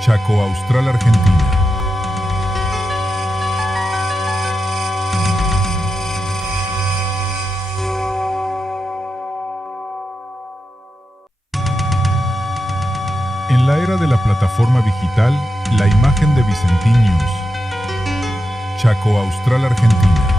Chaco Austral, Argentina. En la era de la plataforma digital, la imagen de Vicentín News. Chaco Austral, Argentina.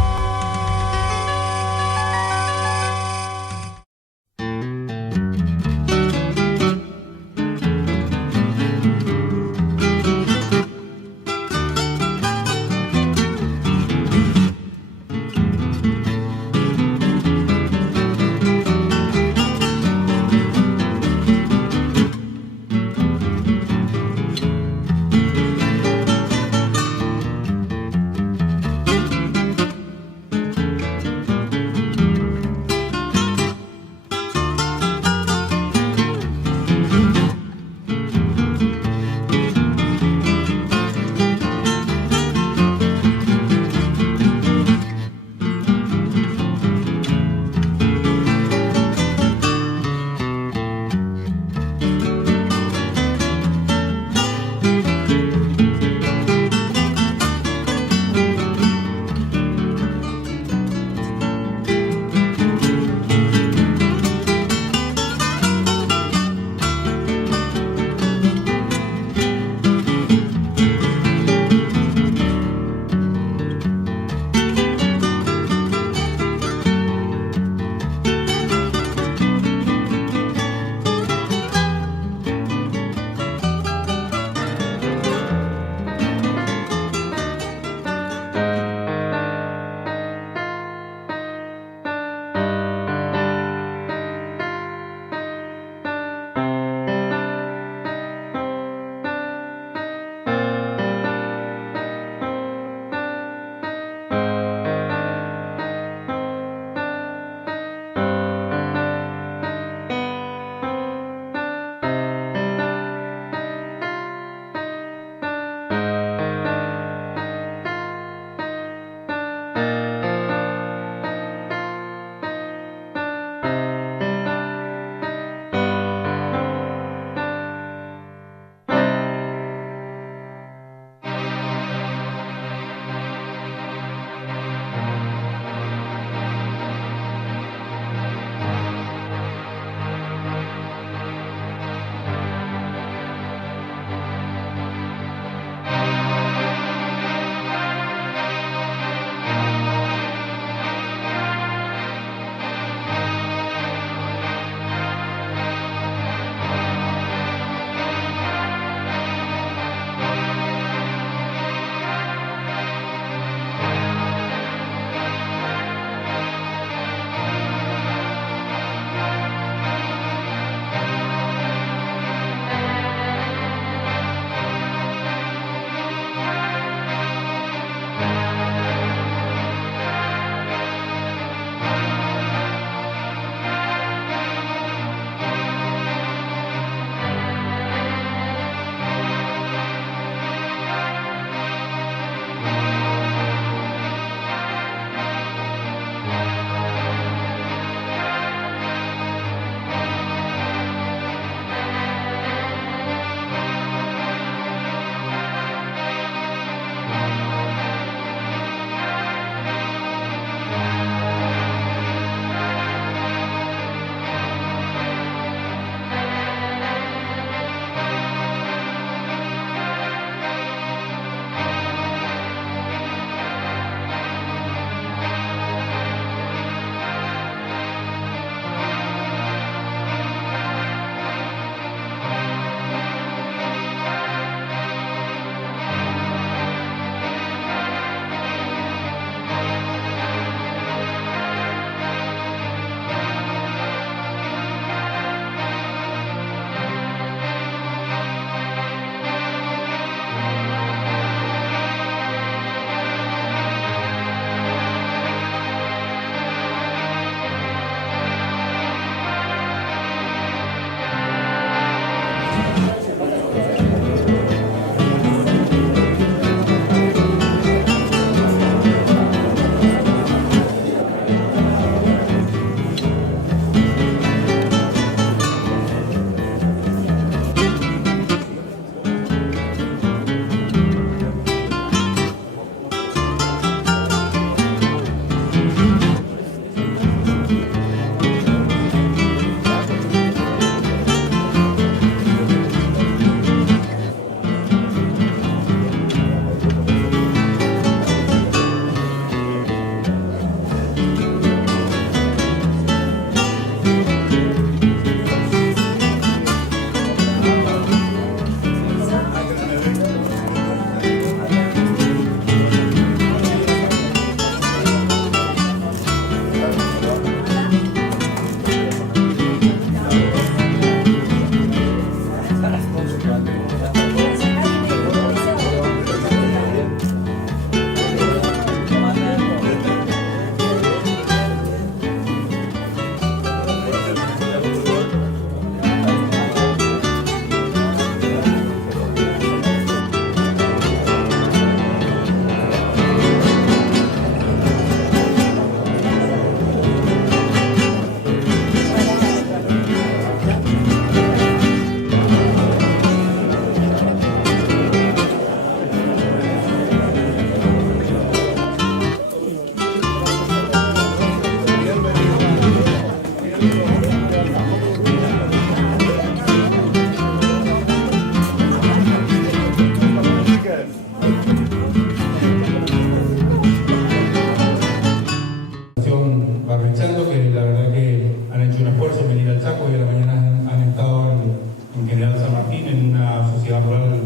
Martín en una sociedad rural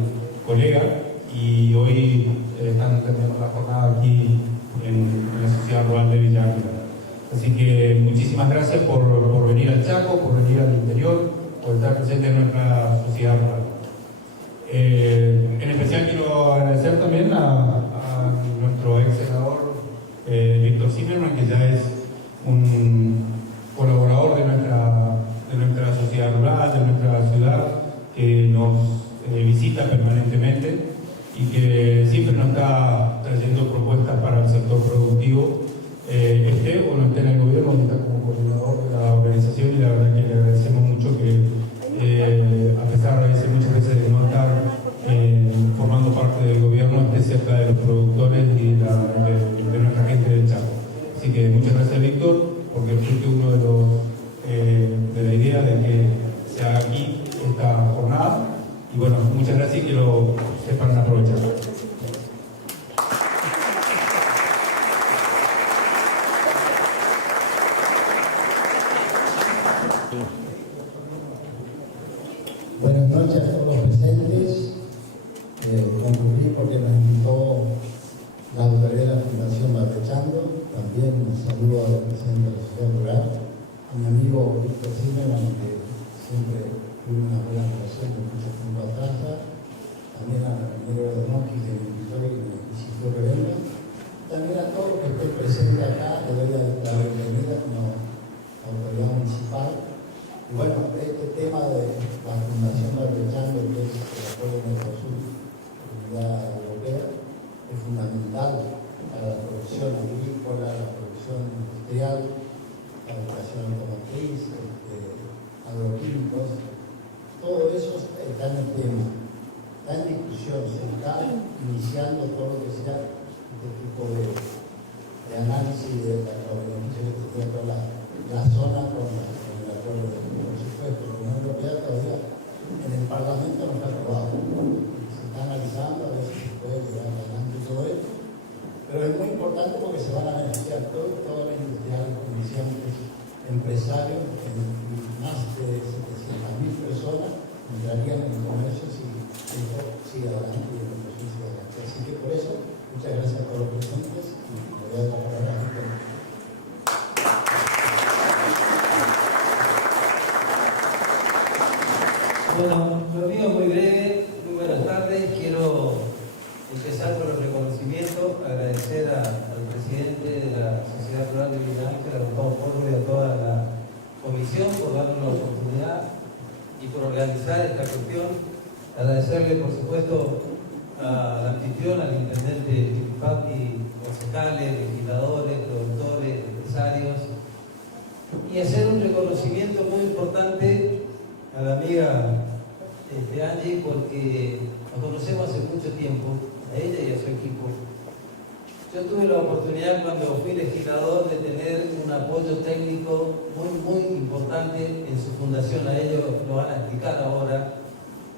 colega y hoy están terminando la jornada aquí en la sociedad rural de Villa Ángela. Así que muchísimas gracias por venir al Chaco, por venir al interior, por estar presente en nuestra sociedad rural. En especial quiero agradecer también a nuestro ex senador Víctor Zimmerman, que ya es un colaborador de nuestra sociedad rural, de nuestra ciudad, que nos visita permanentemente y que siempre nos está trayendo propuestas para el sector productivo, esté o no esté en el gobierno, está como coordinador de la organización, y la verdad que le agradecemos mucho que a pesar de muchas veces de no estar formando parte del gobierno, esté cerca de los productores y de nuestra gente del Chaco. Así que muchas gracias, Víctor, porque fuiste uno de la idea de que se haga aquí esta jornada. Y bueno, muchas gracias y que lo sepan aprovechar. Buenas noches a todos los presentes. Concluí porque nos invitó la autoridad de la Fundación Barbechando. También un saludo a los presidentes de la sociedad rural, a mi amigo Víctor Zimmerman, que siempre tuve una buena relación de mucho tiempo atrás. También a Miguel Rodonowski, que me invitó y me insistió que venga. También a todos los que estén presentes acá, le doy la bienvenida como autoridad municipal. Y bueno, este tema de la Fundación Barbechando, que es el apoyo de Mercosur, Comunidad Europea, es fundamental para la producción agrícola, la producción industrial, la educación automotriz, agroquímicos. Todo eso está en el tema, está en discusión, se está iniciando todo lo que sea este tipo de análisis de los beneficios que tendría toda la zona con el acuerdo de presupuesto de la Unión Europea. Todavía en el Parlamento no está aprobado, se está analizando a ver si se puede llevar adelante todo esto, pero es muy importante porque se van a beneficiar todos los industriales, comerciantes, empresarios, más de 700.000 personas entrarían en el comercio si esto sigue adelante y el proceso sigue adelante. Así que por eso, muchas gracias a todos los presentes y le voy a dar la palabra a Víctor. Bueno, lo mío muy breve, muy buenas tardes. Quiero empezar por el reconocimiento, agradecer al presidente de la Sociedad Rural de Villa Ángela, a Gustavo Porro, y a toda la comisión por darnos la oportunidad y por organizar esta cuestión. Agradecerle, por supuesto, al anfitrión, al intendente Pati, concejales, legisladores, productores, empresarios, y hacer un reconocimiento muy importante a la amiga Angie, porque nos conocemos hace mucho tiempo, a ella y a su equipo. Yo tuve la oportunidad, cuando fui legislador, de tener un apoyo técnico muy importante en su fundación. A ellos lo van a explicar ahora.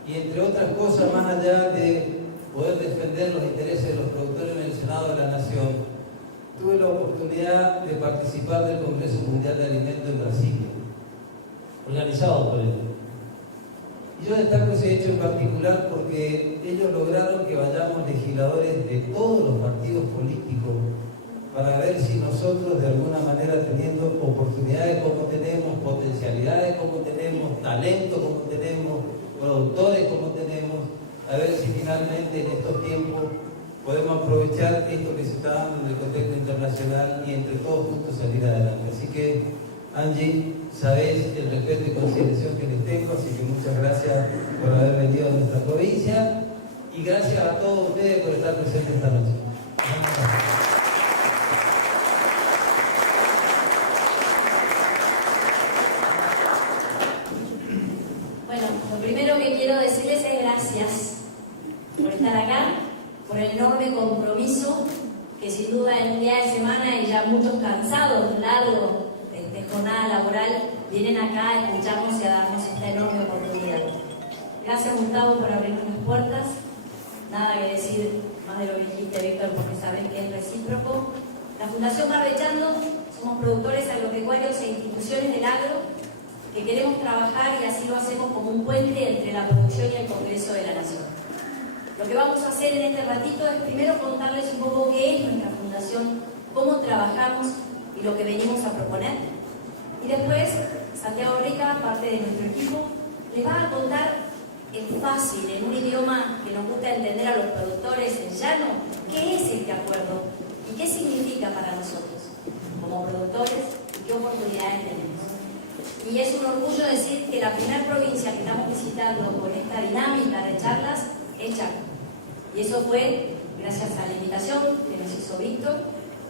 Y entre otras cosas, más allá de poder defender los intereses de los productores en el Senado de la Nación, tuve la oportunidad de participar del Congreso Mundial de Alimentos en Brasilia, organizado por ellos. Y yo destaco ese hecho en particular porque ellos lograron que vayamos legisladores de todos los partidos políticos para ver si nosotros, de alguna manera, teniendo oportunidades como tenemos, potencialidades como tenemos, talento como tenemos, productores como tenemos, a ver si finalmente en estos tiempos podemos aprovechar esto que se está dando en el contexto internacional y entre todos juntos salir adelante. Así que, Angie, sabés el respeto y consideración que les tengo, así que muchas gracias por haber venido a nuestra provincia y gracias a todos ustedes por estar presentes esta noche. Bueno, lo primero que quiero decirles es gracias por estar acá, por el enorme compromiso que sin duda en un día de semana y ya muchos cansados, largos, de jornada laboral, vienen acá a escucharnos y a darnos esta enorme oportunidad. Gracias, Gustavo, por abrirnos las puertas. Nada que decir más de lo que dijiste, Víctor, porque sabes que es recíproco. La Fundación Barbechando somos productores agropecuarios e instituciones del agro que queremos trabajar y así lo hacemos como un puente entre la producción y el Congreso de la Nación. Lo que vamos a hacer en este ratito es primero contarles un poco qué es nuestra fundación, cómo trabajamos y lo que venimos a proponer. Y después, Santiago Rica, parte de nuestro equipo, les va a contar en fácil, en un idioma que nos gusta entender a los productores, en llano, qué es este acuerdo y qué significa para nosotros como productores y qué oportunidades tenemos. Y es un orgullo decir que la primera provincia que estamos visitando con esta dinámica de charlas es Chaco. Y eso fue gracias a la invitación que nos hizo Víctor,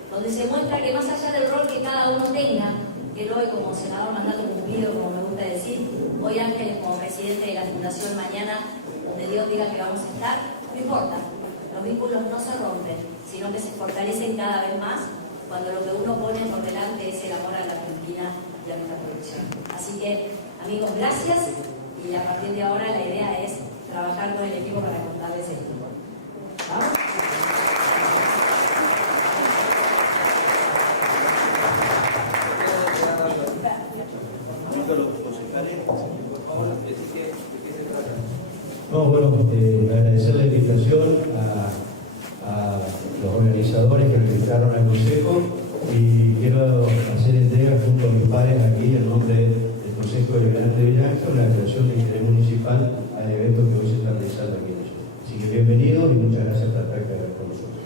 donde se muestra que más allá del rol que cada uno tenga, que él hoy como senador mandato cumplido, como me gusta decir, hoy Ángeles como presidente de la Fundación, mañana donde Dios diga que vamos a estar, no importa, los vínculos no se rompen, sino que se fortalecen cada vez más cuando lo que uno pone por delante es el amor a la Argentina y a nuestra producción. Así que, amigos, gracias, y a partir de ahora la idea es trabajar con el equipo para contarles esto. ¿Vamos? No, bueno, agradecer la invitación a los organizadores que nos invitaron al Consejo, y quiero hacer entrega junto a mis pares aquí en nombre del Consejo Deliberante de Villa Ángel una declaración de interés municipal al evento que hoy se está realizando aquí en el sur. Así que bienvenidos y muchas gracias por estar acá con nosotros.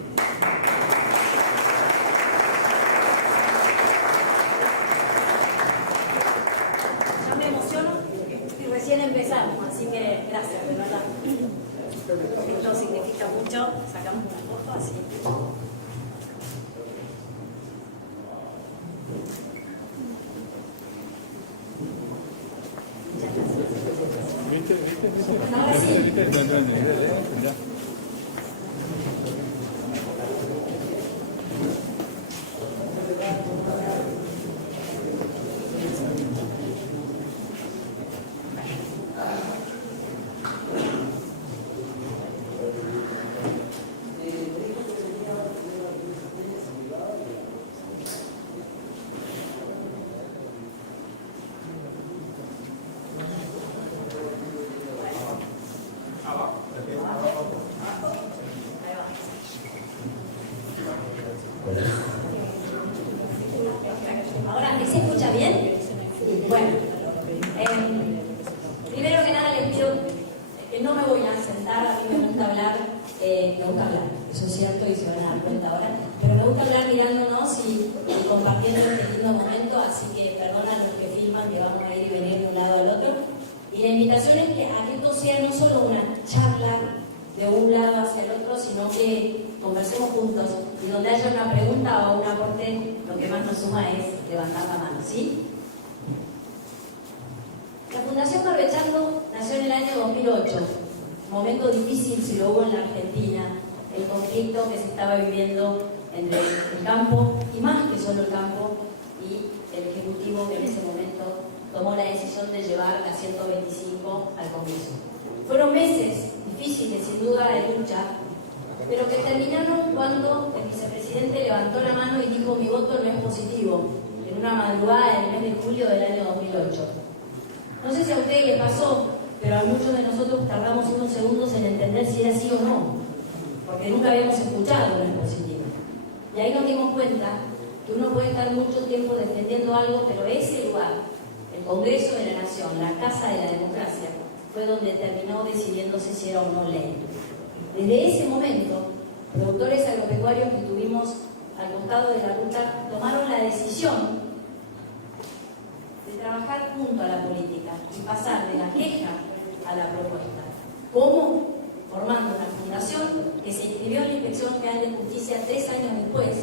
Ya me emociono y recién empezamos, así que gracias, de verdad. Esto significa mucho. Sacamos una foto así. Ahora sí. Ahora, ¿se escucha bien? Bueno, primero que nada les pido que no me voy a sentar, a mí me gusta hablar, eso es cierto y se van a dar cuenta ahora, pero me gusta hablar mirándonos y compartiendo este lindo momento, así que perdonan los que filman, que vamos a ir y venir de un lado al otro. Y la invitación es que esto sea no solo una charla de un lado hacia el otro, sino que conversemos juntos y donde haya una pregunta o un aporte, lo que más nos suma es levantar la mano, ¿sí? La Fundación Barbechando nació en el año 2008, momento difícil si lo hubo en la Argentina, el conflicto que se estaba viviendo entre el campo, y más que solo el campo, y el Ejecutivo que en ese momento tomó la decisión de llevar la 125 al Congreso. Fueron meses difíciles, sin duda, de lucha, pero que terminaron cuando el vicepresidente levantó la mano y dijo: mi voto no es positivo, en una madrugada del mes de julio del año 2008. No sé si a ustedes les pasó, pero a muchos de nosotros tardamos unos segundos en entender si era sí o no, porque nunca habíamos escuchado no es positivo. Y ahí nos dimos cuenta que uno puede estar mucho tiempo defendiendo algo, pero ese lugar, el Congreso de la Nación, la Casa de la Democracia, fue donde terminó decidiéndose si era o no ley. Desde ese momento, productores agropecuarios que estuvimos al costado de la ruta tomaron la decisión de trabajar junto a la política y pasar de la queja a la propuesta. ¿Cómo? Formando una fundación que se inscribió en la Inspección General de Justicia 3 años después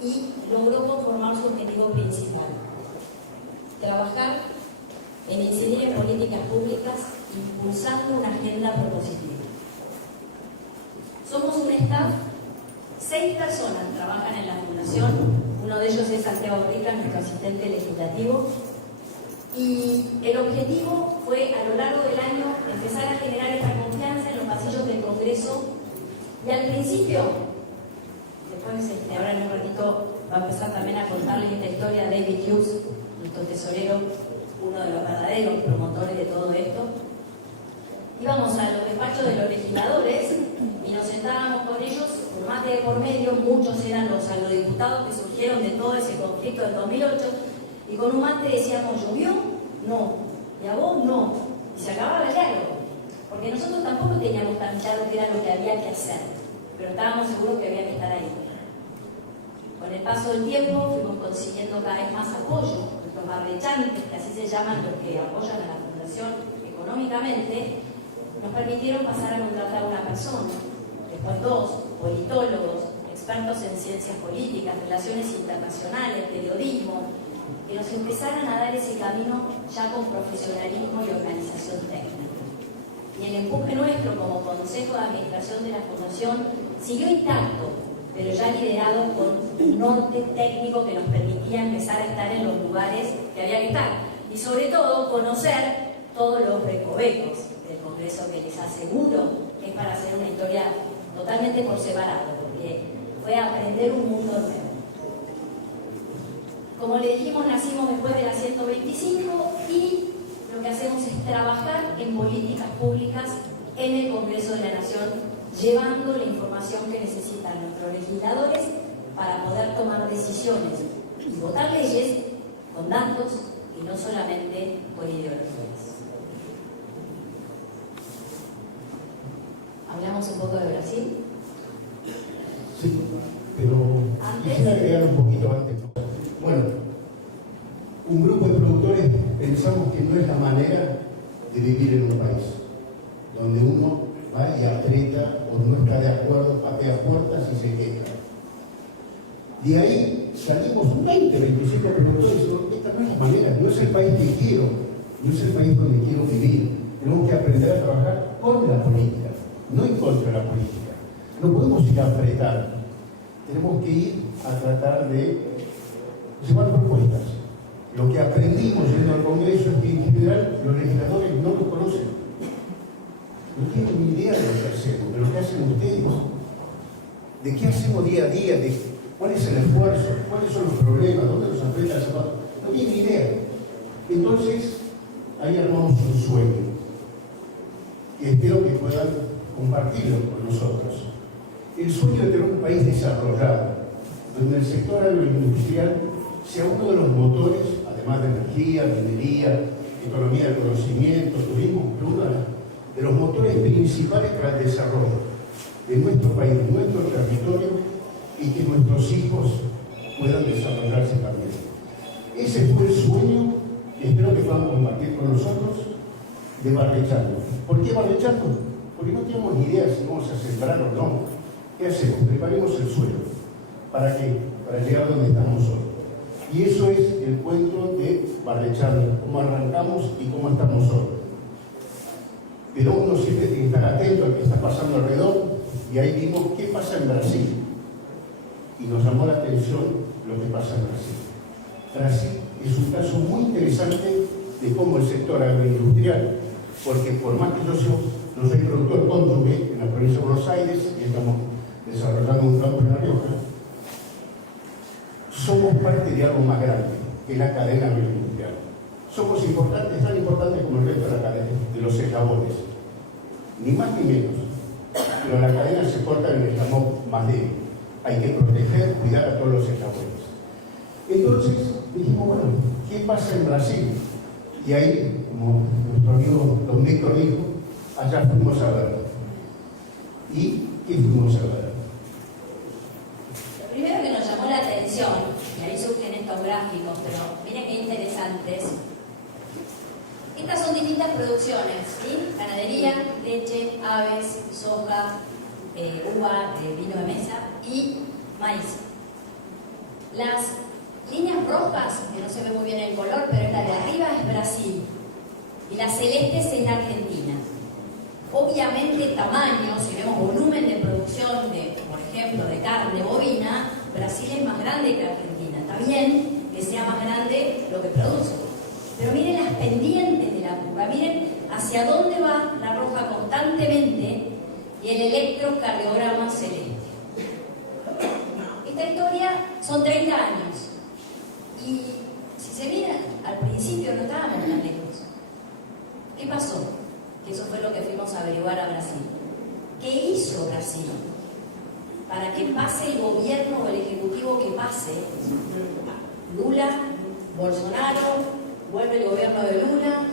y logró conformar su objetivo principal: trabajar en incidir en políticas públicas impulsando una agenda propositiva. Somos un staff, 6 personas trabajan en la fundación, uno de ellos es Santiago Rica, nuestro asistente legislativo, y el objetivo fue a lo largo del año empezar a generar esta confianza en los pasillos del Congreso, y al principio, después ahora en un ratito va a empezar también a contarles esta historia de David Hughes, nuestro tesorero, uno de los verdaderos promotores de todo esto. Íbamos a los despachos de los legisladores y nos sentábamos con ellos, un mate de por medio, muchos eran los agrodiputados que surgieron de todo ese conflicto del 2008, y con un mate decíamos, ¿llovió? No. ¿Y a vos? No. Y se acababa el diálogo, porque nosotros tampoco teníamos tan claro qué era lo que había que hacer, pero estábamos seguros que había que estar ahí. Con el paso del tiempo fuimos consiguiendo cada vez más apoyo. Nuestros barrechantes, que así se llaman los que apoyan a la fundación económicamente, nos permitieron pasar a contratar a una persona, después dos, politólogos, expertos en ciencias políticas, relaciones internacionales, periodismo, que nos empezaran a dar ese camino ya con profesionalismo y organización técnica. Y el empuje nuestro como Consejo de Administración de la Fundación siguió intacto, pero ya liderado con un norte técnico que nos permitía empezar a estar en los lugares que había que estar. Y sobre todo, conocer todos los recovecos del Congreso, que les aseguro que es para hacer una historia totalmente por separado, porque fue aprender un mundo nuevo. Como le dijimos, nacimos después de la 125 y lo que hacemos es trabajar en políticas públicas en el Congreso de la Nación, llevando la información que necesitan nuestros legisladores para poder tomar decisiones y votar leyes con datos y no solamente con ideologías. ¿Hablamos un poco de Brasil? Sí, pero quisiera agregar un poquito antes. Bueno, un grupo de productores pensamos que no es la manera de vivir en un país, donde uno va y aprieta o no está de acuerdo, patea puertas y se queja. De ahí salimos 20, 25 productores y decimos, esta no es la manera, no es el país que quiero, no es el país donde quiero vivir. Tenemos que aprender a trabajar con la política, no en contra de la política. No podemos ir a apretar, tenemos que ir a tratar de llevar propuestas. Lo que aprendimos yendo al Congreso es que en general los legisladores no lo conocen. No tienen ni idea de lo que hacemos, de lo que hacen ustedes, de qué hacemos día a día, de cuál es el esfuerzo, cuáles son los problemas, dónde nos aprieta el zapato. No tienen ni idea. Entonces, ahí armamos un sueño, que espero que puedan compartirlo con nosotros. El sueño de tener un país desarrollado, donde el sector agroindustrial sea uno de los motores, además de energía, minería, economía del conocimiento, turismo, uno de los motores principales para el desarrollo de nuestro país, de nuestro territorio, y que nuestros hijos puedan desarrollarse también. Ese fue el sueño que espero que puedan compartir con nosotros de Barrechando. ¿Por qué Barrechando? Porque no tenemos ni idea si vamos a sembrar o no. ¿Qué hacemos? Preparemos el suelo. ¿Para qué? Para llegar donde estamos hoy. Y eso es el cuento de Barrechando, cómo arrancamos y cómo estamos hoy. Pero uno siempre tiene que estar atento a lo que está pasando alrededor, y ahí vimos qué pasa en Brasil. Y nos llamó la atención lo que pasa en Brasil. Brasil es un caso muy interesante de cómo el sector agroindustrial, porque por más que yo no soy productor cónyuge en la provincia de Buenos Aires, y estamos desarrollando un campo en La Rioja, somos parte de algo más grande, que es la cadena agroindustrial. Somos importantes, tan importantes como el resto de la cadena, de los eslabones. Ni más ni menos. Pero la cadena se corta en el eslabón más débil. Hay que proteger, cuidar a todos los eslabones. Entonces, dijimos, bueno, ¿qué pasa en Brasil? Y ahí, como nuestro amigo don Víctor dijo, allá fuimos a ver. ¿Y qué fuimos a ver? Lo primero que nos llamó la atención, y ahí surgen estos gráficos, pero miren qué interesantes. Estas son distintas producciones, ¿sí? Ganadería, leche, aves, soja, uva, vino de mesa y maíz. Las líneas rojas, que no se ve muy bien el color, pero la de arriba es Brasil y las celestes en Argentina. Obviamente tamaño, si vemos volumen de producción de, por ejemplo, de carne bovina, Brasil es más grande que Argentina. Está bien que sea más grande lo que produce, pero miren las pendientes de la curva, miren hacia dónde va la roja constantemente y el electrocardiograma celeste. Esta historia son 30 años y si se miran al principio no estábamos tan lejos. ¿Qué pasó? Que eso fue lo que fuimos a averiguar a Brasil. ¿Qué hizo Brasil? Para que pase el gobierno o el ejecutivo que pase, Lula, Bolsonaro, vuelve el gobierno de Lula.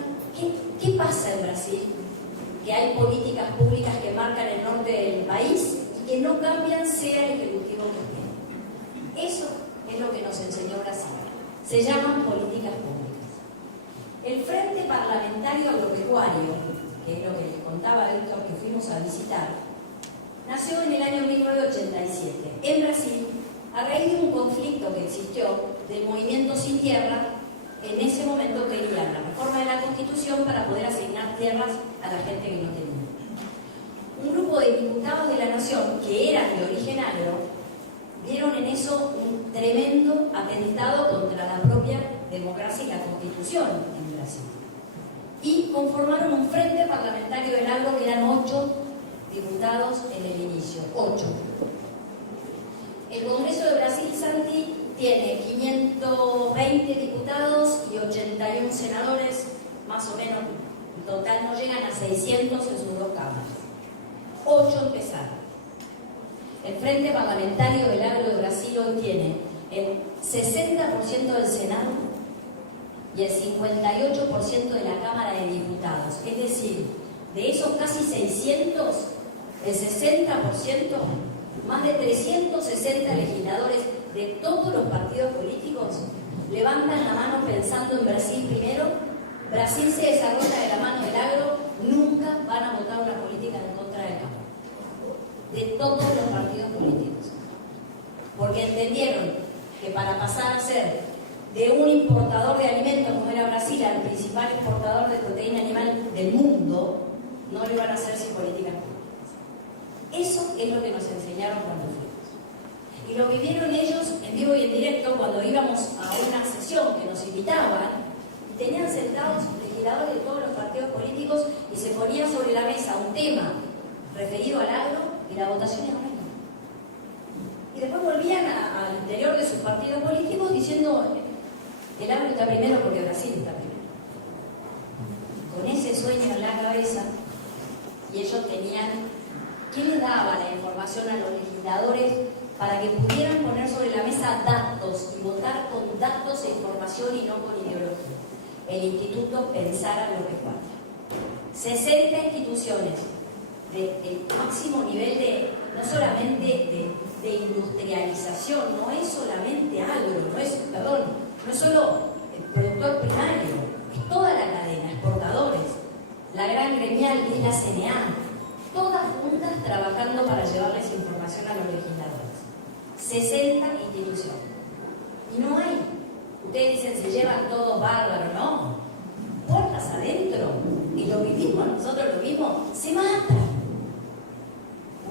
¿Qué pasa en Brasil? Que hay políticas públicas que marcan el norte del país y que no cambian sea el ejecutivo que esté. Eso es lo que nos enseñó Brasil. Se llaman políticas públicas. El Frente Parlamentario Agropecuario, que es lo que les contaba Víctor que fuimos a visitar, nació en el año 1987 en Brasil a raíz de un conflicto que existió del movimiento Sin Tierra. En ese momento querían la reforma de la Constitución para poder asignar tierras a la gente que no tenía. Un grupo de diputados de la Nación, que eran de origen agro, vieron en eso un tremendo atentado contra la propia democracia y la Constitución en Brasil. Y conformaron un Frente Parlamentario del Agro que eran 8 diputados en el inicio. 8. El Congreso de Brasil, Santi, tiene 520 diputados y 81 senadores, más o menos, en total no llegan a 600 en sus 2 cámaras. 8 empezaron. El Frente Parlamentario del Agro de Brasil hoy tiene el 60% del Senado y el 58% de la Cámara de Diputados. Es decir, de esos casi 600, el 60%, más de 360 legisladores de todos los partidos políticos levantan la mano pensando en Brasil primero. Brasil se desarrolla de la mano del agro, nunca van a votar una política en contra del campo. De todos los partidos políticos. Porque entendieron que para pasar a ser de un importador de alimentos como era Brasil al principal exportador de proteína animal del mundo, no lo iban a hacer sin políticas públicas. Eso es lo que nos enseñaron cuando fuimos. Y lo vivieron ellos en vivo y en directo cuando íbamos a una sesión que nos invitaban y tenían sentados legisladores de todos los partidos políticos y se ponía sobre la mesa un tema referido al agro y la votación era una. Y después volvían al interior de sus partidos políticos diciendo el agro está primero porque Brasil está primero. Con ese sueño en la cabeza, y ellos tenían, ¿quién les daba la información a los legisladores para que pudieran poner sobre la mesa datos y votar con datos e información y no con ideología? El Instituto Pensar Agropecuario. 60 instituciones del máximo nivel de, no solamente de industrialización, no es solamente agro, no es solo el productor primario, es toda la cadena, exportadores, la gran gremial que es la CNA, todas juntas trabajando para llevarles información a los legisladores. 60 instituciones. Y no hay, ustedes dicen se llevan todos bárbaros, no, puertas adentro, y lo vivimos, nosotros lo vimos, se matan.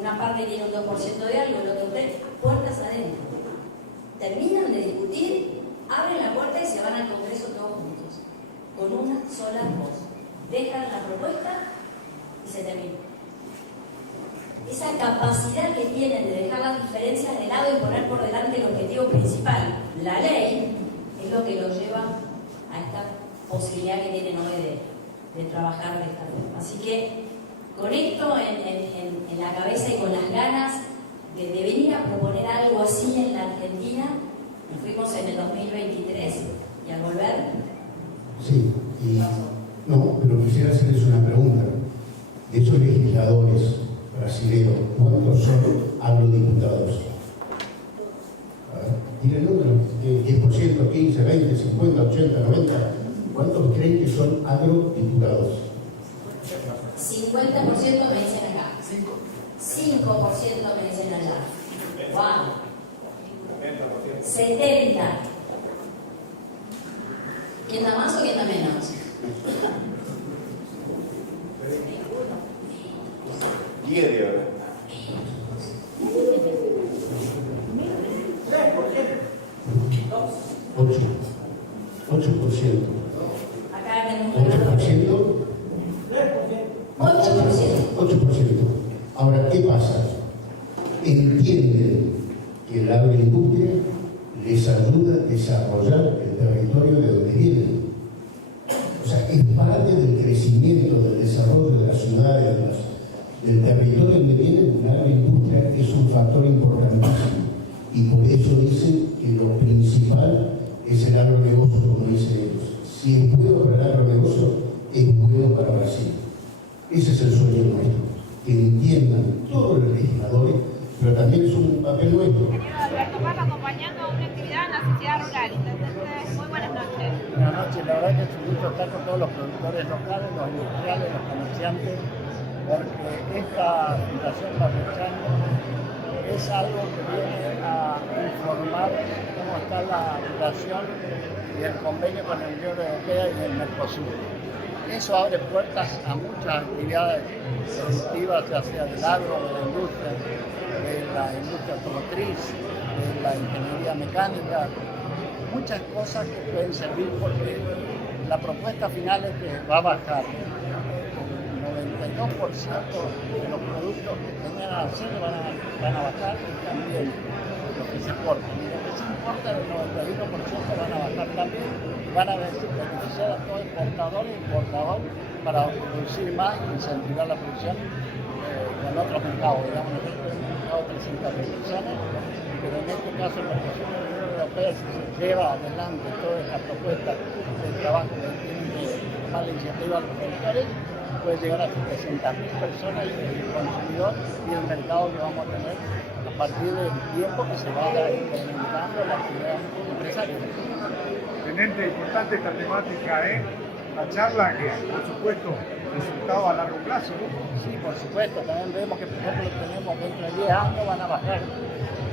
Una parte tiene un 2% de algo, el otro 3%, puertas adentro. Terminan de discutir, abren la puerta y se van al Congreso todos juntos, con una sola voz. Dejan la propuesta y se termina. Esa capacidad que tienen de dejar las diferencias de lado y poner por delante el objetivo principal, la ley, es lo que los lleva a esta posibilidad que tienen hoy de trabajar de esta forma. Así que con esto en la cabeza y con las ganas de venir a proponer algo así en la Argentina, nos fuimos en el 2023 y al volver... Sí, y no, pero quisiera hacerles una pregunta. De esos legisladores brasileños, ¿cuántos son agrodiputados? Tiene el número, 10%, 15, 20, 50, 80, 90. ¿Cuántos creen que son agrodiputados? 50% me dicen acá. 5% me dicen allá. ¡Wow! 70. ¿Quién da más o quién da menos? 10 de ahora. 8%. Acá tenemos 8%. 8%. Ahora, ¿qué pasa? Entienden que la agroindustria les ayuda a desarrollar el territorio de donde vienen. crecimiento, del desarrollo de las ciudades, del territorio donde viene, la agroindustria es un factor importantísimo. Y por eso dicen que lo principal es el agronegocio, como dicen ellos. Si es bueno para el agronegocio, es bueno para Brasil. Ese es el sueño nuestro, que entiendan todos los legisladores, pero también es un papel nuestro. Ingeniero Alberto Parra, acompañando una actividad en la sociedad rural. Entonces, muy buenas noches. Buenas noches, la verdad que es un gusto estar con todos los productores locales, los industriales, los comerciantes, porque esta fundación Barrechando es algo que viene a informar cómo está la relación y el convenio con la Unión Europea y el Mercosur. Eso abre puertas a muchas actividades productivas, ya sea del agro, de la industria automotriz, de la ingeniería mecánica, muchas cosas que pueden servir porque la propuesta final es que va a bajar. El 92% de los productos que tenían aranceles van a bajar y también los que se exportan. Y los que se importan, el 91% van a bajar también. Van a beneficiar a todo exportador e importador para producir más y incentivar la producción con otros mercados. Digamos, nosotros tenemos un mercado de 300.000 personas, pero en este caso el Mercosur de la Unión Europea, si se lleva adelante toda esta propuesta de trabajo que tienen de tomar la iniciativa a los productores, puede llegar a 700.000 personas y el consumidor y el mercado que vamos a tener a partir del tiempo que se vaya incrementando la actividad empresarial. Excelente, importante esta temática, la charla que, por supuesto, resultado a largo plazo. Sí, por supuesto, también vemos que, por ejemplo, tenemos dentro de 10 años van a bajar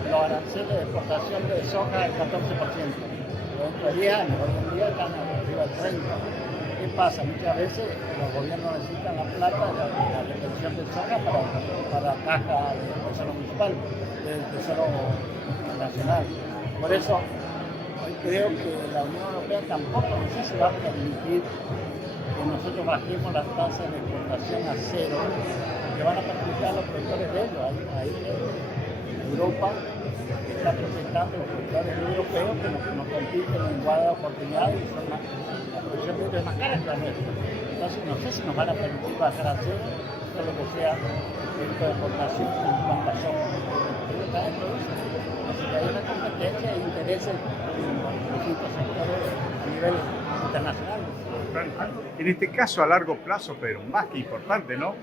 los aranceles de exportación de soja del 14%. Dentro de 10 años, hoy en día están arriba del 30%. ¿Qué pasa? Muchas veces los gobiernos necesitan la plata de la retención de soja para la caja del Tesoro Municipal, del Tesoro Nacional. Por eso, hoy creo que la Unión Europea tampoco no sé si va a permitir que nosotros bajemos las tasas de exportación a cero, que van a perjudicar a los productores de ellos. Ahí Europa está proyectando los productores europeos que no compiten en igualdad de oportunidades y son la producción de ellos es más cara que la nuestra. Entonces no sé si nos van a permitir bajar a cero todo lo que sea el producto de exportación en cuanto a soja. Ellos también producen. Así que hay una competencia e intereses en distintos sectores a nivel internacional. En este caso a largo plazo, pero más que importante, ¿no?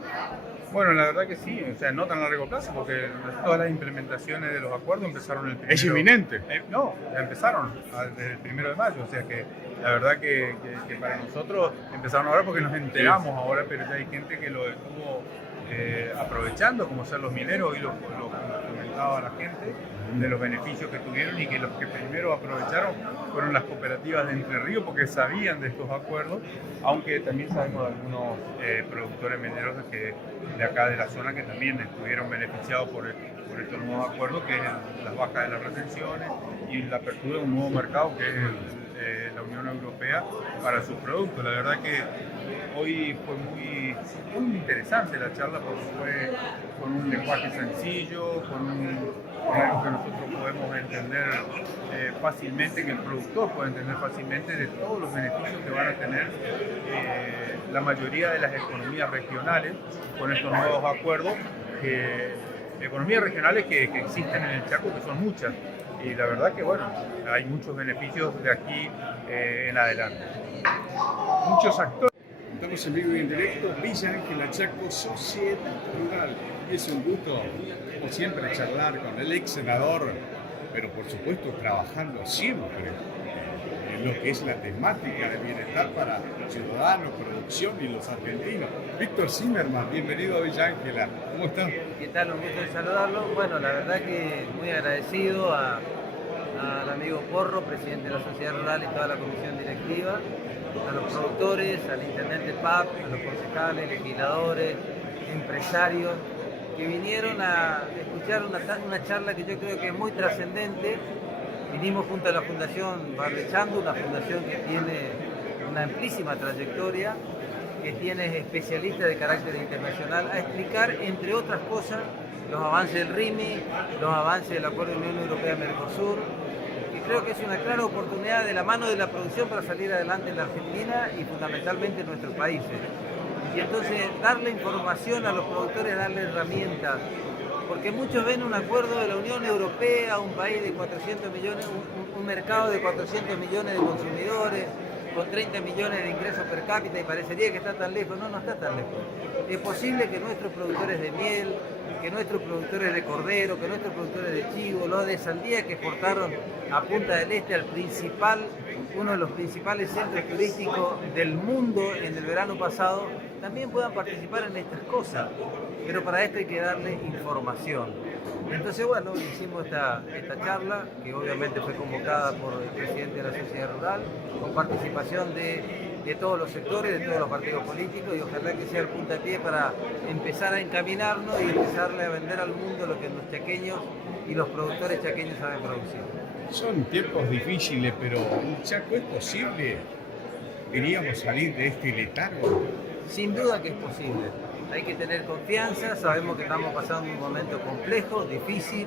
Bueno, la verdad que sí, o sea, no tan a largo plazo, porque todas las implementaciones de los acuerdos empezaron el 1. ¿Es inminente? No, empezaron desde el 1 de mayo, o sea que la verdad que para nosotros empezaron ahora porque nos enteramos ahora, pero ya hay gente que lo estuvo aprovechando, como ser los mineros, y lo comentaba la gente, de los beneficios que tuvieron, y que los que primero aprovecharon fueron las cooperativas de Entre Ríos porque sabían de estos acuerdos, aunque también sabemos de algunos productores mineros de acá de la zona que también estuvieron beneficiados por estos nuevos acuerdos, que es las bajas de las retenciones y la apertura de un nuevo mercado que es la Unión Europea para sus productos. La verdad que hoy fue muy interesante la charla porque fue con un lenguaje sencillo, con algo que nosotros podemos entender fácilmente, que el productor puede entender fácilmente, de todos los beneficios que van a tener la mayoría de las economías regionales con estos nuevos acuerdos, economías regionales que existen en el Chaco, que son muchas, y la verdad que bueno, hay muchos beneficios de aquí en adelante. Muchos actores. Estamos en vivo y en directo, Villa Ángela Chaco, Sociedad Rural. Y es un gusto, como siempre, charlar con el ex senador, pero por supuesto trabajando siempre en lo que es la temática de bienestar para ciudadanos, producción y los argentinos. Víctor Zimmerman, bienvenido a Villa Ángela. ¿Cómo están? ¿Qué tal? Un gusto de saludarlo. Bueno, la verdad que muy agradecido al amigo Porro, presidente de la Sociedad Rural, y toda la comisión directiva, a los productores, al intendente PAP, a los concejales, legisladores, empresarios, que vinieron a escuchar una charla que yo creo que es muy trascendente. Vinimos junto a la Fundación Barrechando, una fundación que tiene una amplísima trayectoria, que tiene especialistas de carácter internacional, a explicar, entre otras cosas, los avances del RIMI, los avances del Acuerdo de Unión Europea-Mercosur, que creo que es una clara oportunidad de la mano de la producción para salir adelante en la Argentina y fundamentalmente en nuestros países. Y entonces darle información a los productores, darle herramientas, porque muchos ven un acuerdo de la Unión Europea, un país de 400 millones, un mercado de 400 millones de consumidores, con 30 millones de ingresos per cápita y parecería que está tan lejos. No, no está tan lejos. Es posible que nuestros productores de miel, que nuestros productores de cordero, que nuestros productores de chivo, los de sandía que exportaron a Punta del Este, uno de los principales centros turísticos del mundo en el verano pasado, también puedan participar en estas cosas. Pero para esto hay que darle información. Entonces, bueno, hicimos esta charla, que obviamente fue convocada por el presidente de la sociedad rural, con participación de todos los sectores, de todos los partidos políticos, y ojalá que sea el puntapié para empezar a encaminarnos y empezarle a vender al mundo lo que los chaqueños y los productores chaqueños saben producir. Son tiempos difíciles, pero Chaco, ¿es posible? ¿Queríamos salir de este letargo? Sin duda que es posible. Hay que tener confianza, sabemos que estamos pasando un momento complejo, difícil,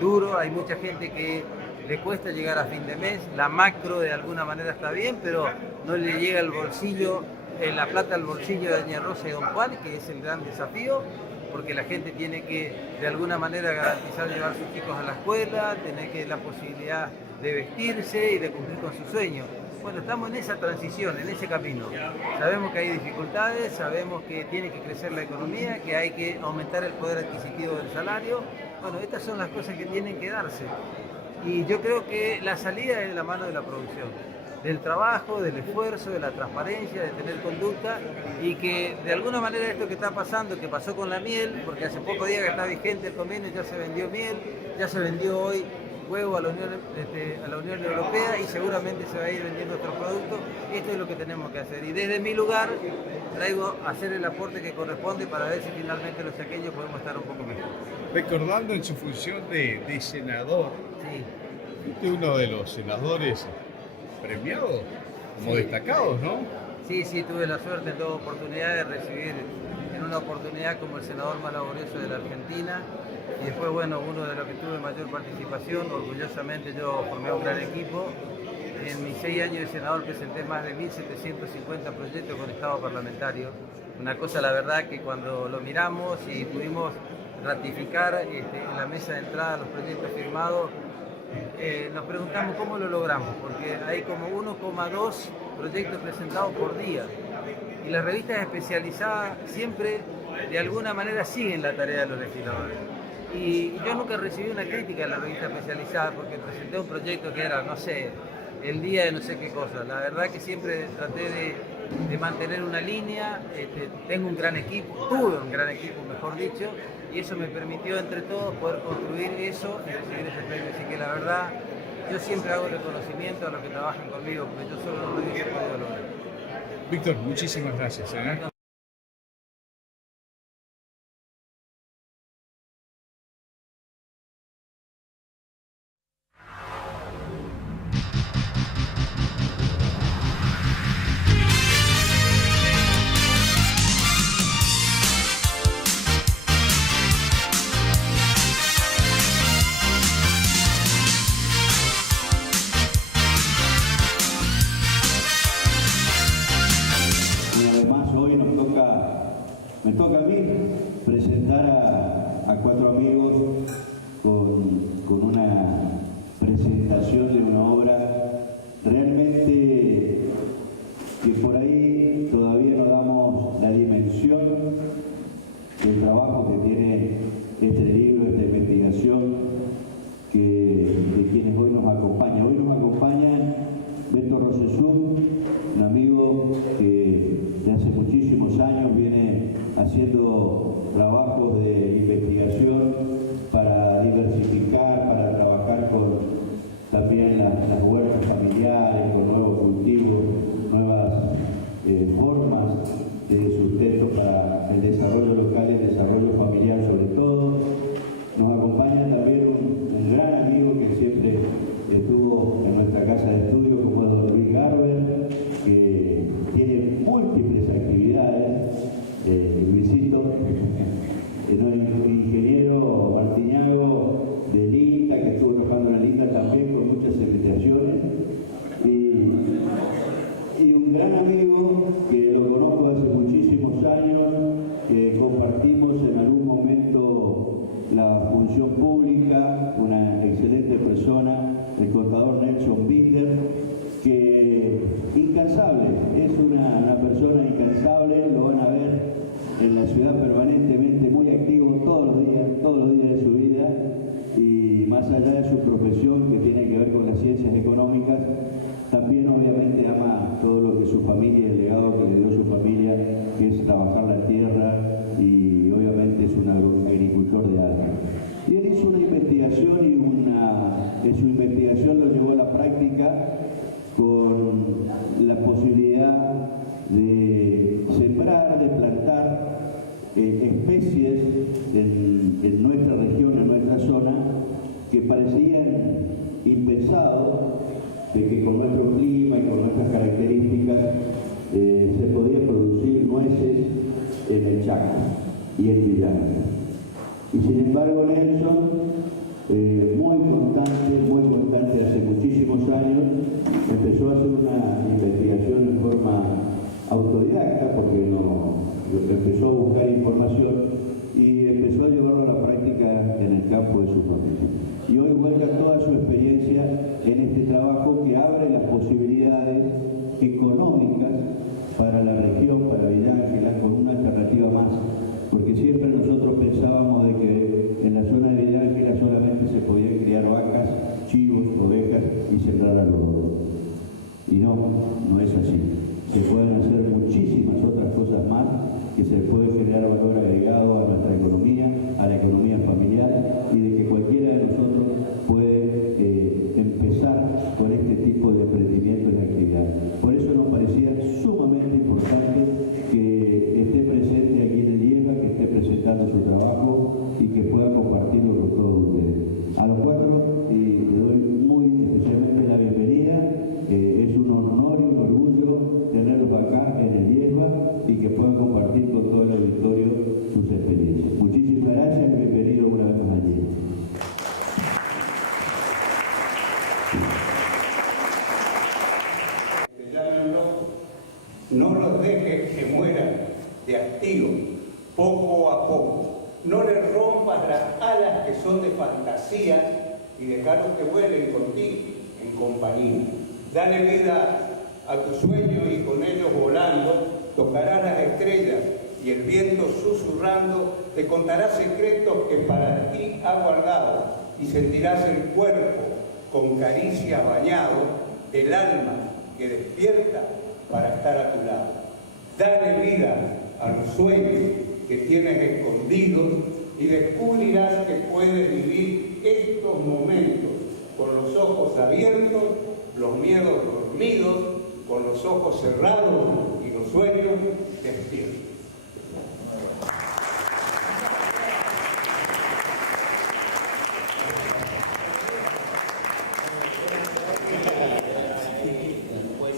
duro, hay mucha gente que le cuesta llegar a fin de mes, la macro de alguna manera está bien, pero no le llega el bolsillo, la plata al bolsillo de Doña Rosa y Don Juan, que es el gran desafío, porque la gente tiene que de alguna manera garantizar llevar a sus hijos a la escuela, tener que la posibilidad de vestirse y de cumplir con sus sueños. Bueno, estamos en esa transición, en ese camino. Sabemos que hay dificultades, sabemos que tiene que crecer la economía, que hay que aumentar el poder adquisitivo del salario. Bueno, estas son las cosas que tienen que darse. Y yo creo que la salida es de la mano de la producción, del trabajo, del esfuerzo, de la transparencia, de tener conducta, y que de alguna manera esto que está pasando, que pasó con la miel, porque hace pocos días que está vigente el convenio, ya se vendió miel, ya se vendió hoy huevo a la Unión Europea y seguramente se va a ir vendiendo otros productos. Esto es lo que tenemos que hacer. Y desde mi lugar traigo a hacer el aporte que corresponde para ver si finalmente los chaqueños podemos estar un poco mejor. Recordando en su función de senador, Sí. uno de los senadores premiados, como destacados, ¿no? Sí, tuve la suerte en toda oportunidad de recibir en una oportunidad como el senador más laborioso de la Argentina. Y después, bueno, uno de los que tuve mayor participación, orgullosamente yo formé un gran equipo. En mis 6 años de senador presenté más de 1.750 proyectos con estado parlamentario. Una cosa, la verdad, que cuando lo miramos y pudimos ratificar en la mesa de entrada los proyectos firmados, nos preguntamos cómo lo logramos, porque hay como 1,2 proyectos presentados por día. Y las revistas especializadas siempre, de alguna manera, siguen la tarea de los legisladores. Y yo nunca recibí una crítica de la revista especializada porque presenté un proyecto que era, no sé, el día de no sé qué cosa. La verdad que siempre traté de mantener una línea. Tengo un gran equipo, tuve un gran equipo, mejor dicho, y eso me permitió entre todos poder construir eso y recibir ese premio. Así que la verdad, yo siempre hago reconocimiento a los que trabajan conmigo, porque yo solo no lo hubiese podido lograr. Víctor, muchísimas gracias. Me toca a mí presentar a 4 amigos con una presentación de una obra realmente que por ahí todavía no damos la dimensión del trabajo que tiene este libro, esta investigación, de quienes hoy nos acompañan. Hoy nos acompañan Beto Rosesú, un amigo que de hace muchísimos años viene haciendo trabajos de investigación para diversificar, para trabajar con también las huertas familiares, con nuevos cultivos, nuevas formas de sustento para el desarrollo local y el desarrollo familiar sobre todo. Nos acompaña también un gran amigo que siempre estuvo en nuestra casa de estudio, como don Luis Garber, que tiene múltiples actividades. Luisito, el ingeniero Martiñago del INTA, que estuvo trabajando en el INTA también con muchas secretarías persona, el contador Nelson Binder, que incansable, es una persona incansable, lo van a ver en la ciudad permanentemente muy activo todos los días de su vida, y más allá de su profesión que tiene que ver con las ciencias económicas, también obviamente ama todo lo que su familia, el legado que le dio su familia, que es trabajar la tierra, y obviamente es un agricultor de alma. Y él hizo una investigación y su investigación lo llevó a la práctica con la posibilidad de sembrar, de plantar especies en nuestra región, en nuestra zona, que parecían impensados, de que con nuestro clima y con nuestras características se podía producir nueces en el Chaco y en Villarreal. Y sin embargo Nelson, muy constante hace muchísimos años, empezó a hacer una investigación en forma autodidacta, porque empezó a buscar información y empezó a llevarlo a la práctica en el campo de su familia. Y hoy vuelca toda su experiencia en este trabajo que abre las posibilidades económicas para la región, para Villa Ángela, con una alternativa más. Porque siempre nosotros pensábamos de que en la zona de Villa Ángela solamente se podían criar vacas, chivos, ovejas y sembrar algodón. Y no es así. Se pueden hacer muchísimas otras cosas más, que se puede generar valor agregado a nuestra economía, a la economía familiar, y de que cualquiera de nosotros puede empezar con este tipo de emprendimiento y de actividad. Por eso nos parecía sumamente importante que esté presente aquí en el IESBA, que esté presentando su trabajo y que pueda compartirlo con todos ustedes. A los cuatro, y le doy muy especialmente la bienvenida. Es un honor y un orgullo tenerlos acá en el IESBA y que puedan compartir con todo el auditorio sus experiencias. Muchísimas gracias y bienvenido una vez más allí. No los dejes que mueran de hastío, poco a poco. No les rompas las alas que son de fantasía y dejarlos que vuelen contigo, en compañía. Dale vida a tu sueño y con ellos volando tocarás las estrellas y el viento susurrando te contará secretos que para ti ha guardado y sentirás el cuerpo con caricias bañado, el alma que despierta para estar a tu lado. Dale vida a los sueños que tienes escondidos y descubrirás que puedes vivir estos momentos con los ojos abiertos, los miedos dormidos, con los ojos cerrados y los sueños despiertos.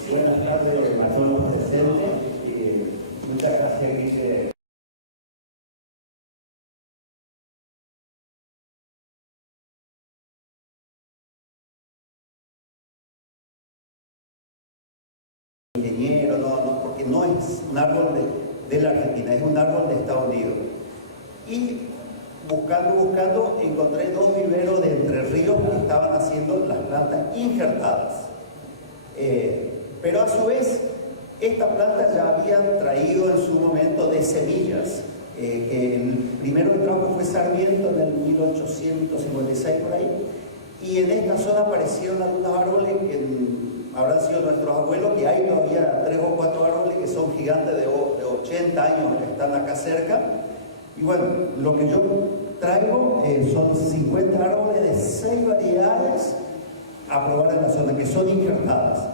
Buenas tardes a todos los presentes. Muchas gracias, Guille. Ingeniero, porque no es un árbol de la Argentina, es un árbol de Estados Unidos. Y buscando, encontré dos viveros de Entre Ríos que estaban haciendo las plantas injertadas. Pero a su vez, esta planta ya habían traído en su momento de semillas. El primero que trajo fue Sarmiento en el 1856 por ahí. Y en esta zona aparecieron algunos árboles que habrán sido nuestros abuelos, que hay todavía 3 o 4 árboles que son gigantes de 80 años que están acá cerca. Y bueno, lo que yo traigo son 50 árboles de 6 variedades a probar en la zona, que son injertadas.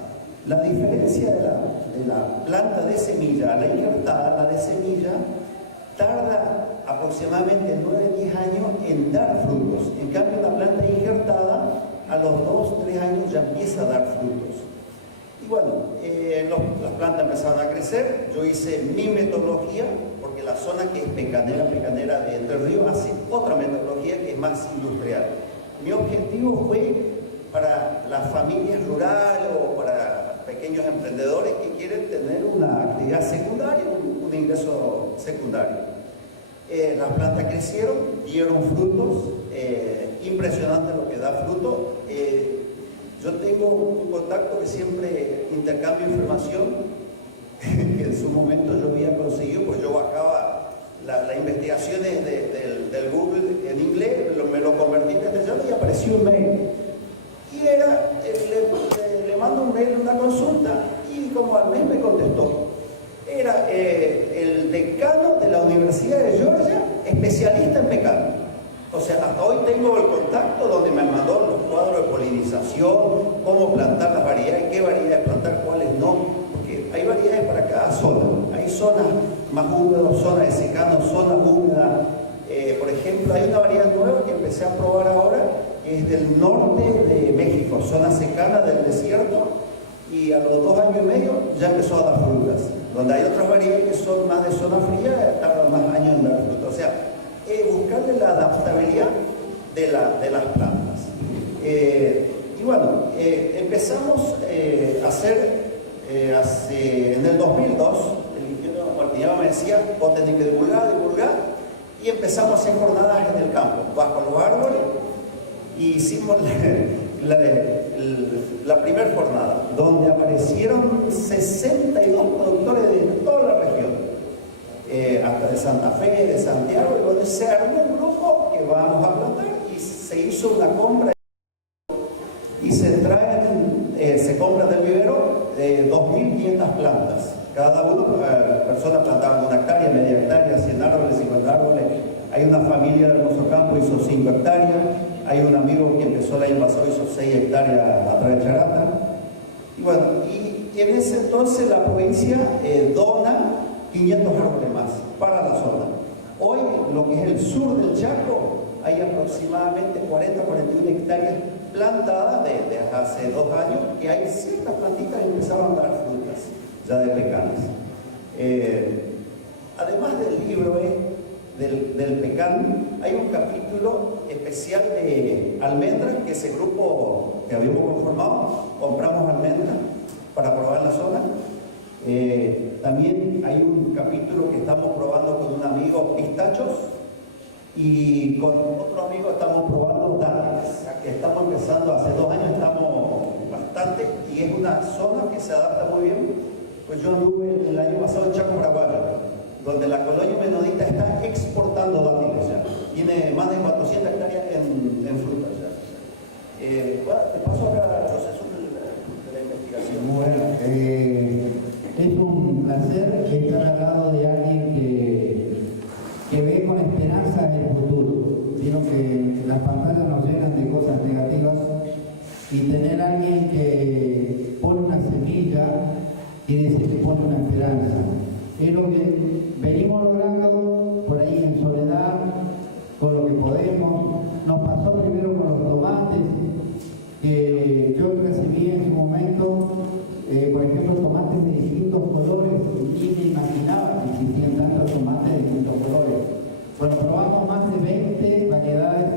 La diferencia de la planta de semilla a la injertada, la de semilla, tarda aproximadamente 9-10 años en dar frutos. En cambio, la planta injertada, a los 2-3 años ya empieza a dar frutos. Y bueno, las plantas empezaron a crecer. Yo hice mi metodología, porque la zona que es pecanera de Entre Ríos hace otra metodología que es más industrial. Mi objetivo fue para las familias rurales o para pequeños emprendedores que quieren tener una actividad secundaria, un ingreso secundario. Las plantas crecieron, dieron frutos y impresionante lo que da fruto. Yo tengo un contacto que siempre intercambio información, que en su momento yo había conseguido, pues yo bajaba las investigaciones del Google en inglés, me lo convertí en castellano y apareció un mail. Y era, le mando un mail, una consulta, y como al mes me contestó. Era el decano de la Universidad de Georgia, especialista en pecado. O sea, hasta hoy tengo el contacto donde me mandó los cuadros de polinización, cómo plantar las variedades, qué variedades plantar, cuáles no, porque hay variedades para cada zona. Hay zonas más húmedas, zonas de secano, zonas húmedas. Por ejemplo, hay una variedad nueva que empecé a probar ahora, que es del norte de México, zona secana del desierto, y a los 2 años y medio ya empezó a dar frutas. Donde hay otras variedades que son más de zona fría, tardan más años en dar frutas. O sea, buscarle la adaptabilidad de las plantas. Y bueno, empezamos a hacer, en el 2002, el ingeniero Martiniano me decía, vos tenés que divulgar, y empezamos a hacer jornadas en el campo, bajo los árboles, y hicimos la primera jornada, donde aparecieron 62 productores de toda la región, hasta de Santa Fe, de Santiago, y donde se armó un grupo que vamos a plantar, y se hizo una compra, y se compra del vivero 2.500 plantas. Cada persona plantaba 1 hectárea, media hectárea, 100 árboles, 50 árboles. Hay una familia de Hermoso Campo hizo 5 hectáreas. Hay un amigo que empezó el año pasado, hizo 6 hectáreas atrás de Charata. Y bueno, y en ese entonces la provincia dona 500 árboles más para la zona. Hoy, lo que es el sur del Chaco, hay aproximadamente 40, 41 hectáreas plantadas desde hace 2 años, que hay ciertas plantitas que empezaron a dar frutas ya de pecanas. Además del libro del pecan, hay un capítulo especial de almendras, que ese grupo que habíamos conformado, compramos almendras para probar la zona. También hay un capítulo que estamos probando con un amigo pistachos, y con otro amigo estamos probando dátiles, que estamos empezando hace 2 años, estamos bastante, y es una zona que se adapta muy bien. Pues yo anduve el año pasado en Chaco, Paraguay, donde la colonia menonita está exportando dátiles ya. Tiene más de 400 hectáreas en frutas ya. Bueno, te paso acá el proceso de la investigación. Bueno, es un placer estar al lado de alguien que ve con esperanza en el futuro, sino que las pantallas nos llenan de cosas negativas, y tener a alguien que pone una semilla y dice que pone una esperanza. Es lo que venimos logrando por ahí en soledad, con lo que podemos. Nos pasó primero con los tomates, que yo recibí en su momento, por ejemplo, tomates de distintos colores, y me imaginaba que existían tantos tomates de distintos colores. Bueno, probamos más de 20 variedades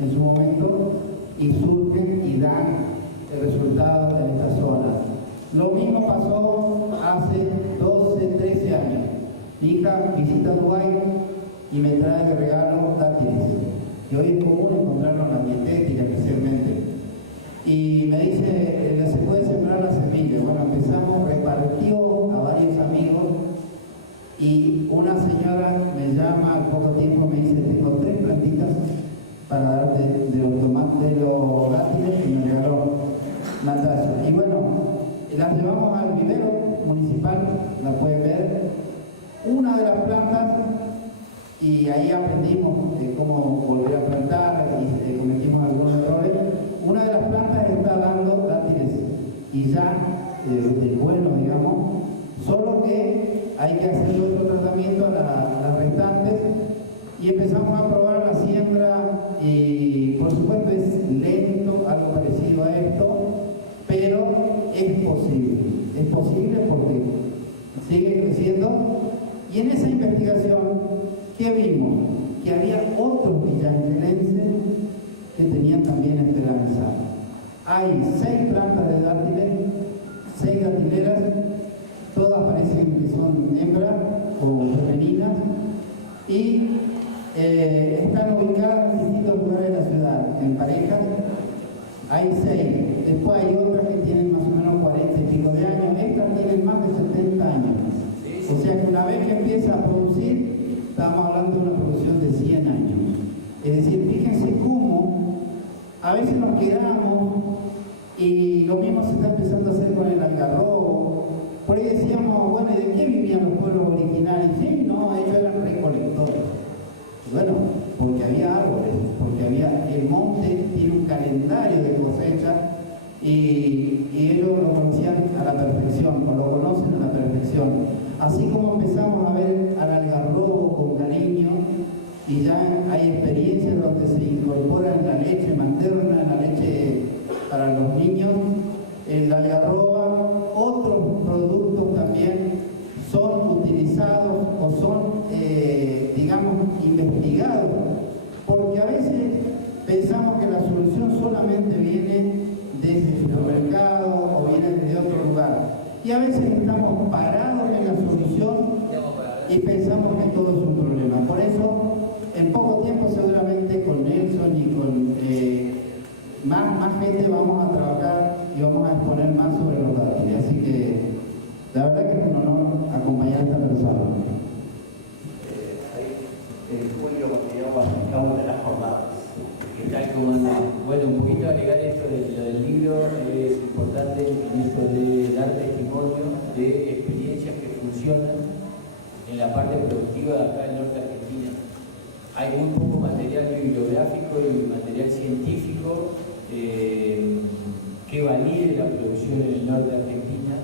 en su momento, y surgen y dan el resultado en esta zona. Lo mismo pasó hace 12, 13 años. Mi hija visita Uruguay y me trae de regalo dátiles, que hoy es común encontrarlo en la dietética especialmente. Y me dice, ¿se puede sembrar la semilla? Bueno, empezamos, repartió a varios amigos, y una señora me llama al poco tiempo, me dice, tengo 3 plantitas para darte de los tomates, de los dátiles, y me regaló Natalia. Y bueno, las llevamos al vivero municipal, la pueden ver, una de las plantas, y ahí aprendimos cómo volver a plantar, y cometimos algunos errores. Una de las plantas está dando dátiles, y ya de bueno, digamos, solo que hay que hacer otro tratamiento a las restantes, y empezamos a probar la siembra, y por supuesto es lento, algo parecido a esto, pero es posible porque sigue creciendo. Y en esa investigación, ¿qué vimos? Que había otros villangelenses que tenían también esperanza. Hay 6 plantas de dátiles, 6 datileras, todas parecen que son hembras o femeninas, y están ubicadas en distintos lugares de la ciudad, en hay 6. Después hay otras que tienen más o menos 40 y pico de años. Estas tienen más de 70 años. O sea que una vez que empieza a producir, estamos hablando de una producción de 100 años. Es decir, fíjense cómo a veces nos quedamos y lo mismo se está empezando a hacer con el algarrobo. Por ahí decíamos, bueno, ¿y de qué vivían los pueblos originarios? Sí, no, ellos eran recolectores. Bueno, porque había árboles, porque el monte tiene un calendario de cosecha y ellos lo conocían a la perfección, o lo conocen a la perfección. Así como empezamos a ver al algarrobo con cariño, y ya hay experiencias donde se incorpora en la leche materna, en la leche para los niños, en la algarroba, otros productos también son utilizados o son, digamos, investigados, porque a veces pensamos que la solución solamente viene desde el supermercado o viene desde otro lugar. Y a veces estamos parados en la solución y pensamos que todo es un problema. Por eso, en poco tiempo seguramente con Nelson y con más gente vamos a trabajar y vamos a exponer más sobre los datos. Así que la verdad que es un honor acompañar a esta persona. Julio Montevideo participamos de las jornadas. ¿Qué tal? ¿Cómo andan? Bueno, un poquito agregar esto de lo del libro, es importante en esto de dar testimonio de experiencias que funcionan en la parte productiva de acá en norte de Argentina. Hay muy poco material bibliográfico y material científico que valide la producción en el norte de Argentina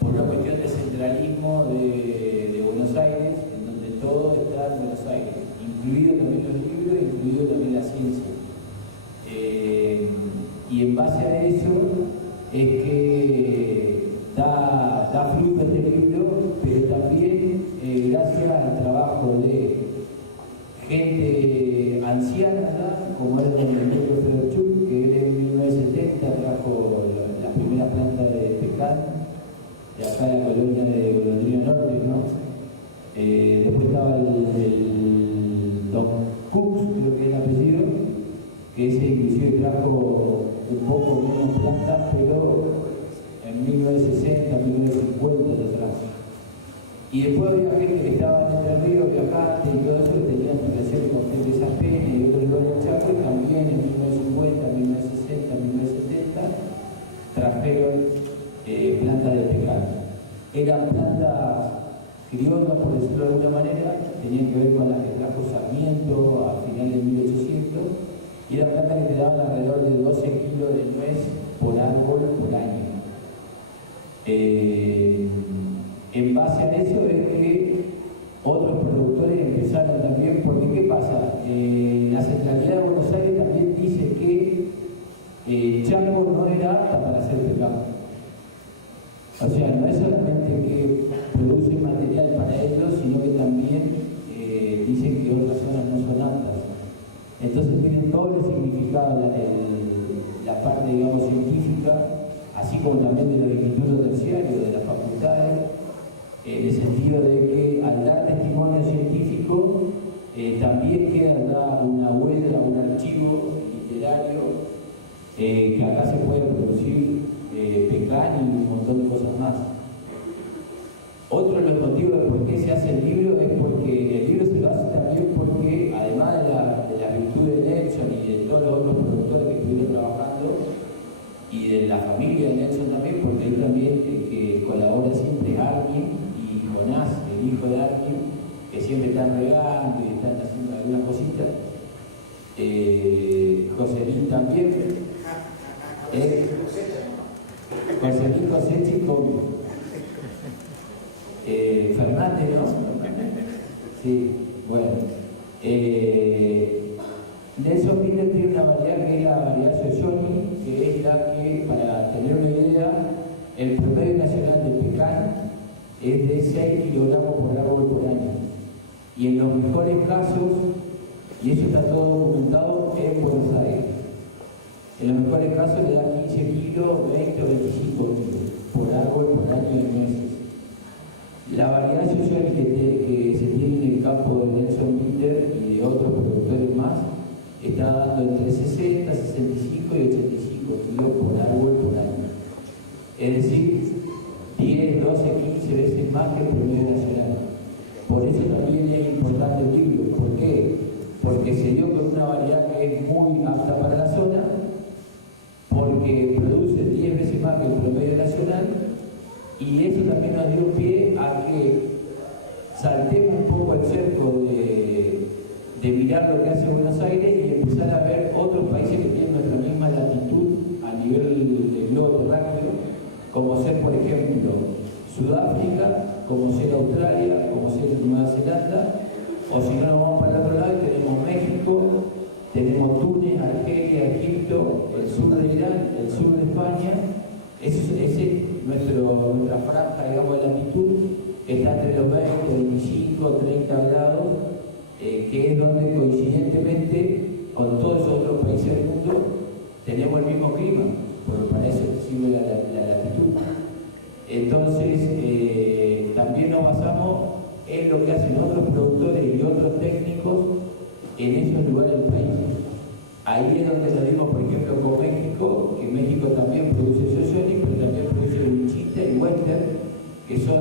por una cuestión de centralismo de Buenos Aires, en donde todo está en Buenos Aires, incluido también los libros, incluido también la ciencia. Y en base a eso es que da fruto este libro, pero también gracias al trabajo de gente anciana, como era don Emilio Fedorchuk, que él en 1970 trajo la primera planta de pecan de acá de la colonia de Golondrina Norte, ¿no? Después estaba el Don Cooks, creo que es el apellido, que ese inclusive trajo un poco menos plantas, pero en 1960, 1950 se trajo. Y después había gente que estaba en Entre Ríos, viajante y todo eso, que tenían relaciones con gente de Saspena y otros lugares de Chaco, y también en 1950, 1960, 1970 trajeron plantas de pecan. Eran plantas criollas, por decirlo de alguna manera, tenían que ver con las que trajo Sarmiento a finales de 1800, y eran plantas que te daban alrededor de 12 kilos de nuez por árbol por año. En base a eso es que otros productores empezaron también, porque ¿qué pasa? La centralidad de Buenos Aires también dice que Chaco no era apta para hacer pecan. O sea, no es solamente que produce material para ellos, sino que también dicen que otras zonas no son aptas. Entonces tienen doble significado la parte, digamos, científica, así como también de los institutos terciarios, de las facultades, en el sentido de que al dar testimonio científico también queda una huella, un archivo literario que acá se puede producir pecan y un montón de cosas más. Otro de los motivos de por qué se hace el libro es porque el libro se lo hace también porque, además de la virtud de Nelson y de todos los otros productores que estuvieron trabajando, y de la familia de Nelson también, porque ahí también que colabora siempre Armin y Jonás, el hijo de Armin, que siempre están regando y están haciendo algunas cositas. José Luis también. José Luis cosecha y come. Fernández, ¿no? Sí, bueno. Nelson Miller tiene una variedad que es la variedad Soyoni, que es la que, para tener una idea, el promedio nacional de pecan es de 6 kilogramos por árbol por año. Y en los mejores casos, y eso está todo documentado en Buenos Aires, en los mejores casos le da 15 kilos, 20 o 25 kilos por árbol por año de meses. La variedad social que se tiene en el campo de Nelson Miller y de otros productores más está dando entre 60, 65 y 85 es decir, 10, 12, 15 veces más que el promedio nacional. Por eso también es importante el libro. ¿Por qué? Porque se dio con una variedad que es muy apta para la zona, porque produce 10 veces más que el promedio nacional, y eso también nos dio pie a que saltemos un poco el cerco de mirar lo que hace Buenos Aires y empezar a ver otros países que tienen nuestra misma latitud a nivel del globo terráqueo, como ser, por ejemplo, Sudáfrica, como ser Australia, como ser Nueva Zelanda, o si no nos vamos para el otro lado, tenemos México, tenemos Túnez, Argelia, Egipto, el sur de Irán, el sur de España. Ese es nuestra franja, digamos, de latitud, que está entre los 20, 25, 30 grados, que es donde coincidentemente con todos esos otros países del mundo tenemos el mismo clima, porque para eso sirve la latitud. Entonces, también nos basamos en lo que hacen otros productores y otros técnicos en esos lugares del país. Ahí es donde salimos, por ejemplo, con México, que México también produce Socionic, pero también produce Winchita y Western, que son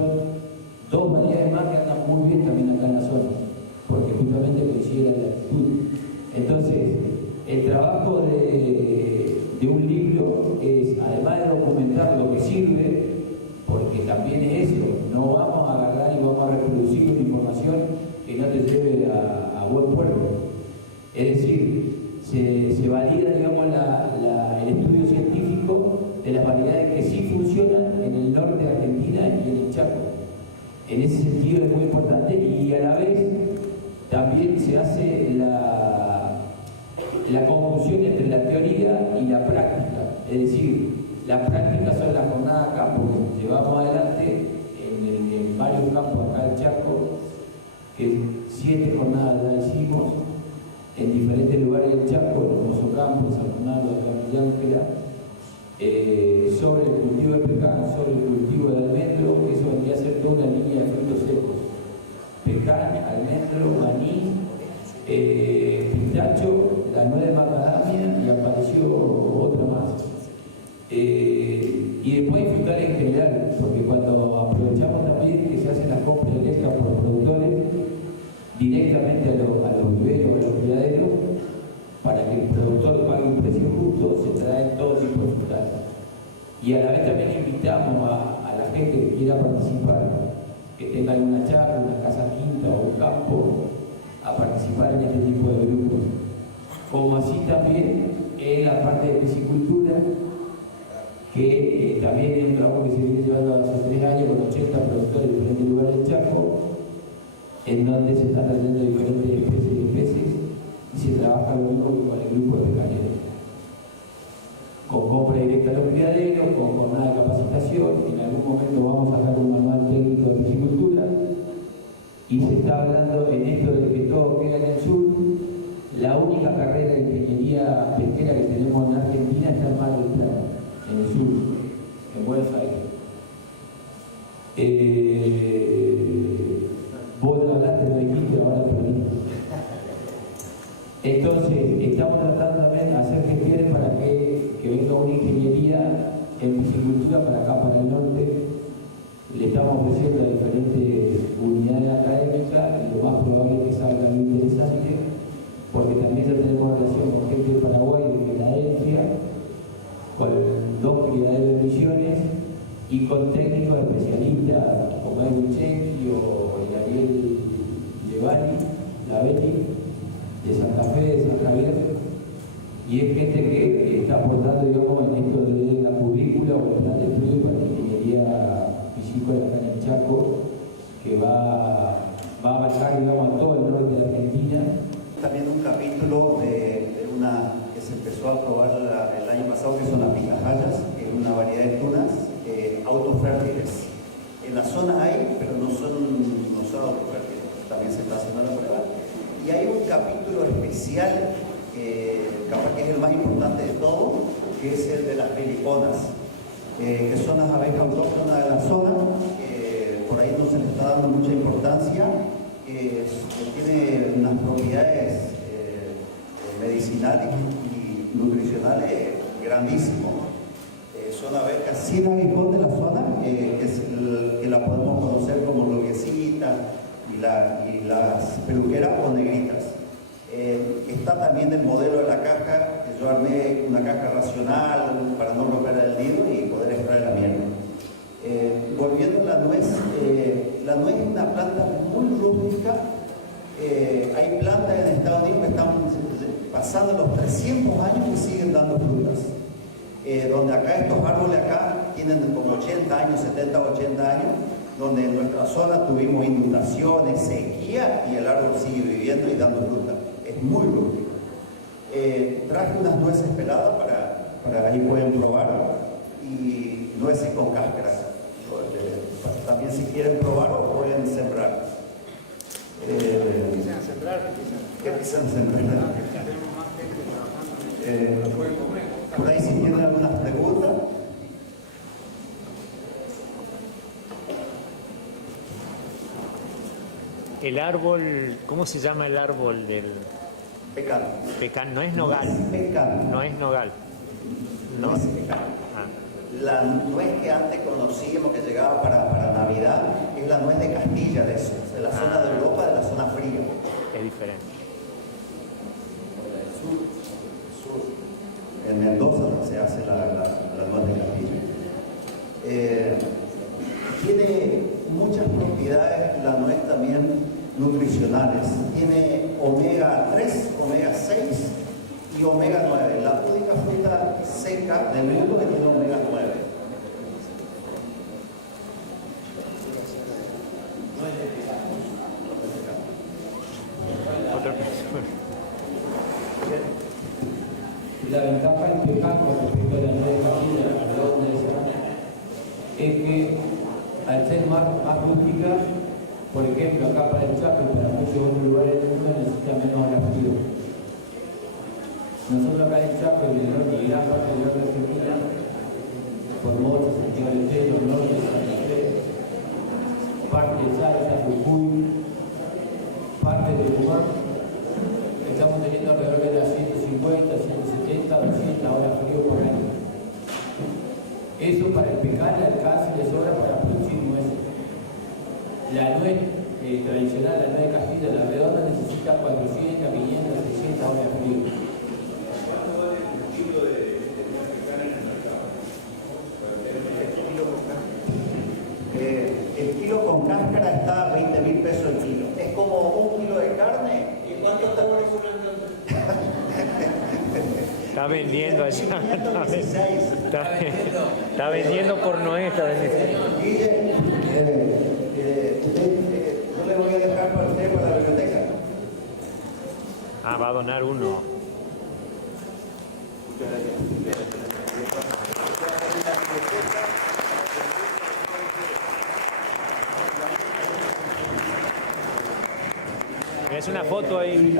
dos variedades más que andan muy bien también acá en la zona, porque justamente coincide la latitud. Entonces, el trabajo de un libro es, además de documentar lo que sirve, porque también es eso, no vamos a agarrar y vamos a reproducir una información que no te lleve a buen puerto. Es decir, se valida, digamos, el estudio científico de las variedades que sí funcionan en el norte de Argentina y en el Chaco. En ese sentido es muy importante, y a la vez también se hace la conjunción entre la teoría y la práctica. Es decir, la práctica son las jornadas a campo que llevamos adelante en varios campos acá del Chaco, que 7 jornadas ya hicimos en diferentes lugares del Chaco, en Hermoso Campo, en San Fernando, en Ángela, sobre el cultivo de pecan, sobre el cultivo de almendro, que eso vendría a ser toda una línea de frutos secos. Pecan, almendro, maní, pistacho, la nuez de macadamia, y apareció otra más. Y después hay frutales en general, porque cuando aprovechamos también que se hacen las compras directas por los productores, directamente a los viveros, a los criaderos, para que el productor pague un precio justo, se traen todo tipo de frutales. Y a la vez también invitamos a la gente que quiera participar, que tenga alguna chacra, una casa quinta o un campo, a participar en este tipo de grupos. Como así también en la parte de piscicultura, que también es un trabajo que se viene llevando hace 3 años con 80 productores de diferentes lugares del Chaco, en donde se están trayendo diferentes especies de peces y se trabaja lo mismo que con el grupo de pecaneros. Con compra directa a los criaderos, con jornada de capacitación. En algún momento vamos a sacar un manual técnico de piscicultura, y se está hablando en esto de que todo queda en el sur. La única carrera de ingeniería pesquera que tenemos en Argentina está en Mar del Plata, en el sur, en Buenos Aires. Vos no hablaste, lo dijiste, ahora perdí. Entonces, estamos tratando también de hacer gestiones para que venga una ingeniería en piscicultura para acá, para el norte. Le estamos ofreciendo a diferentes unidades académicas, y lo más probable es que salga algo interesante, porque también ya tenemos relación con gente de Paraguay, de Filadelfia, con 2 criaderos de Misiones, y con técnicos especialistas como Edwin Chenki o el Ariel Levani, la Betty, de Santa Fe, de San Javier, y es gente que está aportando, digamos, en esto de la currícula o el plan de estudio para la ingeniería piscícola acá en el Chaco, que va a abarcar, digamos, a todo el norte de Argentina. También un capítulo de una que se empezó a probar el año pasado, que son las picajayas, que es una variedad de tunas autofértiles. En la zona hay, pero no son autofértiles. También se está haciendo la prueba. Y hay un capítulo especial, capaz que es el más importante de todo, que es el de las meliponas, que son las abejas autóctonas de la zona, que por ahí no se le está dando mucha importancia, que tiene unas propiedades medicinales y nutricionales grandísimas. zona Beca, sin aguijón de la zona, que la podemos conocer como Bloguecita y las peluqueras o negritas. Está también el modelo de la caja, que yo armé una caja racional para no romper el dedo y poder extraer la miel. Volviendo a la nuez es una planta muy rústica. Hay plantas en Estados Unidos que están pasando los 300 años y siguen dando frutas. Donde acá estos árboles acá tienen como 80 años, 70 o 80 años, donde en nuestra zona tuvimos inundaciones, sequía y el árbol sigue viviendo y dando fruta. Es muy rústico. Traje unas nueces peladas para ahí pueden probar y nueces con cáscara. También si quieren probar o pueden sembrar. Empiezan a sembrar. ¿Qué empiezan a sembrar? Por ahí si tienen algunas preguntas. El árbol, ¿cómo se llama el árbol del...? Pecan. Pecan, no es nogal. Pecan. No es nogal. No es pecan. La nuez que antes conocíamos que llegaba para Navidad es la nuez de Castilla, de la zona de Europa, de la zona fría. Es diferente. Sur. En Mendoza se hace la nuez de Castilla. Tiene muchas propiedades la nuez también nutricionales. Tiene omega 3, omega 6 y omega 9. La única fruta seca del mundo que tiene omega 9. La ventaja del pecan con respecto a la nuez de Castilla, es que al ser más rústica, por ejemplo, acá para el Chaco y para muchos otros lugares del mundo necesita menos frío. Nosotros acá en el Chaco y en gran parte del norte de Argentina, Formosa, Santiago del Estero, Norte, Santa Fe, parte de Salta, Jujuy, parte de Tucumán, estamos teniendo alrededor de las 150, 170, 200 horas frío por año. Eso para el pecan le alcanza y le sobra para producir nueces. La nuez tradicional, la nuez de Castilla, la redonda, necesita 400, 500, 600 horas de frío. El kilo con cáscara está a 20.000 pesos el kilo. Es como 1 kilo de carne. ¿Y cuánto está por eso? Está vendiendo allá. Está vendiendo por Noé. Está vendiendo. Yo le voy a dejar para usted para la biblioteca. Ah, va a donar uno. Es una foto ahí.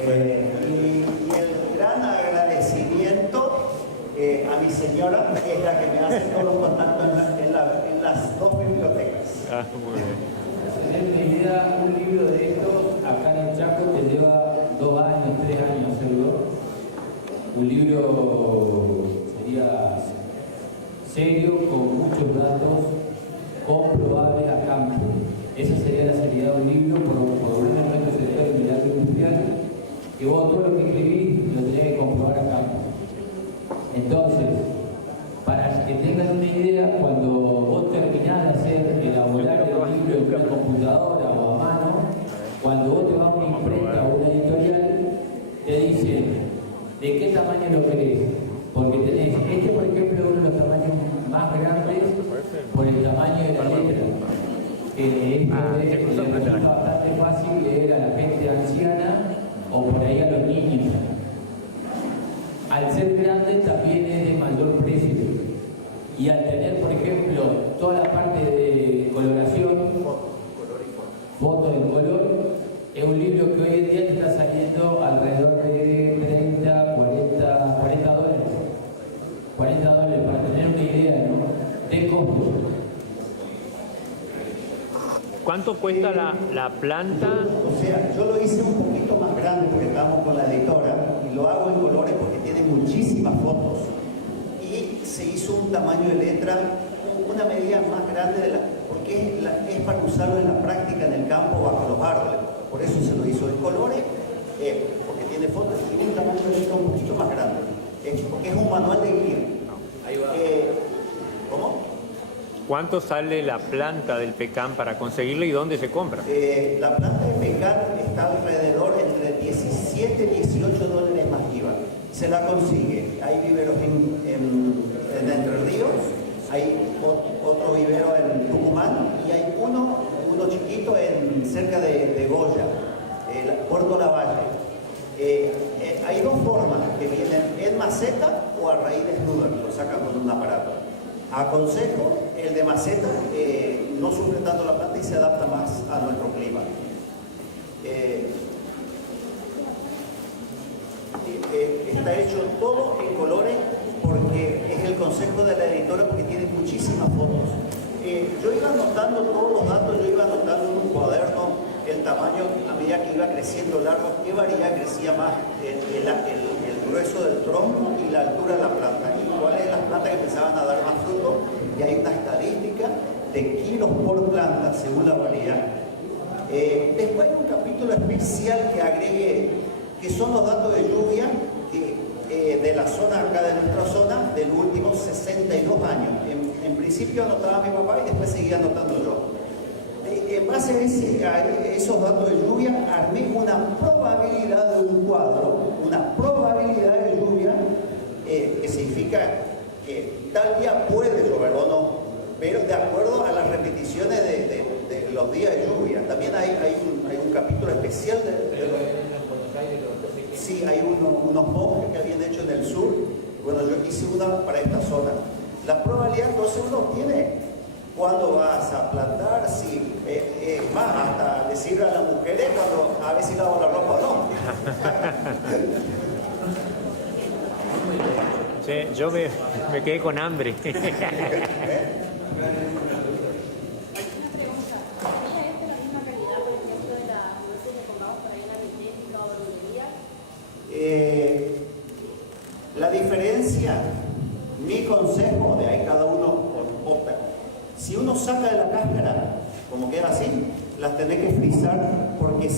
Y el gran agradecimiento a mi señora, que es la que me hace todos los contactos en las dos bibliotecas. Ah, muy bien. Para tener una idea, un libro de estos acá en el Chaco te lleva 2 años, 3 años hacerlo. Un libro sería serio, con muchos datos comprobables a campo. Esa sería la seriedad de un libro por un nuestro sector de milagro industrial, que vos todo lo que escribís lo tenés que comprobar a campo. Entonces, para que tengan una idea, cuando vos terminás de elaborar el libro en una computadora o a mano, cuando vos te vas a una imprenta o una editorial, te dicen de qué tamaño lo querés. Porque tenés, por ejemplo, es uno de los tamaños más grandes por el tamaño de la letra. Es bastante fácil leer a la gente anciana o por ahí a los niños. Al ser grande también es de mayor precio. Y al tener, por ejemplo, toda la parte de coloración, foto de color, es un libro que hoy en día te está saliendo alrededor de 30, 40 dólares. 40 dólares para tener una idea, ¿no? De costo. ¿Cuánto cuesta la planta? O sea, yo lo hice un poquito más grande porque estamos con la editora y lo hago en colores porque tiene muchísimas fotos. Y se hizo un tamaño de letra, una medida más grande porque es para usarlo en la práctica en el campo bajo los árboles. Por eso se lo hizo en colores, porque tiene fotos y un tamaño de letra un poquito más grande. Porque es un manual de guía. Ahí va. ¿Cómo? ¿Cuánto sale la planta del pecan para conseguirla y dónde se compra? La planta de pecan está alrededor entre 17 y 18 dólares más IVA. Se la consigue. Hay viveros en Entre Ríos, hay otro vivero en Tucumán y hay uno chiquito cerca de Goya, Puerto Lavalle. Hay dos formas que vienen en maceta o a raíz desnuda, que lo sacan con un aparato. Aconsejo el de maceta, no sufre tanto la planta y se adapta más a nuestro clima. Está hecho todo en colores porque es el consejo de la editora porque tiene muchísimas fotos. Yo iba anotando todos los datos, yo iba anotando en un cuaderno el tamaño a medida que iba creciendo largo, qué variedad crecía más, el grueso del tronco y la altura de la planta, y cuáles eran las plantas que empezaban a dar más fruto, y hay una estadística de kilos por planta según la variedad. Después hay un capítulo especial que agregué, que son los datos de lluvia de la zona acá de nuestra zona de los últimos 62 años. En principio anotaba mi papá y después seguía anotando yo. En base a esos datos de lluvia, armé una probabilidad de un cuadro, una probabilidad de lluvia, que significa que tal día puede llover o no, pero de acuerdo a las repeticiones de los días de lluvia. También hay un capítulo especial sí, hay unos monjes que habían hecho en el sur. Bueno, yo hice una para esta zona. La probabilidad, entonces uno tiene cuándo vas a plantar, si más, hasta decirle a las mujeres cuando a ver si lavo la ropa o no. Sí, yo me quedé con hambre. La diferencia, mi consejo, de ahí cada uno opta. Si uno saca de la cáscara, como queda así, las tenés que frizar porque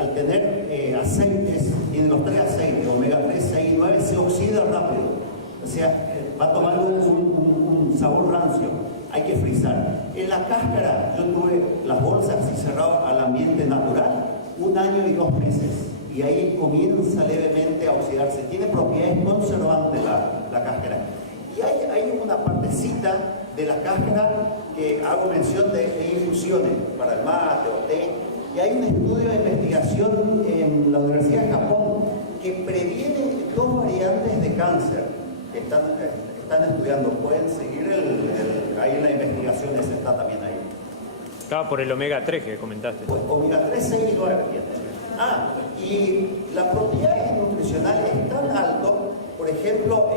al tener aceites, tienen los 3 aceites, omega 3, 6 y 9, se oxida rápido. O sea, va a tomar un sabor rancio. Hay que frizar. En la cáscara yo tuve las bolsas y cerrado al ambiente natural 1 año y 2 meses. Y ahí comienza levemente a oxidarse. Tiene propiedades conservantes la cáscara. Y hay una partecita de la cáscara que hago mención de infusiones para el mate o té. Y hay un estudio de investigación en la Universidad de Japón que previene 2 variantes de cáncer que están estudiando. Pueden seguir ahí en la investigación, esa está también ahí. Estaba por el omega 3 que comentaste. Pues, omega 3, 6 y 9. Y las propiedades nutricionales tan altas, por ejemplo,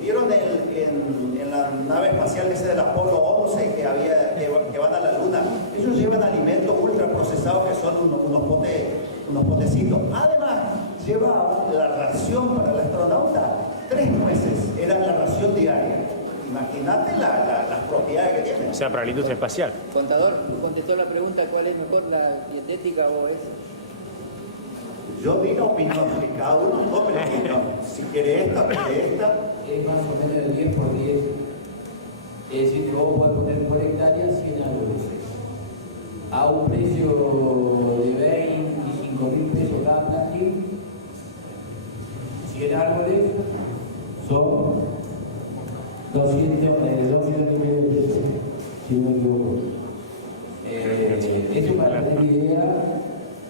vieron en la nave espacial ese del Apolo 11 que van a la Luna, ellos llevan alimentos ultraprocesados que son unos potecitos. Además, lleva la ración para el astronauta, 3 nueces, era la ración diaria. Imagínate las propiedades que tiene. O sea, para la industria espacial. Contador, contestó la pregunta, ¿cuál es mejor, la dietética o esa? Yo di la opinión, que cada uno tome la opinión. Si quiere esta, quiere esta. Es más o menos el 10 por 10. Es decir, que vos podés poner por hectárea 100 árboles. A un precio de 25.000 pesos cada plantín. 100 árboles son 200 millones de pesos, si no me equivoco. Eso para tener idea.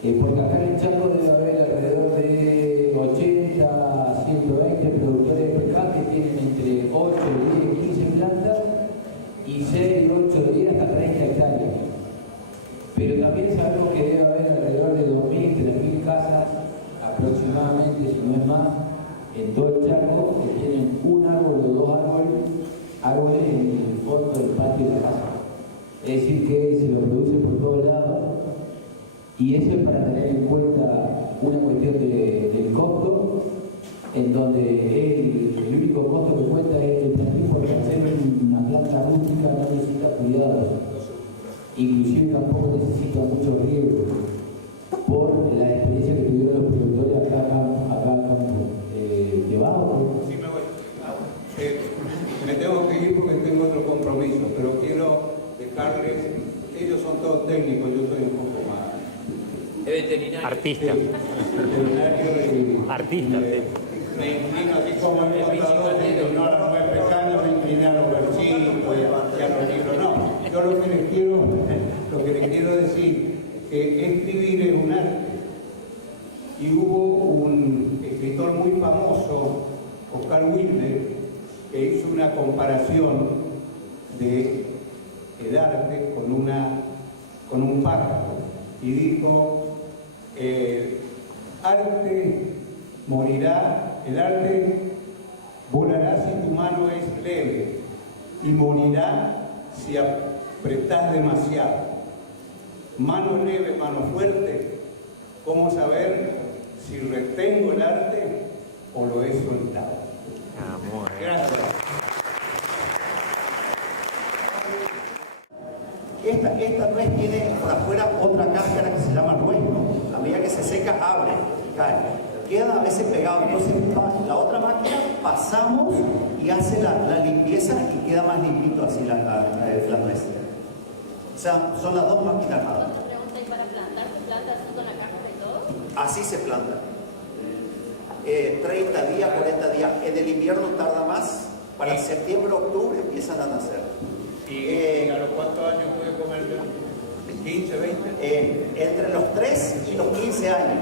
Porque acá en el Chaco debe haber alrededor de 80, 120 productores de pecan que tienen entre 8, 10, 15 plantas y 6, 8, 10 hasta 30 hectáreas. Pero también sabemos que debe haber alrededor de 2.000, 3.000 casas aproximadamente, si no es más, en todo el Chaco que tienen un árbol o 2 árboles en el fondo del patio de la casa. Es decir, que se lo produce por todos lados. Y eso es para tener en cuenta una cuestión del costo, en donde el único costo que cuenta es el transporte, porque hacer una planta rústica no necesita cuidados, inclusive tampoco necesita mucho riesgo, por la experiencia que tuvieron los productores acá a campo. ¿Te vas o? Sí, me voy. Me tengo que ir porque tengo otro compromiso, pero quiero dejarles, ellos son todos técnicos, yo soy un poco más. Es veterinario. Artista. Sí, veterinario y... Artista. Me inclino así como el contador, no a los nueve pecanos, me incliné a los versículos y a los libros. No, yo lo que les quiero decir, que escribir es un arte. Y hubo un escritor muy famoso, Oscar Wilde, que hizo una comparación de el arte con un pájaro. Y dijo, arte morirá, el arte volará si tu mano es leve y morirá si apretás demasiado. Mano leve, mano fuerte, ¿cómo saber si retengo el arte o lo he soltado? Gracias. Esta nuez tiene por afuera otra cáscara que se llama nuez, ¿no? A medida que se seca, abre, cae. Queda a veces pegado. Entonces, la otra máquina pasamos y hace la limpieza y queda más limpito así la nuez. O sea, son las dos máquinas. Otra pregunta, ¿y para plantar se planta así con la cáscara y todo? Así se planta. 30 días, 40 días. En el invierno tarda más. Para septiembre, octubre empiezan a nacer. ¿Y a los cuántos años puede comer? ¿15, 20? Entre los 3 y los 15 años.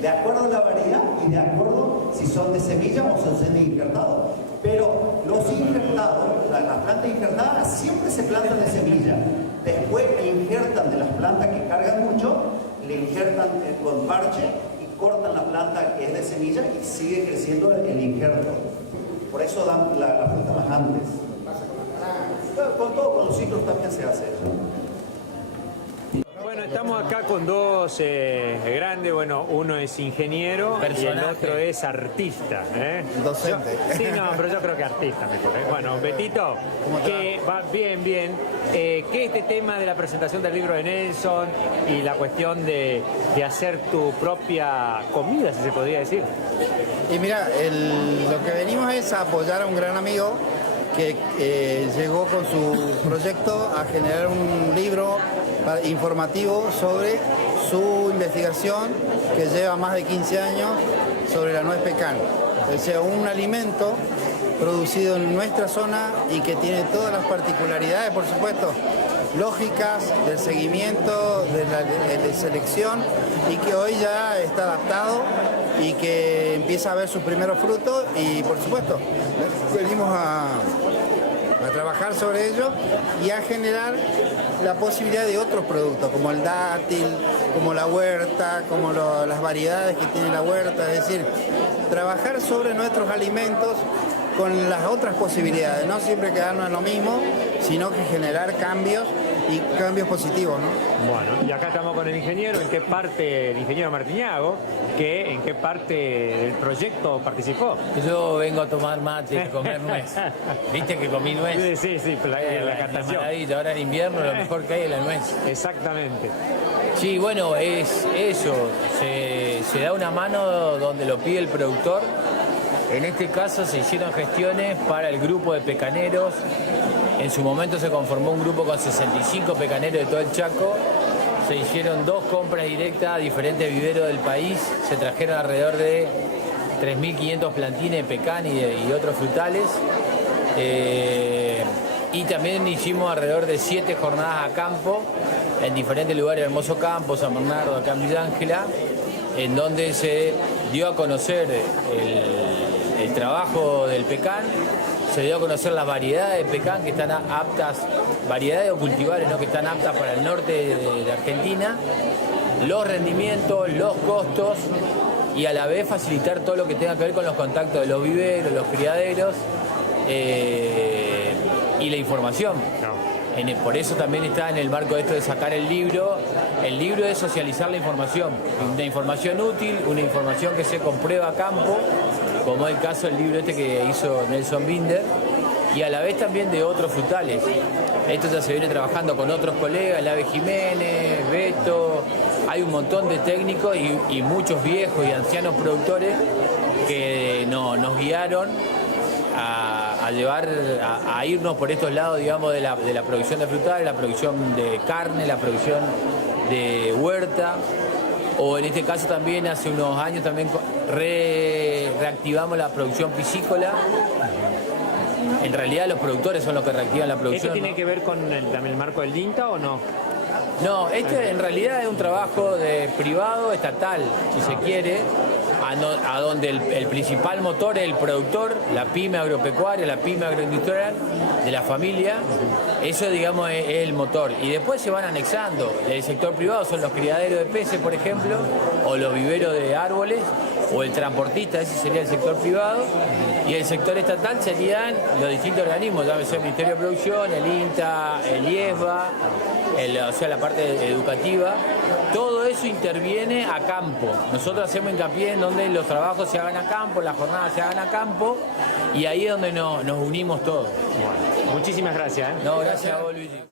De acuerdo a la variedad y de acuerdo si son de semilla o son de injertados. Pero los injertados, las plantas injertadas siempre se plantan de semilla. Después injertan de las plantas que cargan mucho, le injertan con parche y cortan la planta que es de semilla y sigue creciendo el injerto. Por eso dan la fruta más antes. Con los ciclos también se hace eso. Bueno, estamos acá con dos grandes, bueno, uno es ingeniero y el otro es artista. Docente. Sí, no, pero yo creo que artista mejor. Bueno, Betito, que va bien. ¿Qué este tema de la presentación del libro de Nelson y la cuestión de hacer tu propia comida, si se podría decir? Y mira, lo que venimos es a apoyar a un gran amigo que llegó con su proyecto a generar un libro informativo sobre su investigación que lleva más de 15 años sobre la nuez pecan. O sea, un alimento producido en nuestra zona y que tiene todas las particularidades, por supuesto, lógicas del seguimiento, de la selección, y que hoy ya está adaptado y que empieza a ver sus primeros frutos y, por supuesto, venimos a trabajar sobre ello y a generar la posibilidad de otros productos, como el dátil, como la huerta, como las variedades que tiene la huerta, es decir, trabajar sobre nuestros alimentos con las otras posibilidades, no siempre quedarnos en lo mismo, sino que generar cambios y cambios positivos, ¿no? Bueno, y acá estamos con el ingeniero, ¿en qué parte, el ingeniero Martiñago, en qué parte del proyecto participó? Yo vengo a tomar mate y a comer nuez. ¿Viste que comí nuez? Sí, la captación. Maravilla, ahora en invierno lo mejor que hay es la nuez. Exactamente. Sí, bueno, es eso, se da una mano donde lo pide el productor. En este caso se hicieron gestiones para el grupo de pecaneros. En su momento se conformó un grupo con 65 pecaneros de todo el Chaco. Se hicieron 2 compras directas a diferentes viveros del país. Se trajeron alrededor de 3.500 plantines de pecan y otros frutales. Y también hicimos alrededor de 7 jornadas a campo en diferentes lugares, Hermoso Campo, San Bernardo, acá en Villa Ángela, en donde se dio a conocer el trabajo del pecan. Se dio a conocer las variedades de pecan que están aptas, variedades o cultivares, ¿no?, que están aptas para el norte de Argentina, los rendimientos, los costos y a la vez facilitar todo lo que tenga que ver con los contactos de los viveros, los criaderos y la información. por eso también está en el marco de esto de sacar el libro. El libro es socializar la información, una información útil, una información que se comprueba a campo, como es el caso del libro este que hizo Nelson Binder, y a la vez también de otros frutales. Esto ya se viene trabajando con otros colegas, Lave Jiménez, Beto, hay un montón de técnicos y muchos viejos y ancianos productores que nos guiaron a irnos por estos lados, digamos, de la producción de frutales, la producción de carne, la producción de huerta, o en este caso también hace unos años también reactivamos la producción piscícola. En realidad los productores son los que reactivan la producción. ¿Esto tiene que ver con el marco del INTA o no? No, este en realidad es un trabajo privado, estatal, si se quiere, a donde el principal motor es el productor, la pyme agropecuaria, la pyme agroindustrial de la familia. Eso, digamos, es el motor. Y después se van anexando. El sector privado son los criaderos de peces, por ejemplo, o los viveros de árboles, o el transportista, ese sería el sector privado. Y el sector estatal serían los distintos organismos, llámese el Ministerio de Producción, el INTA, el IESBA, o sea, la parte educativa. Todo eso interviene a campo. Nosotros hacemos hincapié en donde los trabajos se hagan a campo, las jornadas se hagan a campo, y ahí es donde nos unimos todos. Bueno, muchísimas gracias. No, gracias a vos, Luigi.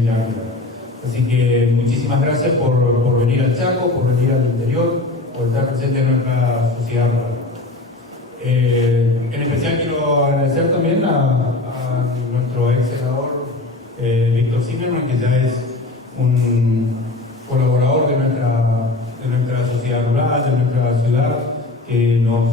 Villa Ángela. Así que muchísimas gracias por venir al Chaco, por venir al interior, por estar presente en nuestra sociedad rural. En especial quiero agradecer también a nuestro ex senador Víctor Zimmerman, que ya es un colaborador de nuestra sociedad rural, de nuestra ciudad, que nos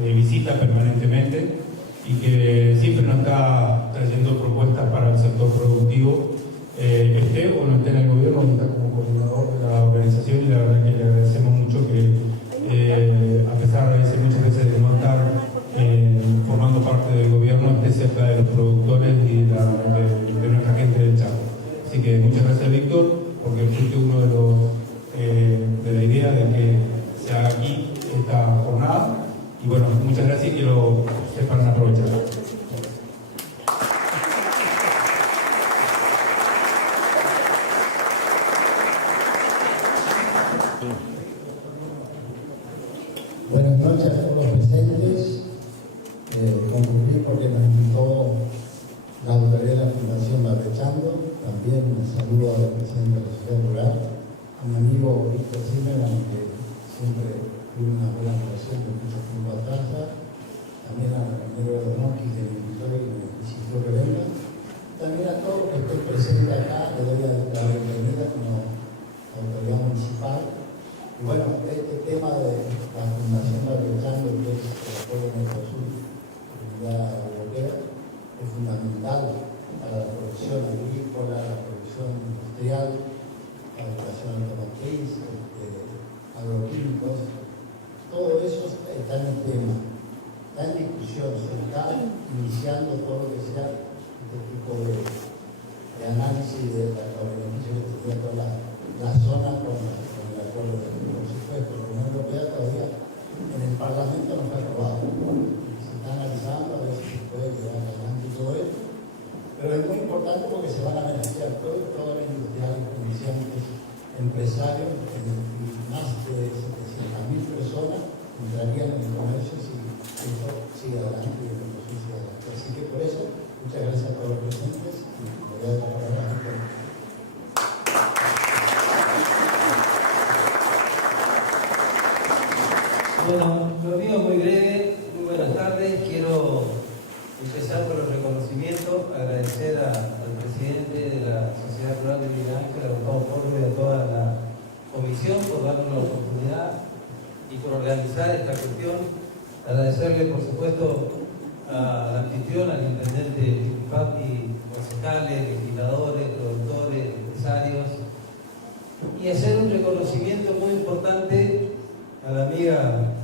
visita permanentemente y que siempre nos está trayendo propuestas para el sector productivo, esté o no esté en el gobierno, está como coordinador de la organización, y la verdad que le agradecemos mucho que a pesar de muchas veces de no estar formando parte del gobierno, esté cerca de los productores y de nuestra gente del Chaco. Así que muchas gracias, Víctor, porque fuiste uno de la idea de que se haga aquí esta jornada. Y bueno, muchas gracias y que lo sepan aprovechar. Buenas noches a todos los presentes. Concluí porque nos invitó la autoridad de la Fundación Barrechando. También un saludo al presidente de la Sociedad Rural, a mi amigo Víctor Zimmerman, que siempre tuve una buena relación de mucho tiempo atrás. También a Ramiro Donocchi, que me invitó y me insistió que venga. También a todos los que estén presentes acá, le doy la bienvenida como autoridad municipal. Y bueno, este tema de la Fundación Barrechando, que es el apoyo Mercosur, Comunidad Europea, es fundamental para la producción agrícola, la producción industrial, la educación automotriz, agroquímicos. Todo eso está en el tema, está en discusión, se está iniciando todo lo que sea este tipo de análisis de los beneficios que tendría toda la zona con el acuerdo de presupuesto. La Unión Europea todavía en el Parlamento no está aprobado. Se está analizando a ver si se puede llevar adelante todo esto. Pero es muy importante porque se van a beneficiar todos los industriales, comerciantes, empresarios, y más de 700.000 personas entrarían en el comercio si esto sigue adelante y el negocio sigue adelante. Así que por eso, muchas gracias a todos los presentes y le voy a dar la palabra a Víctor. Bueno, lo mío es muy breve. Muy buenas tardes. Quiero empezar por el reconocimiento, agradecer al presidente de la Sociedad Rural de Villa Ángela, a Gustavo Porro, y a toda la comisión por darnos la oportunidad y por organizar esta cuestión. Agradecerle, por supuesto, al anfitrión, al intendente Pati, concejales, legisladores, productores, empresarios, y hacer un reconocimiento muy importante a la amiga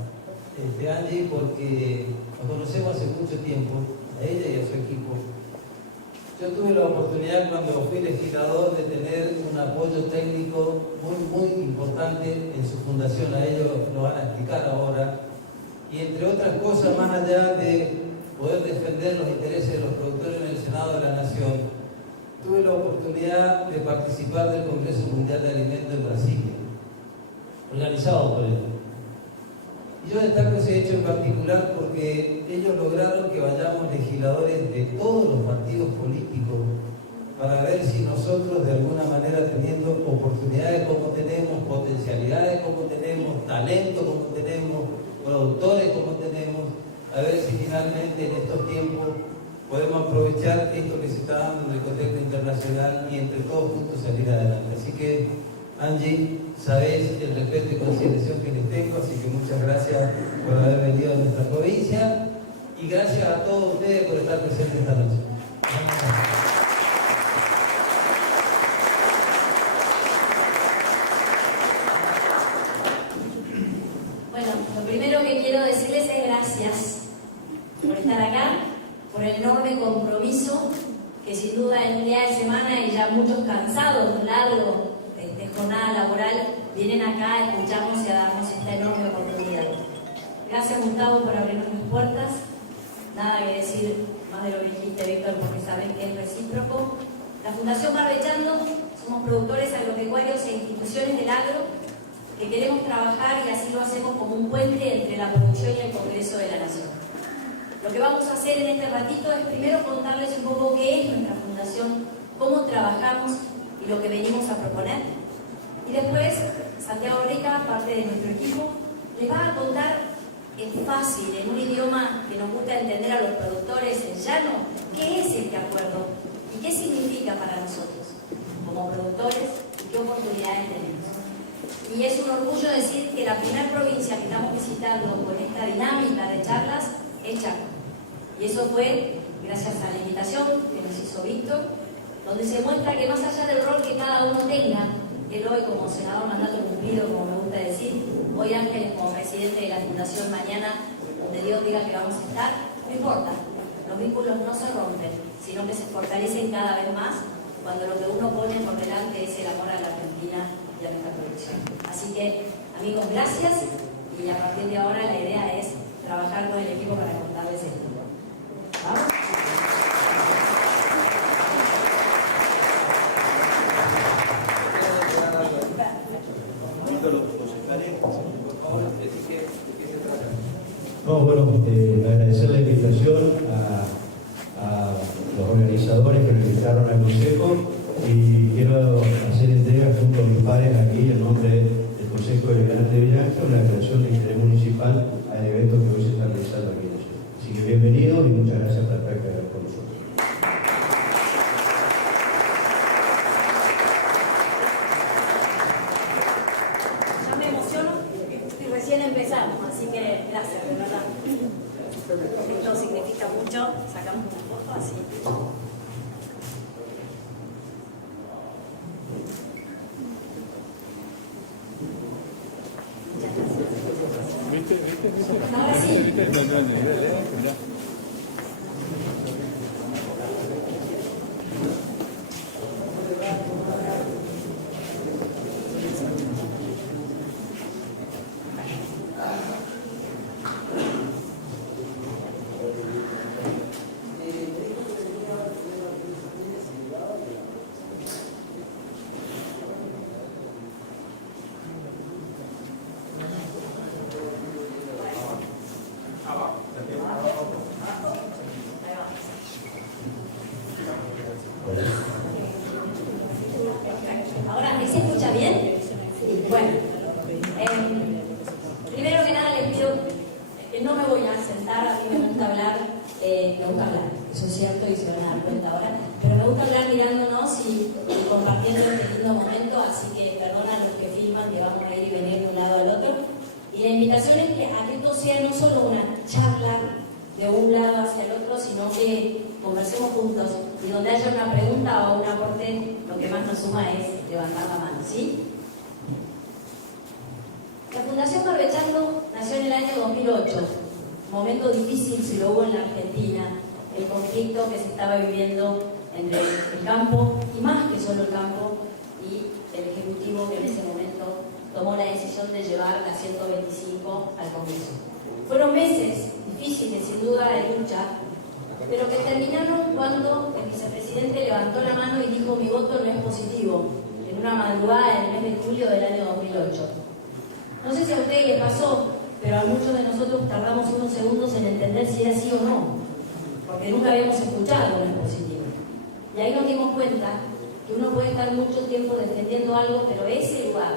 Angie, porque nos conocemos hace mucho tiempo, a ella y a su equipo. Yo tuve la oportunidad cuando fui legislador de tener un apoyo técnico muy importante en su fundación, a ellos lo van a explicar ahora, y entre otras cosas, más allá de poder defender los intereses de los productores en el Senado de la Nación, tuve la oportunidad de participar del Congreso Mundial de Alimentos en Brasilia, organizado por él. Y yo destaco ese hecho en particular porque ellos lograron que vayamos legisladores de todos los partidos políticos para ver si nosotros, de alguna manera, teniendo oportunidades como tenemos, potencialidades como tenemos, talento como tenemos, productores como tenemos, a ver si finalmente en estos tiempos podemos aprovechar esto que se está dando en el contexto internacional y entre todos juntos salir adelante. Así que, Angie, sabés el respeto y consideración que les tengo, así que muchas gracias por haber venido a nuestra provincia y gracias a todos ustedes por estar presentes esta noche. Bueno, lo primero que quiero decirles es gracias por estar acá, por el enorme compromiso que sin duda en un día de semana y ya muchos cansados, largo de jornada laboral, vienen acá a escucharnos y a darnos esta enorme oportunidad. Gracias, Gustavo, por abrirnos las puertas. Nada que decir más de lo que dijiste, Víctor, porque saben que es recíproco. La Fundación Barrechando somos productores agropecuarios e instituciones del agro que queremos trabajar y así lo hacemos como un puente entre la producción y el Congreso de la Nación. Lo que vamos a hacer en este ratito es primero contarles un poco qué es nuestra fundación, cómo trabajamos y lo que venimos a proponer. Y después, Santiago Rica, parte de nuestro equipo, les va a contar en fácil, en un idioma que nos gusta entender a los productores en llano, qué es este acuerdo y qué significa para nosotros como productores y qué oportunidades tenemos. Y es un orgullo decir que la primera provincia que estamos visitando con esta dinámica de charlas es Chaco. Y eso fue gracias a la invitación que nos hizo Víctor, donde se muestra que más allá del rol que cada uno tenga, él hoy como senador mandato cumplido, como me gusta decir, hoy Ángel como presidente de la Fundación, mañana donde Dios diga que vamos a estar, no importa, los vínculos no se rompen, sino que se fortalecen cada vez más cuando lo que uno pone por delante es el amor a la Argentina y a nuestra producción. Así que, amigos, gracias, y a partir de ahora la idea es trabajar con el equipo para contarles esto. ¿Vamos? No, bueno, agradecer la invitación a los organizadores que nos invitaron al Consejo y quiero hacer entrega junto a mis pares aquí en nombre del Consejo Deliberante de Villa Ángel una declaración de interés municipal al evento que hoy se está realizando aquí en la ciudad. Así que bienvenidos y muchas gracias por estar con nosotros. Ya me emociono y recién empezamos, así que gracias, de verdad. Esto significa mucho, sacamos una foto así. Ahora sí. Ahora, ¿me se escucha bien? Bueno, primero que nada les pido, no me voy a sentar, a mí me gusta hablar, eso es cierto y se van a dar cuenta ahora, pero me gusta hablar mirándonos y compartiendo este lindo momento, así que perdonan los que filman que vamos a ir y venir de un lado al otro. Y la invitación es que a que esto sea no solo una charla de un lado hacia el otro, sino que conversemos juntos y donde haya una pregunta o un aporte, lo que más nos suma es levantar la mano, ¿sí? La Fundación Barbechando nació en el año 2008, un momento difícil si lo hubo en la Argentina, el conflicto que se estaba viviendo entre el campo, y más que solo el campo, y el Ejecutivo que en ese momento tomó la decisión de llevar la 125 al Congreso. Fueron meses difíciles, sin duda, de lucha, pero que terminaron cuando el vicepresidente levantó la mano y dijo: mi voto no es positivo, en una madrugada del mes de julio del año 2008. No sé si a ustedes les pasó, pero a muchos de nosotros tardamos unos segundos en entender si era sí o no, porque nunca habíamos escuchado no es positivo. Y ahí nos dimos cuenta que uno puede estar mucho tiempo defendiendo algo, pero ese lugar,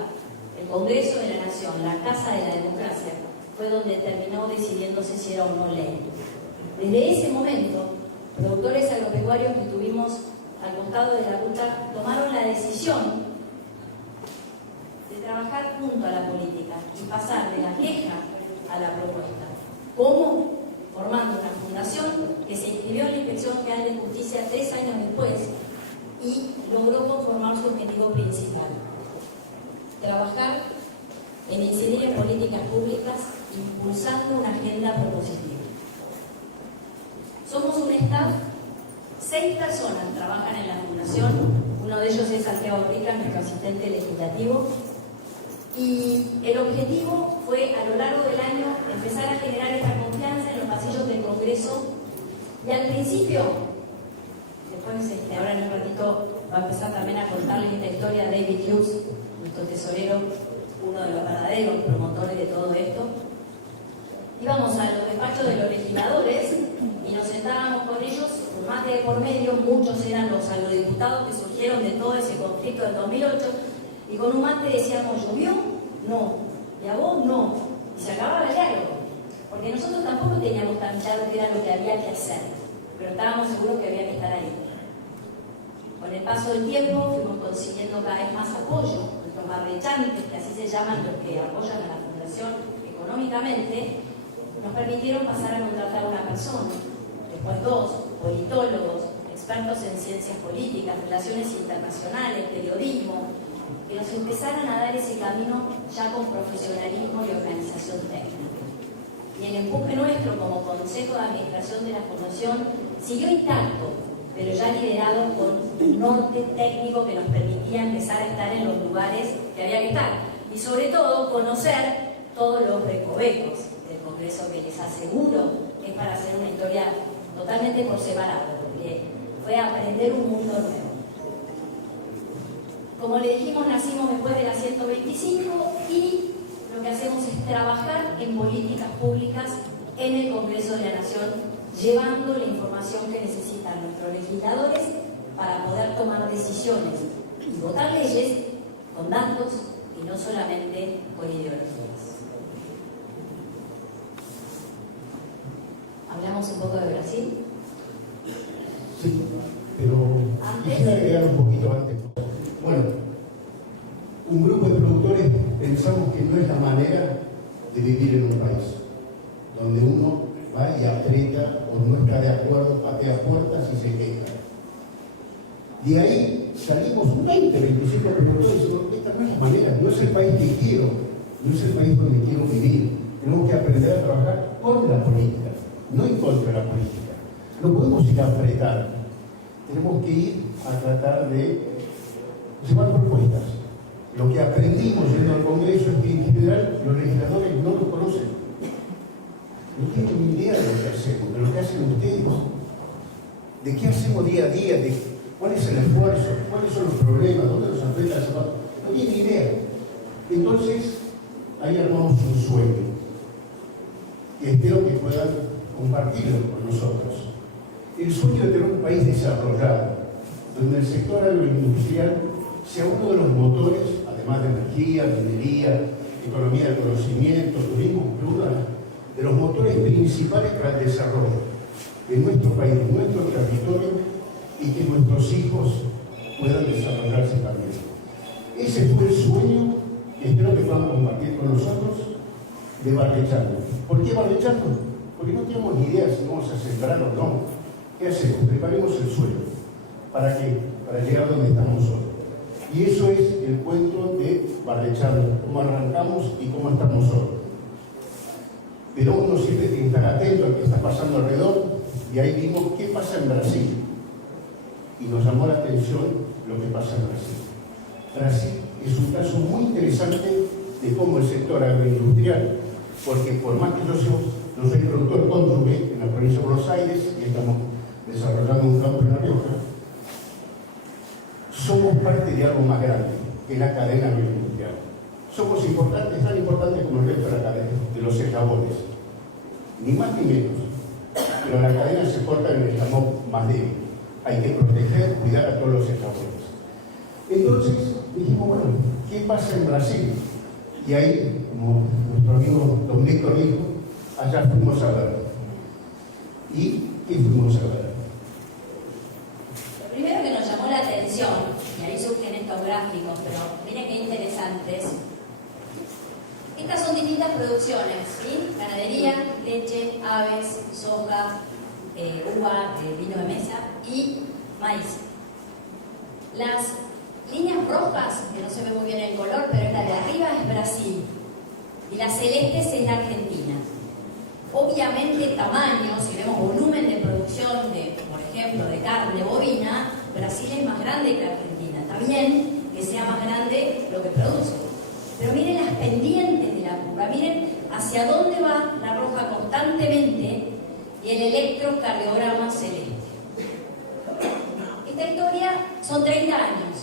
el Congreso de la Nación, la Casa de la Democracia, fue donde terminó decidiéndose si era o no ley. Desde ese momento, productores agropecuarios que estuvimos al costado de la ruta tomaron la decisión de trabajar junto a la política y pasar de la queja a la propuesta. ¿Cómo? Formando una fundación que se inscribió en la Inspección General de Justicia 3 años después y logró conformar su objetivo principal: trabajar en incidir en políticas públicas impulsando una agenda propositiva. Somos un staff, 6 personas trabajan en la fundación, uno de ellos es Santiago Rica, nuestro asistente legislativo, y el objetivo fue a lo largo del año empezar a generar esta confianza en los pasillos del Congreso, y al principio, después ahora en un ratito va a empezar también a contarles esta historia de David Hughes, nuestro tesorero, uno de los verdaderos promotores de todo esto. Íbamos a los despachos de los legisladores y nos sentábamos con ellos, un mate de por medio, muchos eran los agrodiputados que surgieron surgieron de todo ese conflicto del 2008, y con un mate decíamos, ¿llovió? No. ¿Y a vos? No. Y se acababa el diálogo. Porque nosotros tampoco teníamos tan claro qué era lo que había que hacer, pero estábamos seguros que había que estar ahí. Con el paso del tiempo fuimos consiguiendo cada vez más apoyo. Nuestros barrechantes, que así se llaman los que apoyan a la Fundación económicamente, nos permitieron pasar a contratar a una persona, después dos, politólogos, expertos en ciencias políticas, relaciones internacionales, periodismo, que nos empezaran a dar ese camino ya con profesionalismo y organización técnica. Y el empuje nuestro como Consejo de Administración de la Fundación siguió intacto, pero ya liderado con un norte técnico que nos permitía empezar a estar en los lugares que había que estar. Y sobre todo, conocer todos los recovecos del Congreso, que les aseguro que es para hacer una historia totalmente por separado, porque fue aprender un mundo nuevo. Como le dijimos, nacimos después de la 125 y lo que hacemos es trabajar en políticas públicas en el Congreso de la Nación, llevando la información que necesitan nuestros legisladores para poder tomar decisiones y votar leyes con datos y no solamente con ideologías. ¿Hablamos un poco de Brasil? Sí, pero quisiera agregar un poquito antes. Bueno, un grupo de productores pensamos que no es la manera de vivir en un país, donde uno va y aprieta o no está de acuerdo, patea puertas y se queja. De ahí salimos 20, 25 productores diciendo, esta no es la manera, no es el país que quiero, no es el país donde quiero vivir. Tenemos que aprender a trabajar con la política, no en contra de la política. No podemos ir a apretar, tenemos que ir a tratar de llevar propuestas. Lo que aprendimos yendo al Congreso es que en general los legisladores no lo conocen. No tienen ni idea de lo que hacemos, de lo que hacen ustedes, de qué hacemos día a día, de cuál es el esfuerzo, cuáles son los problemas, dónde nos afecta el trabajo. No tienen ni idea. Entonces, ahí armamos un sueño. Y espero que puedan compartirlo con nosotros. El sueño de tener un país desarrollado, donde el sector agroindustrial sea uno de los motores, además de energía, minería, economía del conocimiento, turismo, uno de los motores principales para el desarrollo de nuestro país, de nuestro territorio, y que nuestros hijos puedan desarrollarse también. Ese fue el sueño que espero que puedan compartir con nosotros de Barrechando. ¿Por qué Barrechando? Porque no tenemos ni idea si vamos a sembrar o no. ¿Qué hacemos? Preparemos el suelo. ¿Para qué? Para llegar donde estamos hoy. Y eso es el cuento de Barrechando, cómo arrancamos y cómo estamos hoy. Pero uno siempre tiene que estar atento a lo que está pasando alrededor, y ahí vimos qué pasa en Brasil. Y nos llamó la atención lo que pasa en Brasil. Brasil es un caso muy interesante de cómo el sector agroindustrial, porque por más que yo soy productor cónyuge en la provincia de Buenos Aires y estamos desarrollando un campo en La Rioja, somos parte de algo más grande, que es la cadena agroindustrial. Somos importantes, tan importantes como el resto de la cadena, de los eslabones. Ni más ni menos. Pero la cadena se corta en el eslabón más débil. Hay que proteger, cuidar a todos los eslabones. Entonces dijimos, bueno, ¿qué pasa en Brasil? Y ahí, como nuestro amigo don Víctor dijo, allá fuimos a ver. ¿Y qué fuimos a ver? Lo primero que nos llamó la atención, y ahí surgen estos gráficos, pero miren qué interesantes. Estas son distintas producciones, ¿sí? Ganadería, leche, aves, soja, uva, vino de mesa y maíz. Las líneas rojas, que no se ve muy bien el color, pero la de arriba es Brasil y las celestes es la Argentina. Obviamente tamaño, si vemos volumen de producción de, por ejemplo, de carne bovina, Brasil es más grande que Argentina. Está bien que sea más grande lo que produce, pero miren las pendientes de la curva, miren hacia dónde va la roja constantemente y el electrocardiograma celeste. Esta historia son 30 años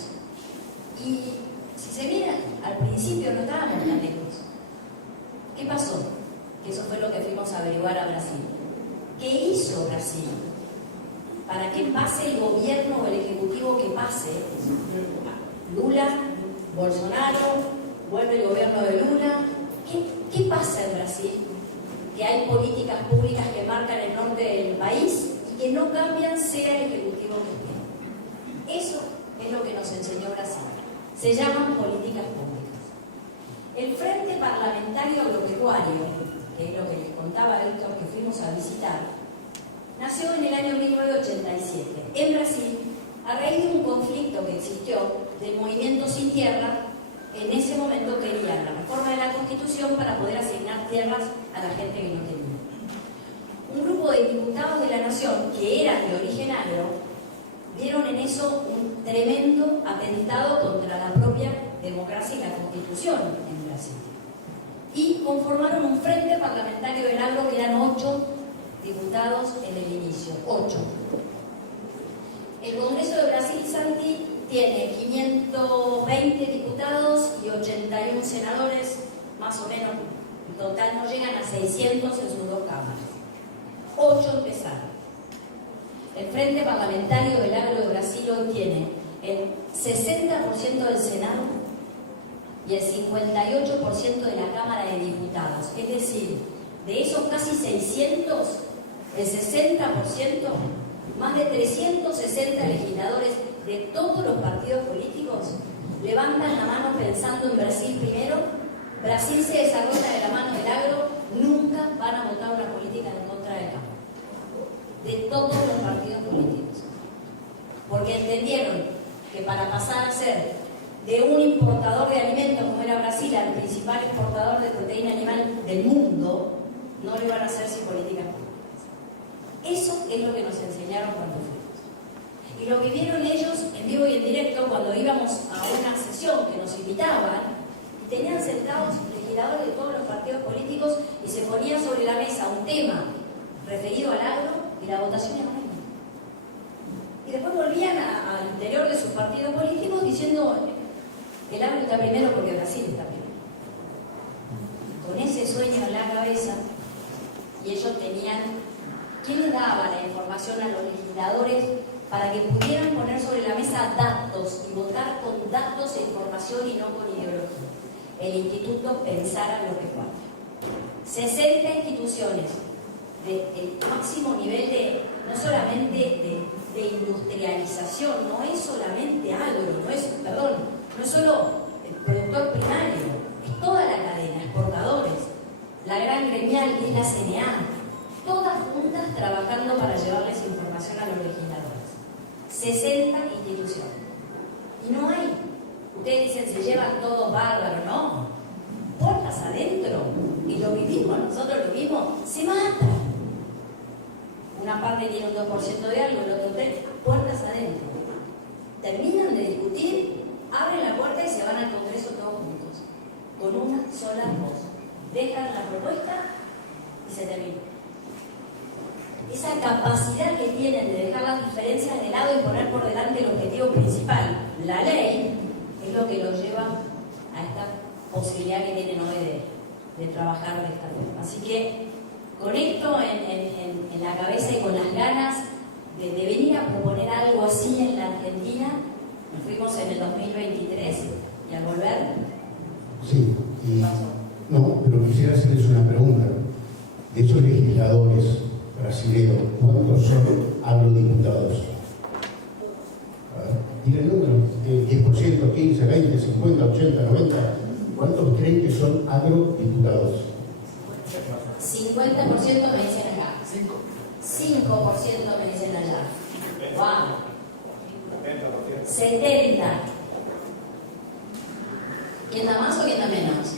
y si se miran, al principio no estábamos tan lejos. ¿Qué pasó? Que eso fue lo que fuimos a averiguar a Brasil. ¿Qué hizo Brasil? para que pase el gobierno o el ejecutivo que pase, Lula, Bolsonaro, vuelve el gobierno de Lula, ¿qué pasa en Brasil? Que hay políticas públicas que marcan el norte del país y que no cambian sea el ejecutivo que esté. Eso es lo que nos enseñó Brasil. Se llaman políticas públicas. El Frente Parlamentario Agropecuario, que es lo que les contaba Víctor que fuimos a visitar, nació en el año 1987 en Brasil a raíz de un conflicto que existió del movimiento Sin Tierra. En ese momento querían la reforma de la Constitución para poder asignar tierras a la gente que no tenía. Un grupo de diputados de la Nación, que eran de origen agro, vieron en eso un tremendo atentado contra la propia democracia y la Constitución en Brasil. Y conformaron un Frente Parlamentario del Agro que eran 8 diputados en el inicio, 8. El Congreso de Brasil, Santi, tiene 520 diputados y 81 senadores, más o menos, en total no llegan a 600 en sus 2 cámaras. 8 empezaron. El Frente Parlamentario del Agro de Brasil hoy tiene el 60% del Senado y el 58% de la Cámara de Diputados. Es decir, de esos casi 600, el 60%, más de 360 legisladores de todos los partidos políticos levantan la mano pensando en Brasil primero. Brasil se desarrolla de la mano del agro, nunca van a votar una política en contra del campo. De todos los partidos políticos. Porque entendieron que para pasar a ser de un importador de alimentos como era Brasil al principal exportador de proteína animal del mundo, no lo iban a hacer sin políticas públicas. Eso es lo que nos enseñaron cuando fuimos. Y lo que vieron ellos en vivo y en directo cuando íbamos a una sesión que nos invitaban, y tenían sentados legisladores de todos los partidos políticos y se ponía sobre la mesa un tema referido al agro y la votación era buena. Y después volvían al interior de sus partidos políticos diciendo el agro está primero porque Brasil está primero. Con ese sueño en la cabeza, y ellos tenían, ¿quién les daba la información a los legisladores para que pudieran poner sobre la mesa datos y votar con datos e información y no con ideología? El Instituto Pensar Agropecuario. 60 instituciones del máximo nivel de, no solamente de industrialización, no es solamente agro, no es solo el productor primario, es toda la cadena, exportadores, la gran gremial que es la CNA, todas juntas trabajando para llevarles información a los legisladores. 60 instituciones. Y no hay, ustedes dicen, se llevan todos bárbaros, no. Puertas adentro, y lo vivimos, nosotros lo vimos, se matan. Una parte tiene un 2% de algo, el otro 3%, puertas adentro. Terminan de discutir, abren la puerta y se van al Congreso todos juntos, con una sola voz. Dejan la propuesta y se termina. Esa capacidad que tienen de dejar las diferencias de lado y poner por delante el objetivo principal, la ley, es lo que los lleva a esta posibilidad que tienen hoy de trabajar de esta forma. Así que con esto en la cabeza y con las ganas de venir a proponer algo así en la Argentina, nos fuimos en el 2023 y al volver... Sí, no, pero quisiera hacerles una pregunta. De esos legisladores brasileños, ¿cuántos son agrodiputados? Diga el número, 10%, 15, 20, 50, 80, 90. ¿Cuántos creen que son agrodiputados? 50% me dicen acá. 5% me dicen allá. ¡Wow! 70. ¿Quién da más o quién da menos?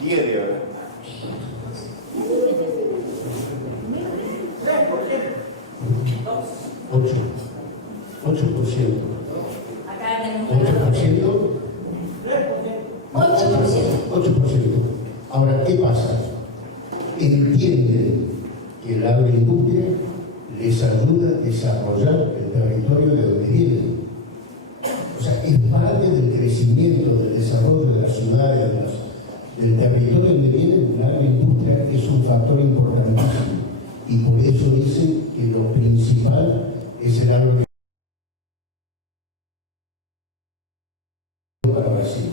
10 de ahora. 8%. Acá tenemos 8%. Ahora, ¿qué pasa? Entienden que la agroindustria les ayuda a desarrollar el territorio de donde vienen. O sea, es parte del crecimiento, del desarrollo de las ciudades, del territorio. trayectoria donde vienen, la agroindustria es un factor importantísimo. Y por eso dicen que lo principal es el agroindustria para Brasil.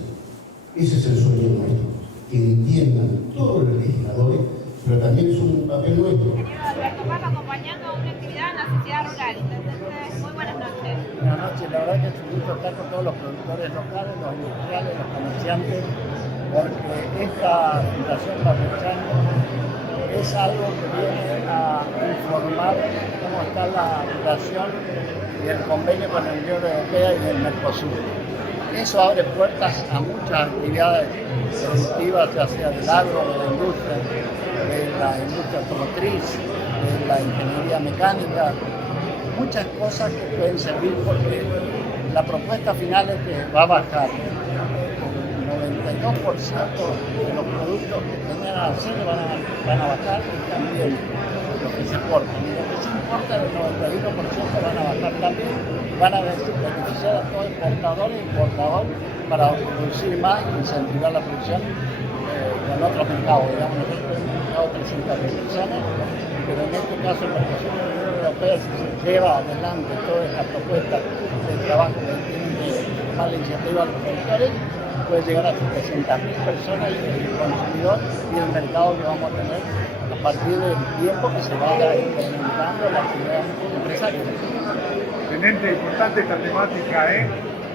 Ese es el sueño nuestro, que entiendan todos los legisladores, pero también es un papel nuestro. Ingeniero Alberto Parra acompañando una actividad en la sociedad rural. Entonces, muy buenas noches. Buenas noches, la verdad que es un gusto estar con todos los productores locales, los industriales, los comerciantes, porque esta fundación Barrechando es algo que viene a informar cómo está la relación y el convenio con la Unión Europea y el Mercosur. Eso abre puertas a muchas actividades productivas, ya sea del agro, de la industria automotriz, de la ingeniería mecánica, muchas cosas que pueden servir porque la propuesta final es que va a bajar. El 92% de los productos que tenían aranceles van a bajar y también los que se exportan. Y los que se importan, el 91% van a bajar también. Van a beneficiar a todo exportador e importador para producir más y incentivar la producción en otros mercados. Digamos, nosotros tenemos un mercado de 300.000 personas, pero en este caso el Mercosur de la Unión Europea, si se lleva adelante toda esta propuesta de trabajo que tienen de tomar la iniciativa a los productores, puede llegar a 700.000 personas y el consumidor y el mercado que vamos a tener a partir del tiempo que se vaya incrementando la actividad empresaria. Excelente, importante esta temática,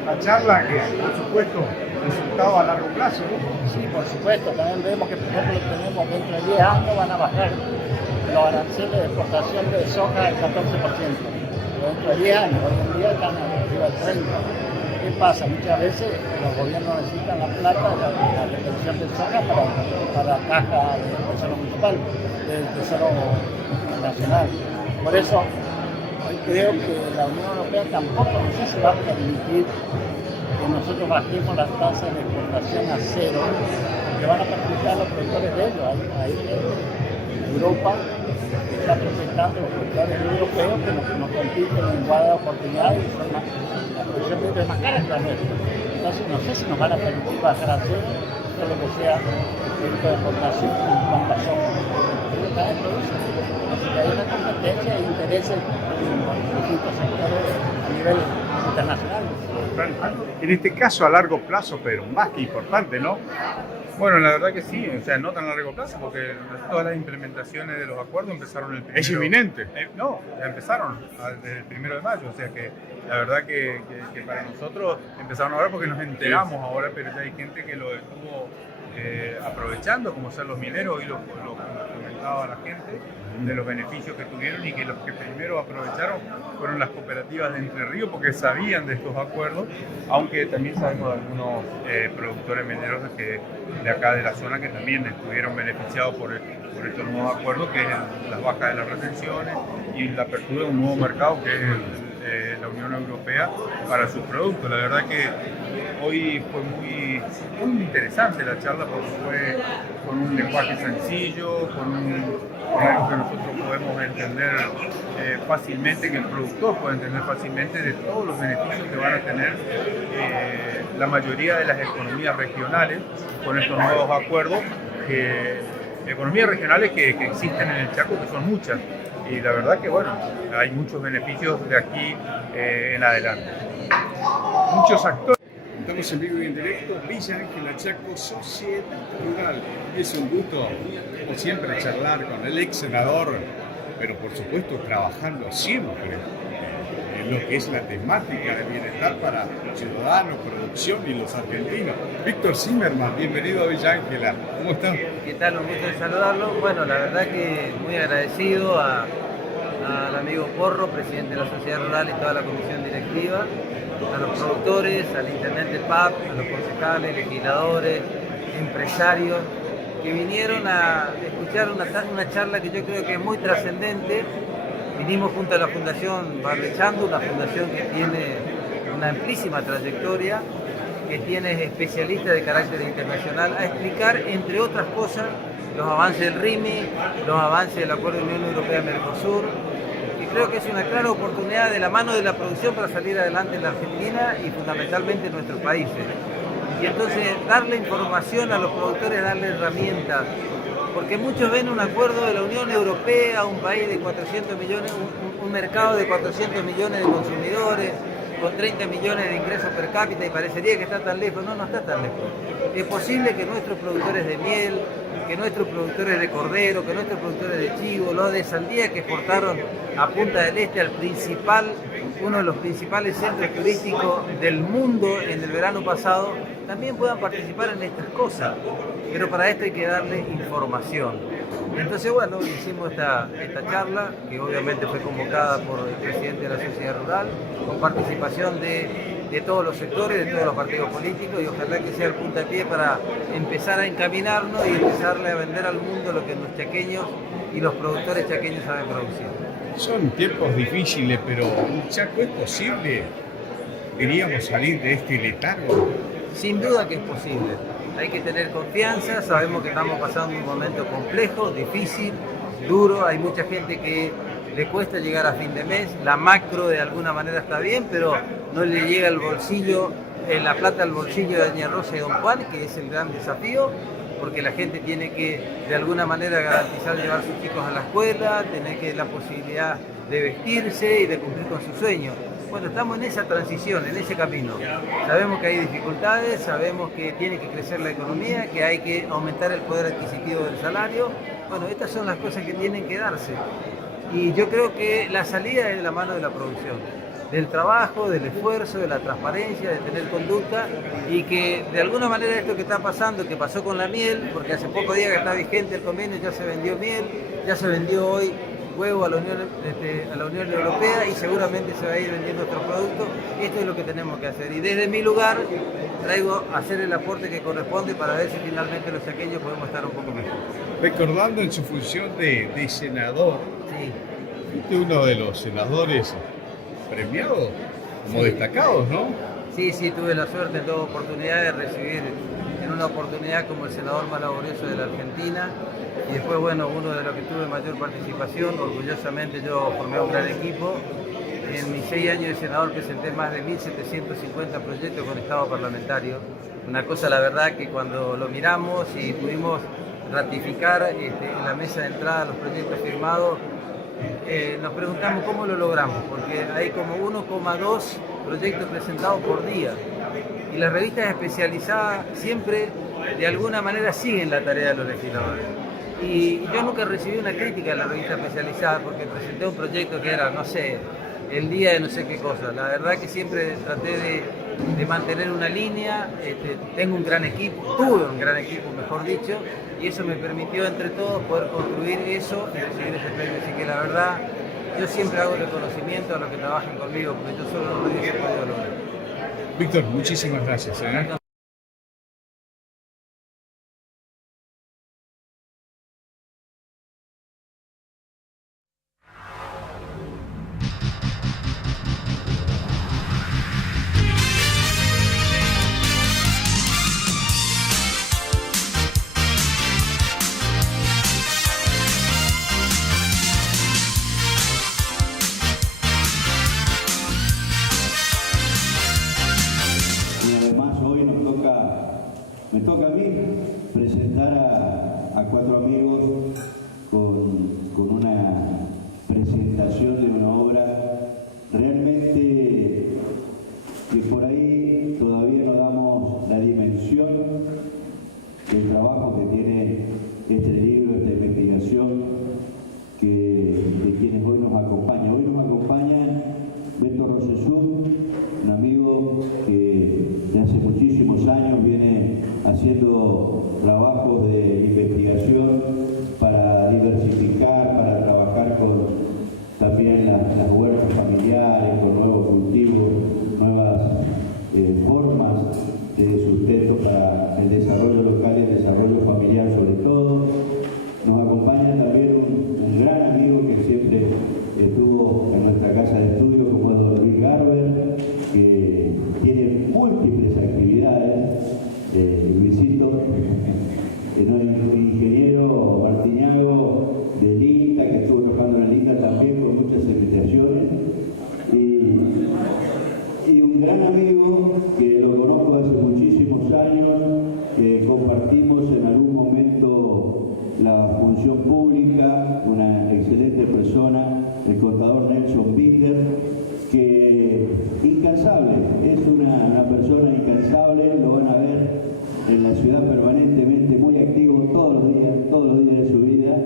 la charla que, por supuesto, resultado a largo plazo. Sí, por supuesto, también vemos que, por ejemplo, tenemos dentro de 10 años van a bajar los aranceles de exportación de soja del 14%. Dentro de 10 años, hoy en día están arriba del 30%. ¿Qué pasa? Muchas veces los gobiernos necesitan la plata, la retención de soja para la caja del Tesoro Municipal, del Tesoro Nacional. Por eso, hoy creo que la Unión Europea tampoco, no sé si va a permitir que nosotros bajemos las tasas de exportación a cero, que van a perjudicar a los productores de ellos. Ahí Europa está proyectando los productores europeos que no compiten en igualdad de oportunidades y la producción de ellos es más cara que la nuestra. Entonces no sé si nos van a permitir bajar a cero todo lo que sea el producto de exportación en cuanto a soja. Ellos también producen. Así que hay una competencia e intereses en distintos sectores a nivel internacional. En este caso a largo plazo, pero más que importante, ¿no? Bueno, la verdad que sí, o sea, no tan a largo plazo, porque todas las implementaciones de los acuerdos empezaron el 1 ¿Es inminente? No, ya empezaron desde el 1 de mayo, o sea que la verdad que para nosotros empezaron ahora porque nos enteramos ahora, pero ya hay gente que lo estuvo aprovechando, como ser los mineros, y lo comentaba la gente, de los beneficios que tuvieron, y que los que primero aprovecharon fueron las cooperativas de Entre Ríos porque sabían de estos acuerdos, aunque también sabemos de algunos productores mineros de acá de la zona que también estuvieron beneficiados por estos nuevos acuerdos, que es las bajas de las retenciones y la apertura de un nuevo mercado que es la Unión Europea para sus productos. La verdad que hoy fue muy interesante la charla porque fue con un lenguaje sencillo, con algo que nosotros podemos entender fácilmente, que el productor puede entender fácilmente, de todos los beneficios que van a tener la mayoría de las economías regionales con estos nuevos acuerdos, economías regionales que existen en el Chaco, que son muchas, y la verdad que bueno, hay muchos beneficios de aquí en adelante. Muchos actores. Estamos en vivo y en directo, Villa Ángela Chaco, Sociedad Rural. Y es un gusto, como siempre, charlar con el ex senador, pero por supuesto trabajando siempre en lo que es la temática del bienestar para ciudadanos, producción y los argentinos. Víctor Zimmerman, bienvenido a Villa Ángela. ¿Cómo están? ¿Qué tal? Un gusto de saludarlo. Bueno, la verdad que muy agradecido al amigo Porro, presidente de la Sociedad Rural, y toda la comisión directiva, a los productores, al intendente PAP, a los concejales, legisladores, empresarios, que vinieron a escuchar una charla que yo creo que es muy trascendente. Vinimos junto a la Fundación Barrechando, una fundación que tiene una amplísima trayectoria, que tiene especialistas de carácter internacional, a explicar, entre otras cosas, los avances del RIMI, los avances del Acuerdo de Unión Europea-Mercosur, y creo que es una clara oportunidad de la mano de la producción para salir adelante en la Argentina y fundamentalmente en nuestros países. Y entonces darle información a los productores, darle herramientas, porque muchos ven un acuerdo de la Unión Europea, un país de 400 millones, un mercado de 400 millones de consumidores, con 30 millones de ingresos per cápita, y parecería que está tan lejos. No, no está tan lejos. Es posible que nuestros productores de miel, que nuestros productores de cordero, que nuestros productores de chivo, los de sandía que exportaron a Punta del Este, uno de los principales centros turísticos del mundo en el verano pasado, también puedan participar en estas cosas. Pero para esto hay que darle información. Entonces, bueno, hicimos esta charla, que obviamente fue convocada por el presidente de la sociedad rural, con participación de todos los sectores, de todos los partidos políticos, y ojalá que sea el puntapié para empezar a encaminarnos y empezarle a vender al mundo lo que los chaqueños y los productores chaqueños saben producir. Son tiempos difíciles, pero Chaco, ¿es posible, diríamos, salir de este letargo? Sin duda que es posible. Hay que tener confianza, sabemos que estamos pasando un momento complejo, difícil, duro, hay mucha gente que le cuesta llegar a fin de mes, la macro de alguna manera está bien, pero no le llega el bolsillo, la plata al bolsillo de Doña Rosa y Don Juan, que es el gran desafío, porque la gente tiene que de alguna manera garantizar llevar a sus chicos a la escuela, tener que la posibilidad de vestirse y de cumplir con sus sueños. Bueno, estamos en esa transición, en ese camino. Sabemos que hay dificultades, sabemos que tiene que crecer la economía, que hay que aumentar el poder adquisitivo del salario. Bueno, estas son las cosas que tienen que darse. Y yo creo que la salida es de la mano de la producción, del trabajo, del esfuerzo, de la transparencia, de tener conducta, y que de alguna manera esto que está pasando, que pasó con la miel, porque hace pocos días que está vigente el convenio, ya se vendió miel, ya se vendió hoy huevo a la Unión Europea, y seguramente se va a ir vendiendo otros productos. Esto es lo que tenemos que hacer, y desde mi lugar traigo a hacer el aporte que corresponde para ver si finalmente los chaqueños podemos estar un poco mejor. Recordando en su función de senador, sí, uno de los senadores premiados como destacados, ¿no? Sí, tuve la suerte en dos oportunidades de recibir, en una oportunidad como el senador más laborioso de la Argentina, y después, bueno, uno de los que tuve mayor participación. Orgullosamente yo formé un gran equipo. En mis 6 años de senador presenté más de 1.750 proyectos con estado parlamentario. Una cosa, la verdad, que cuando lo miramos y pudimos ratificar en la mesa de entrada los proyectos firmados, nos preguntamos cómo lo logramos, porque hay como 1,2 proyectos presentados por día. Y las revistas especializadas siempre, de alguna manera, siguen la tarea de los legisladores. Y yo nunca recibí una crítica de la revista especializada porque presenté un proyecto que era, no sé, el día de no sé qué cosa. La verdad que siempre traté de mantener una línea. Tengo un gran equipo, tuve un gran equipo, mejor dicho, y eso me permitió entre todos poder construir eso y recibir ese premio. Así que la verdad, yo siempre hago reconocimiento a los que trabajan conmigo, porque yo solo no lo hubiese podido lograr. Víctor, muchísimas gracias. Me toca a mí presentar a 4 amigos con una presentación de una obra realmente que por ahí todavía no damos la dimensión del trabajo que tiene este libro, esta investigación, de quienes hoy nos acompañan. Hoy nos acompaña Beto Rosesú, un amigo que de hace muchísimos años viene haciendo trabajos de investigación para diversificar, para trabajar con también las huertas familiares, con nuevos cultivos, nuevas formas de sustento para el desarrollo local y el desarrollo familiar sobre todo. Nos acompaña también un gran amigo que siempre estuvo en nuestra casa de estudio, como es don Luis Garber, que tiene múltiples actividades. Luisito, ingeniero martiñago del INTA, que estuvo trabajando en el INTA también con muchas certificaciones, y un gran amigo que lo conozco hace muchísimos años, función pública, una excelente persona, el contador Nelson Binder, que incansable, es una persona incansable, lo van a ver en la ciudad permanentemente, muy activo todos los días de su vida,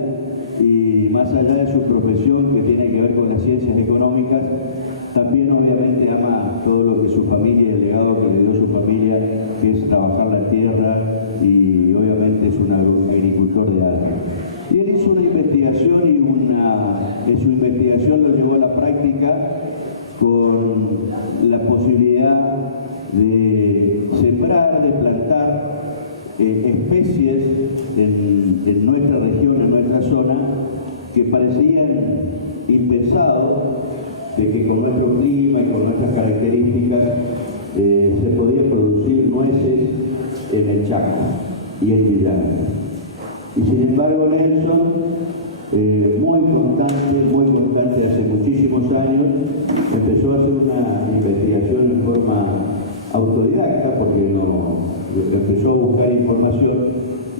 y más allá de su profesión que tiene que ver con las ciencias económicas, también obviamente ama todo lo que su familia, el legado que le dio su familia, que es trabajar la tierra, y obviamente es un agricultor de alma. Y él hizo una investigación y en su investigación lo llevó a la práctica con la posibilidad de sembrar, de plantar especies en nuestra región, en nuestra zona, que parecían impensados de que con nuestro clima y con nuestras características se podía producir nueces en el Chaco y en Villarreal. Y sin embargo Nelson, muy constante hace muchísimos años, empezó a hacer una investigación en forma autodidacta, porque empezó a buscar información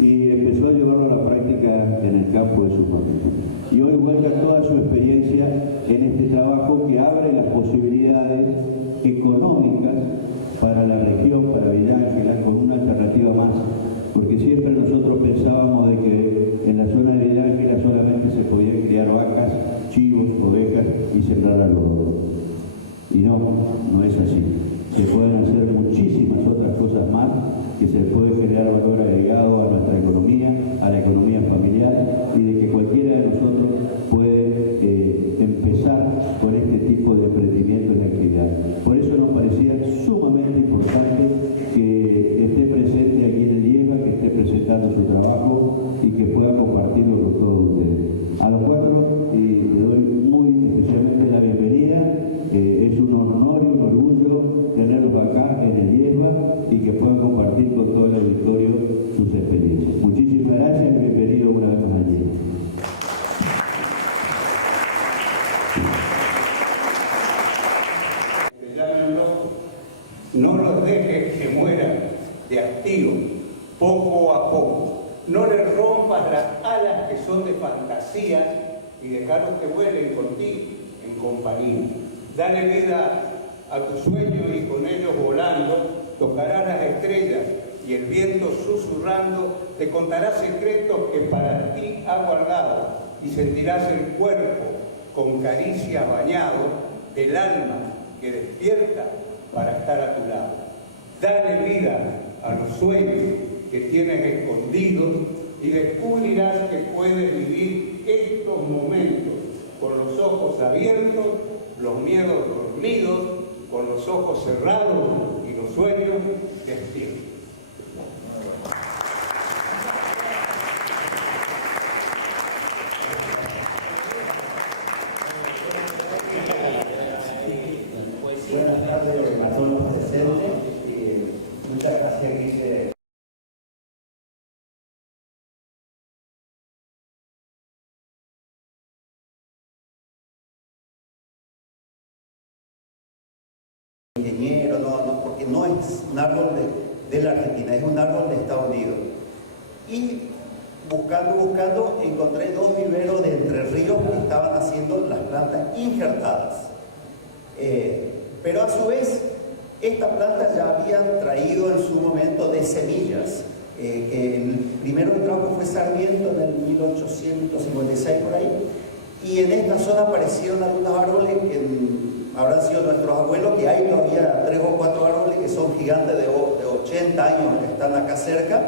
y empezó a llevarlo a la práctica en el campo de su familia. Y hoy vuelve toda su experiencia en este trabajo que abre las posibilidades económicas para la región, para Villa Ángela, con una alternativa más. Porque siempre nosotros pensábamos de que en la zona de Villa Ángela solamente se podían criar vacas, chivos, ovejas y sembrar algodón. Y no es así. Se pueden hacer muchísimas otras cosas más, que se puede generar valor agregado a nuestra economía, a la economía familiar, y de que cualquiera de nosotros puede empezar con este tipo de emprendimientos y actividad. Por eso nos parecía sumamente importante que esté presente aquí en el IESBA, que esté presentando su trabajo y que pueda compartirlo con todos ustedes. A los cuatro le doy muy especialmente la bienvenida. Es un honor y un orgullo tenerlos acá en el IESBA y que puedan compartir con todo el auditorio sus experiencias. Muchísimas gracias y bienvenido una vez más allí. No los dejes que mueran de hastío, poco a poco. No les rompas las alas que son de fantasías y dejarlos que vuelen contigo, en compañía. Dale vida a tus sueños y con ellos volando tocarás las estrellas y el viento susurrando te contará secretos que para ti ha guardado y sentirás el cuerpo con caricias bañado del alma que despierta para estar a tu lado. Dale vida a los sueños que tienes escondidos y descubrirás que puedes vivir estos momentos con los ojos abiertos, los miedos dormidos, con los ojos cerrados y los sueños despiertos. Buenas tardes a todos los presentes y muchas gracias, Guille. Ingeniero, porque no es un árbol de la Argentina, es un árbol de Estados Unidos. Y buscando, encontré dos viveros de Entre Ríos que estaban haciendo las plantas injertadas. Pero a su vez, esta planta ya habían traído en su momento de semillas. El primero que trajo fue Sarmiento en el 1856 por ahí. Y en esta zona aparecieron algunos árboles que habrán sido nuestros abuelos, que hay todavía 3 o 4 árboles que son gigantes de 80 años que están acá cerca.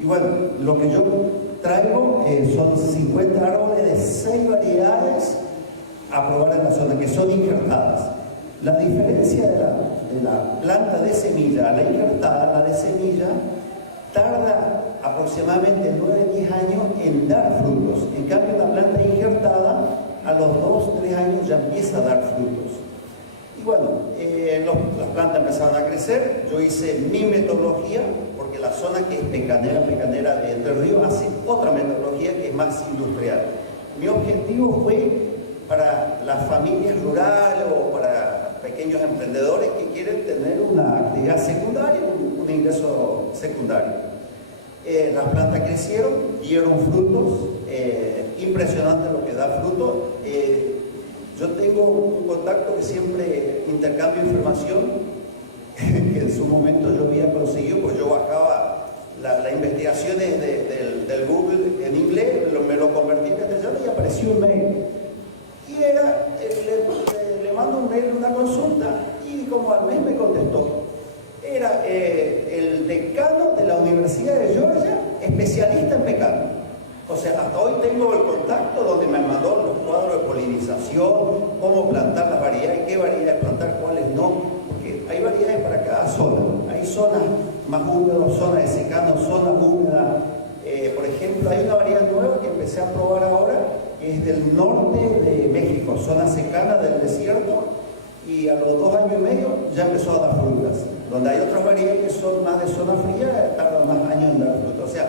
Y bueno, lo que yo traigo son 50 árboles de 6 variedades a probar en la zona, que son injertadas. La diferencia de la planta de semilla a la injertada, la de semilla, tarda aproximadamente 9-10 años en dar frutos. En cambio, la planta injertada, a los 2-3 años ya empieza a dar frutos. Y bueno, las plantas empezaron a crecer. Yo hice mi metodología, porque la zona que es pecanera de Entre Ríos hace otra metodología que es más industrial. Mi objetivo fue para las familias rurales o para pequeños emprendedores que quieren tener una actividad secundaria, un ingreso secundario. Las plantas crecieron, dieron frutos, impresionante lo que da fruto. Yo tengo un contacto que siempre intercambio información, que en su momento yo había conseguido, pues yo bajaba las investigaciones del Google en inglés, me lo convertí en castellano y apareció un mail. Y era, le mando un mail, una consulta, y como al mes me contestó. Era el decano de la Universidad de Georgia, especialista en pecado. O sea, hasta hoy tengo el contacto donde me mandó los cuadros de polinización, cómo plantar las variedades, qué variedades plantar, cuáles no, porque hay variedades para cada zona. Hay zonas más húmedas, zonas de secano, zonas húmedas. Por ejemplo, hay una variedad nueva que empecé a probar ahora, que es del norte de México, zona secana del desierto, y a los 2 años y medio ya empezó a dar frutas. Donde hay otras variedades que son más de zona fría, tardan más años en dar frutas. O sea,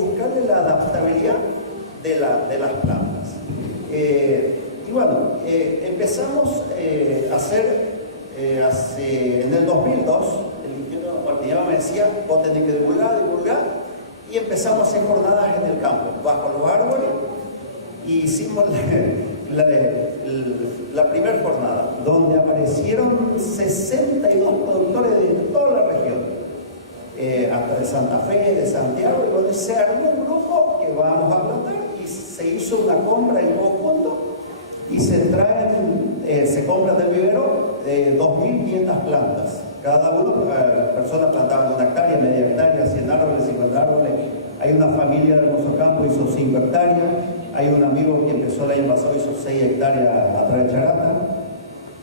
buscarle la adaptabilidad de las plantas. Y bueno, empezamos a hacer, en el 2002, el ingeniero Martínez me decía, vos tenés que divulgar, y empezamos a hacer jornadas en el campo, bajo los árboles, y hicimos la primera jornada, donde aparecieron 62 productores de toda la región. Hasta de Santa Fe, de Santiago, y donde se armó un grupo que vamos a plantar y se hizo una compra en conjunto y se compra del vivero 2.500 plantas. Cada uno, la persona plantaba 1 hectárea, media hectárea, 100 árboles, 50 árboles. Hay una familia de Hermoso Campo hizo 5 hectáreas. Hay un amigo que empezó el año pasado, hizo 6 hectáreas atrás de Charata.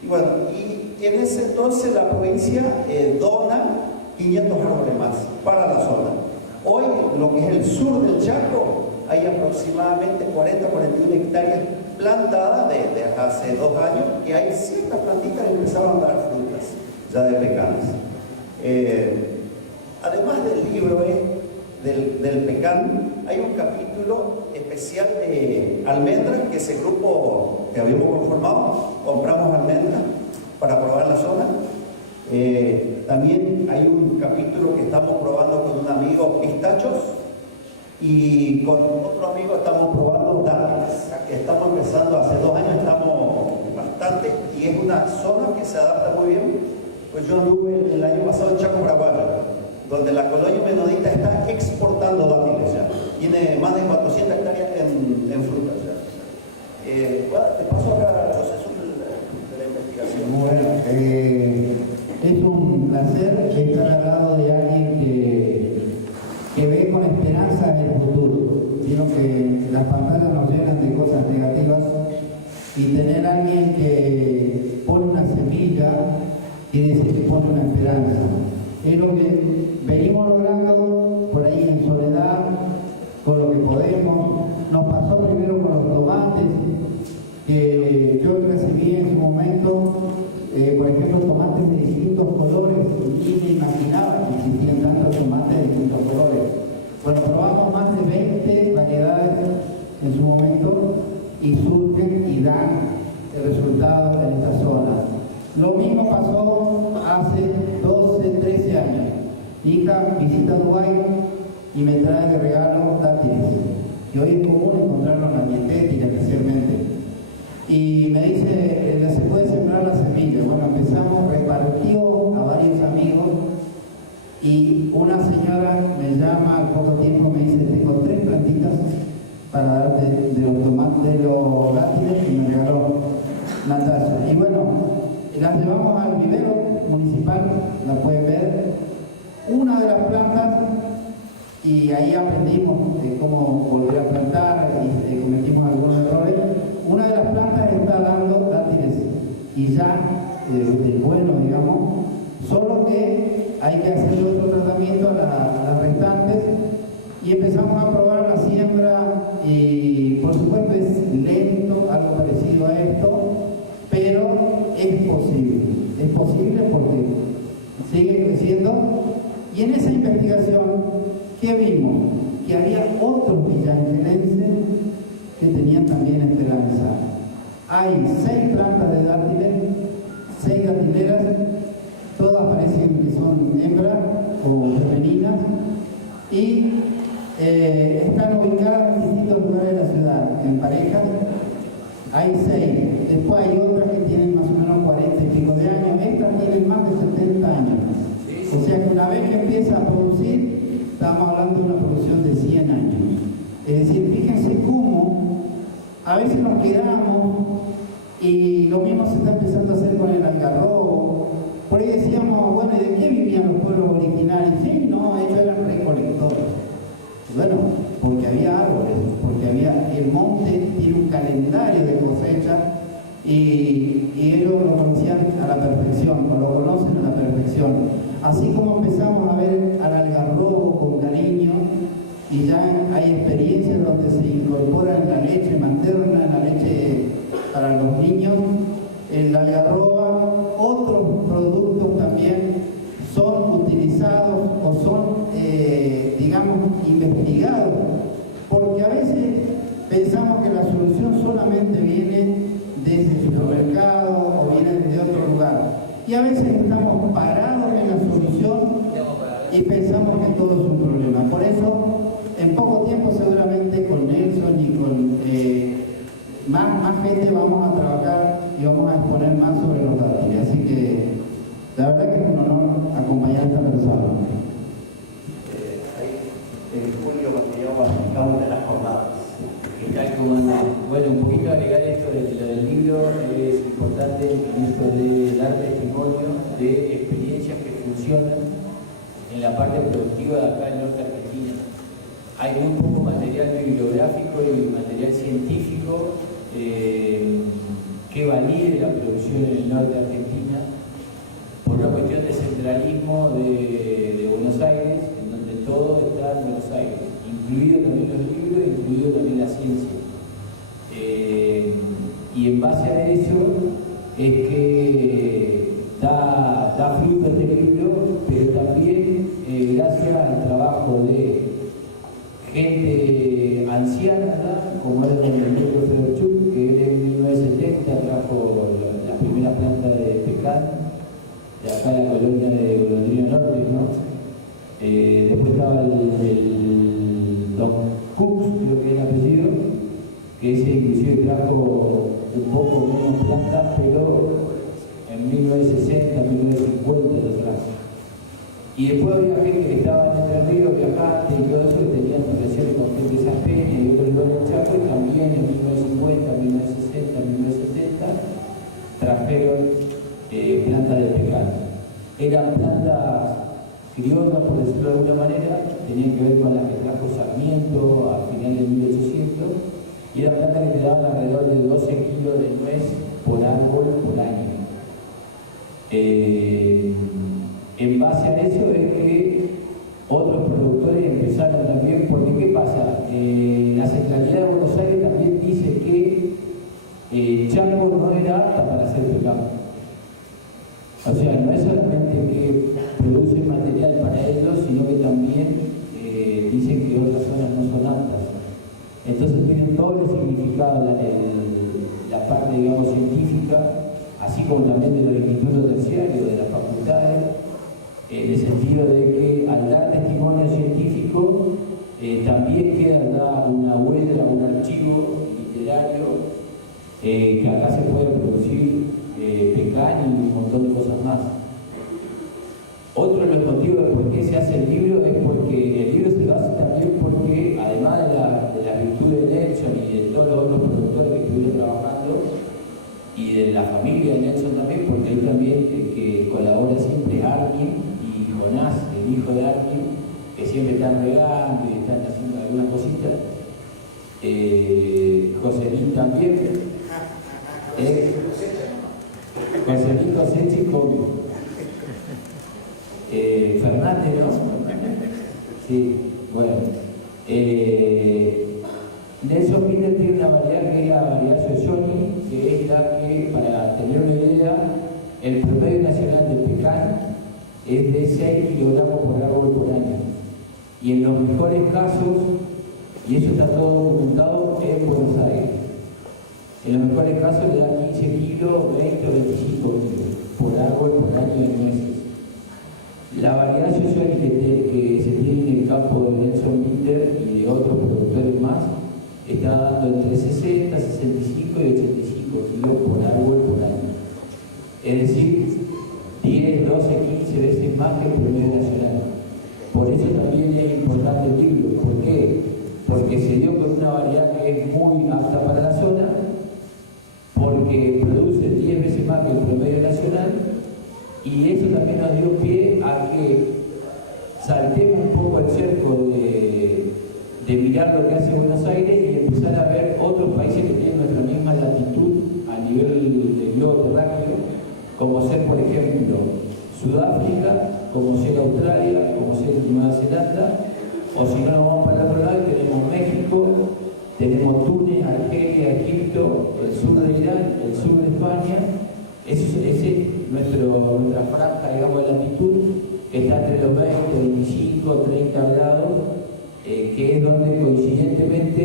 Y bueno, y en ese entonces la provincia dona 500 árboles más para la zona. Hoy, lo que es el sur del Chaco, hay aproximadamente 40, 41 hectáreas plantadas desde hace 2 años, que hay ciertas plantitas que empezaron a dar frutas, ya de pecanas. Además del libro del pecan, hay un capítulo especial de almendras, que ese grupo que habíamos conformado, compramos almendras para probar la zona. También hay un capítulo que estamos probando con un amigo pistachos, y con otro amigo estamos probando dátiles, que estamos empezando hace 2 años, estamos bastante, y es una zona que se adapta muy bien. Pues yo anduve el año pasado en Chaco Paraguayo, donde la colonia menonita está exportando dátiles ya, tiene más de 400 hectáreas en frutas ya. Te paso acá, José, de la investigación. Bueno, es un placer estar al lado de alguien que ve con esperanza el futuro. Sino que las pantallas nos llenan de cosas negativas, y tener a alguien que pone una semilla quiere decir que pone una esperanza. Es lo que venimos logrando por ahí en soledad, con lo que podemos. Nos pasó primero con los tomates, que yo recibí en su momento, por ejemplo, tomates de distintos colores, y me imaginaba que existían tantos tomates de distintos colores. Bueno, probamos más de 20 variedades en su momento, y surgen y dan el resultado en esta zona. Lo mismo pasó hace 12, 13 años. Hija visita Dubái y me trae de regalo dátiles, que hoy es común encontrarlo en la dietética especialmente. Y me dice, ¿se puede sembrar la semilla? Bueno, empezamos, repartió a varios amigos, y una señora me llama al poco tiempo, me dice, tengo 3 plantitas para darte de los tomates, de los dátiles, y me regaló Natasha. Y bueno, las llevamos al vivero municipal, la pueden ver. Una de las plantas, y ahí aprendimos cómo volver a plantar, y cometimos algunos errores. Una de las plantas está dando dátiles, y ya de bueno, digamos, solo que hay que hacer otro tratamiento a las restantes, y empezamos a probar la siembra, y por supuesto es lento, algo parecido a esto, pero es posible porque sigue creciendo. Y en esa investigación, ¿qué vimos? Que había otros villangelenses que tenían también esperanza. Hay 6 plantas de dátiles, 6 datileras, todas parecen que son hembras o femeninas, y están ubicadas en distintos lugares de la ciudad, en parejas. Hay 6, después hay otras que tienen más o menos 40 y pico de años, estas tienen más de 70 años. O sea que una vez que empieza a producir, estamos hablando de una producción de 100 años. Es decir, fíjense cómo a veces nos quedamos y lo mismo se está empezando a hacer con el algarrobo. Por ahí decíamos, bueno, ¿y de qué vivían los pueblos originarios? Sí, no, ellos eran recolectores. Bueno, porque había árboles, porque el monte tiene un calendario de cosecha y ellos lo conocían a la perfección, o lo conocen a la perfección. Así como empezamos a ver al algarrobo con cariño, y ya hay experiencias donde se incorpora en la leche materna, en la leche para los niños, en la algarroba, otros productos también son utilizados o son, digamos, investigados, porque a veces pensamos que la solución solamente viene desde el supermercado o viene desde otro lugar, y a veces estamos parados en la solución y pensamos que todo es un problema. Por eso, en poco tiempo seguramente con Nelson y con más gente vamos a trabajar y vamos a exponer más sobre los dátiles. Así que la verdad que es un honor acompañar a esta persona. En julio cuando participamos de las jornadas. ¿Qué tal? ¿Cómo andan? Bueno, un poquito agregar esto de lo del libro, es importante esto de dar testimonio de experiencias que funcionan en la parte productiva de acá en Norte Argentina. Hay muy poco material bibliográfico y material científico que valide la producción en el norte de Argentina por una cuestión de centralismo de Buenos Aires, en donde todo está en Buenos Aires, incluido también los libros, incluido también la ciencia. Y en base a eso es que da fruto este libro, pero también gracias al trabajo de gente anciana, como era el doctor Fedorchuk, que él en 1970 trajo la primera planta de pecan de acá en la colonia de Golondrina Norte, ¿no? Después estaba el Don Cooks, creo que era el apellido, que ese inclusive trajo un poco menos plantas, pero en 1960, 1950 lo trajo. Y después había gente que estaba en Entre Ríos, viajante y todo eso, que tenían relaciones con gente de esas peñas y otros lugares del Chaco, y también en 1950, 1960, 1970 trajeron plantas de pecan. Eran plantas criollas, por decirlo de alguna manera, tenían que ver con las que trajo Sarmiento a finales de 1800, y eran plantas que te daban alrededor de 12 kilos de nuez por árbol por año. En base a eso es que otros productores empezaron también, porque ¿qué pasa? La Centralidad de Buenos Aires también dice que Chaco no era apta para hacer pecan. O sea, no es solamente que produce material para ellos, sino que también dicen que otras zonas no son aptas. Entonces tienen doble significado la parte, digamos, científica, así como también de los institutos terciarios, de las facultades, en el sentido de que al dar testimonio científico también queda una huella, un archivo literario que acá se puede producir pecan y un montón de cosas más. Otro de los motivos de por qué se hace el libro es porque el libro se lo hace también porque, además de la virtud de Nelson y de todos los otros productores que estuvieron trabajando, y de la familia de Nelson también, porque ahí también que colabora siempre Armin y Jonás, el hijo de Armin, que siempre están regando y están haciendo algunas cositas. Joselín también. Joselín cosecha y come. Fernández, ¿no? Sí, bueno. Nelson Miller tiene una variedad que es la variedad Soyoni, que es la que, para tener una idea, el promedio nacional del pecan es de 6 kilogramos por árbol por año. Y en los mejores casos, y eso está todo documentado en Buenos Aires, en los mejores casos le dan 15 kilos, 20 o 25 kilos por árbol por año de nueces. La variedad social que se tiene en el campo de Nelson Miller y 65 y 85 kilos por árbol por año. Es decir, 10, 12, 15 veces más que el promedio nacional. Por eso también es importante el libro. ¿Por qué? Porque se dio con una variedad que es muy apta para la zona, porque produce 10 veces más que el promedio nacional, y eso también nos dio pie a que saltemos un poco el cerco de mirar lo que hace Buenos Aires y empezar a ver otros países que tienen nuestra misma latitud a nivel del globo terráqueo, como ser, por ejemplo, Sudáfrica, como ser Australia, como ser Nueva Zelanda, o si no nos vamos para el otro lado, tenemos México, tenemos Túnez, Argelia, Egipto, el sur de Irán, el sur de España. Ese es nuestra franja, digamos, de latitud, que está entre los 20, 25, 30 grados, que es donde coincidentemente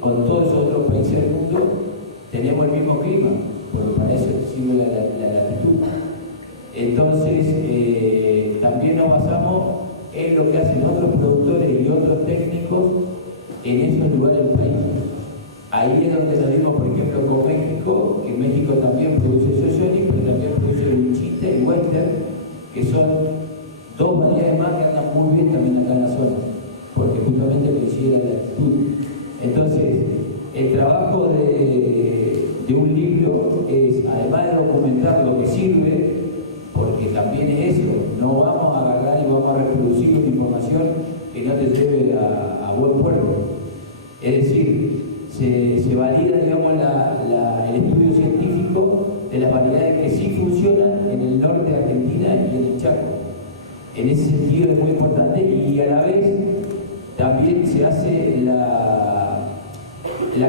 con todos esos otros países del mundo tenemos el mismo clima, porque para eso sirve la latitud. Entonces, también nos basamos en lo que hacen otros productores y otros técnicos en esos lugares del país. Ahí es donde nos dimos, por ejemplo, con México, que México también produce Soyoni, pero también produce Winchita y Western, que son dos variedades más que andan muy bien también acá en la zona, porque justamente coincide la latitud. Entonces, el trabajo de un libro es, además de documentar lo que sirve, porque también es eso, no vamos a agarrar y vamos a reproducir una información que no te lleve a buen puerto. Es decir, se valida, digamos, el estudio científico de las variedades que sí funcionan en el norte de Argentina y en el Chaco. En ese sentido es muy importante, y a la vez también se hace la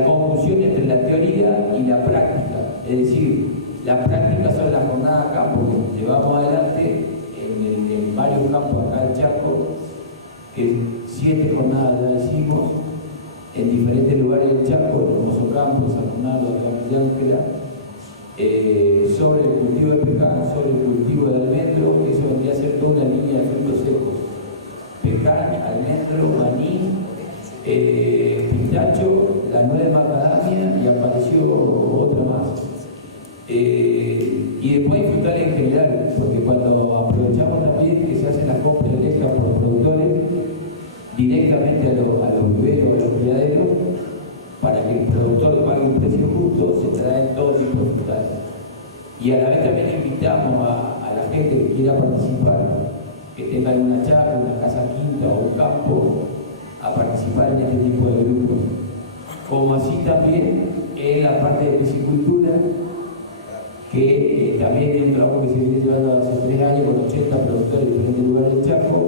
conjunción entre la teoría y la práctica. Es decir, la práctica son las jornadas a campo que llevamos adelante en varios campos acá del Chaco, que 7 jornadas ya hicimos en diferentes lugares del Chaco, en Hermoso Campo, en San Bernardo, en Ángela, sobre el cultivo de pecan, sobre el cultivo de almendro, que eso vendría a ser toda una línea de frutos secos. Pecan, almendro, maní, pistacho, la nuez de macadamia, y apareció otra más. Y después hay frutales en general, porque cuando aprovechamos también que se hacen las compras directas por los productores, directamente a los viveros, a los criaderos, para que el productor pague un precio justo, se traen todo tipo de frutales. Y a la vez también invitamos a la gente que quiera participar, que tenga alguna chacra, una casa quinta o un campo, a participar en este tipo de grupos. Como así también en la parte de piscicultura, que también es un trabajo que se viene llevando hace 3 años con 80 productores de diferentes lugares del Chaco,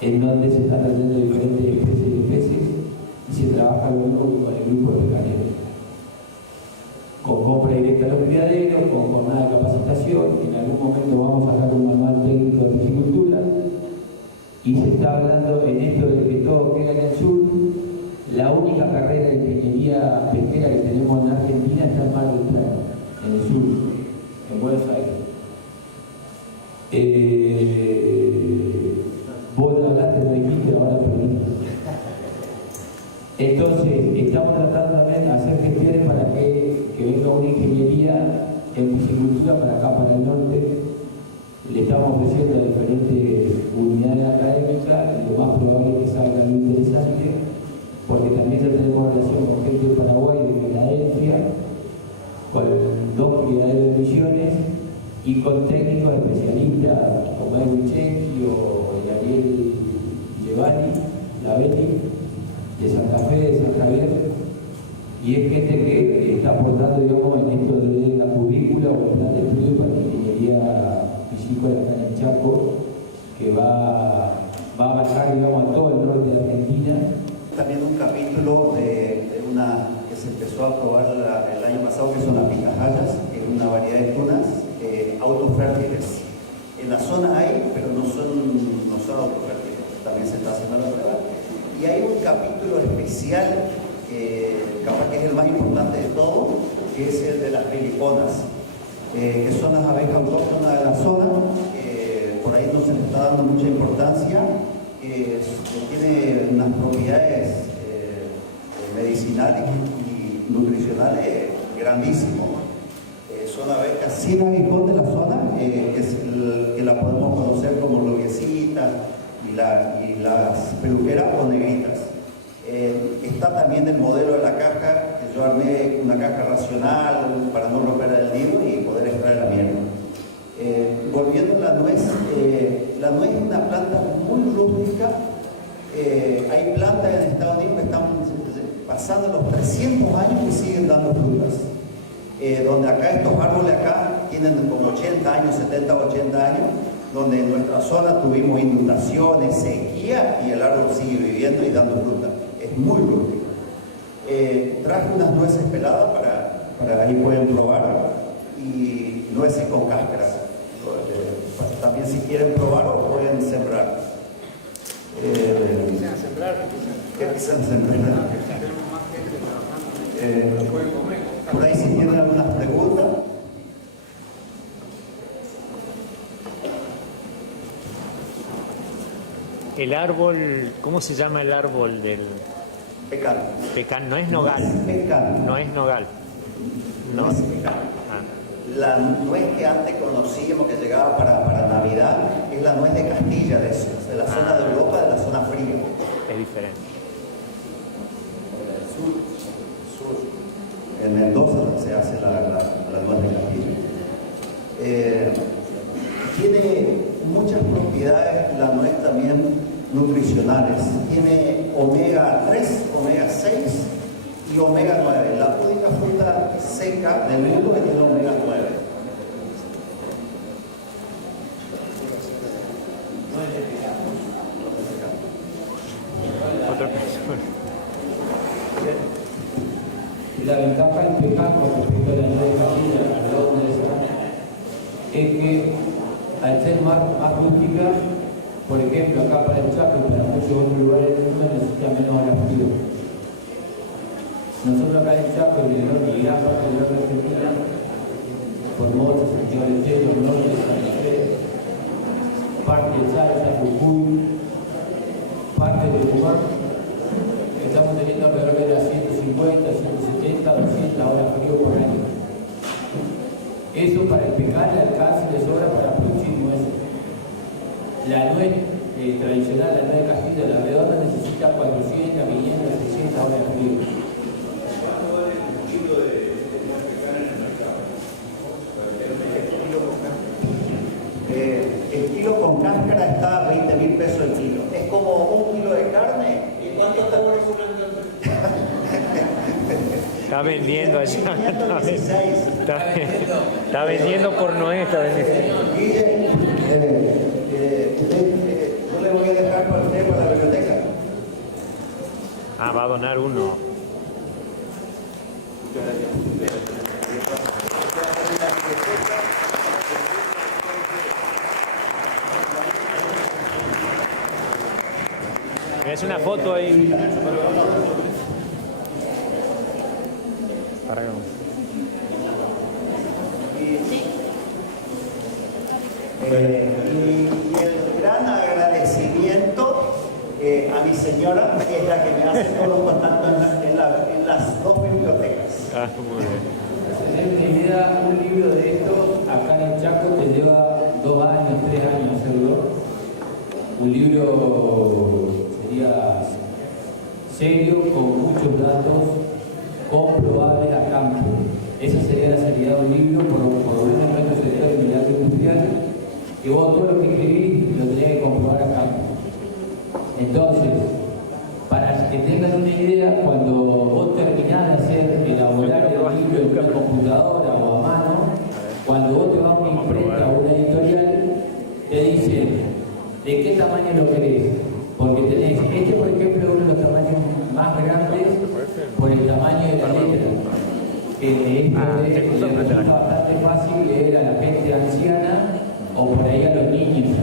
en donde se están trayendo diferentes especies de peces y se trabaja lo mismo con el grupo de pecaneros. Con compra directa a los criaderos, con jornada de capacitación. En algún momento vamos a sacar un manual técnico de piscicultura, y se está hablando en esto de que todo queda en el sur. La única carrera de ingeniería pesquera que tenemos en Argentina está en Mar del Plata, en el sur, en Buenos Aires. Vos hablaste, lo dijiste, ahora perdí. Entonces, estamos tratando también de hacer gestiones para que venga una ingeniería en piscicultura para acá, para el norte. Le estamos ofreciendo a diferentes unidades académicas, y lo más probable es que salga algo interesante, porque también ya tenemos relación con gente de Paraguay, de Filadelfia, con 2 criaderos de Misiones, y con técnicos especialistas como Edwin Chenki o el Ariel Giovanni, la Betty, de Santa Fe, de San Javier, y es gente que está aportando, digamos, en esto de la currícula o el plan de estudio para la ingeniería piscícola acá en el Chaco, que va a abarcar, digamos, a todo el norte de Argentina. También un capítulo de una que se empezó a probar el año pasado, que son las picajallas, que es una variedad de tunas autofértiles. En la zona hay, pero no son autofértiles. También se está haciendo la prueba. Y hay un capítulo especial, que capaz que es el más importante de todo, que es el de las peliponas, que son las abejas autóctonas de la zona. Por ahí no se le está dando mucha importancia, que tiene unas propiedades medicinales y nutricional grandísimo. Son abejas sin aguijón de la zona, que la podemos conocer como loguecitas y las peluqueras o negritas. Está también el modelo de la caja, que yo armé una caja racional para no romper el libro y poder extraer la miel. Volviendo a la nuez es una planta muy rústica. Hay plantas en Estados Unidos que están pasando los 300 años y siguen dando frutas. Donde acá estos árboles acá tienen como 80 años, 70 o 80 años, donde en nuestra zona tuvimos inundaciones, sequía y el árbol sigue viviendo y dando fruta. Es muy rústico. Traje unas nueces peladas para ahí pueden probar, y nueces con cáscara. También si quieren probar o pueden sembrar. Quisieran sembrar. Por ahí si tienen algunas preguntas. El árbol, ¿cómo se llama el árbol del...? Pecan. Pecan, no es nogal. Pecan. No es nogal. No es pecan. La nuez que antes conocíamos que llegaba para Navidad es la nuez de Castilla, de la zona de Europa, de la zona fría. Es diferente. Sur. En Mendoza se hace la nuez de Castilla. Tiene muchas propiedades la nuez también nutricionales. Tiene omega 3, omega 6 y omega 9. La única fruta seca del mundo que tiene omega 9. Otra persona. La ventaja del pecan con respecto a la nuez de Castilla, es que al ser más rústica, por ejemplo, acá para el Chaco y para muchos otros lugares del mundo necesita menos horas frío. Nosotros acá en el Chaco, en el norte y gran parte del norte de Argentina, Formosa, Santiago del Estero, Norte, Santa Fe, parte de Salta, Jujuy, parte de Tucumán, estamos teniendo alrededor de las 150, 170, 200 horas frío por año. Eso para el pecan le alcanza y le sobra para producir nueces. La nuez tradicional, la nuez de Castilla, la redonda, necesita 400, 500, 600 horas de frío. El kilo con cáscara está a 20.000 pesos el kilo. Es como 1 kilo de carne. ¿Y cuánto está por eso? Está vendiendo allá. Está vendiendo por Noé, está vendiendo. Yo le voy a dejar para usted para la biblioteca. Ah, va a donar uno. Es una foto ahí. Y el gran agradecimiento a mi señora, que es la que me hace todos los contactos en las dos bibliotecas. Ah, muy bien. Para tener una idea, un libro de estos acá en el Chaco te lleva 2 años, 3 años hacerlo. Un libro sería serio, con muchos datos comprobables a campo. Esa sería la seriedad de un libro por un nuestro sector de milagro industrial, que vos todo lo que escribís lo tenés que comprobar a campo. Entonces, para que tengan una idea, cuando vos terminás de elaborar el libro en una computadora o a mano, cuando vos te vas a una imprenta o una editorial, te dicen de qué tamaño lo querés. Porque tenés, por ejemplo, es uno de los tamaños más grandes por el tamaño de la letra. Es bastante fácil leer a la gente anciana o por ahí a los niños.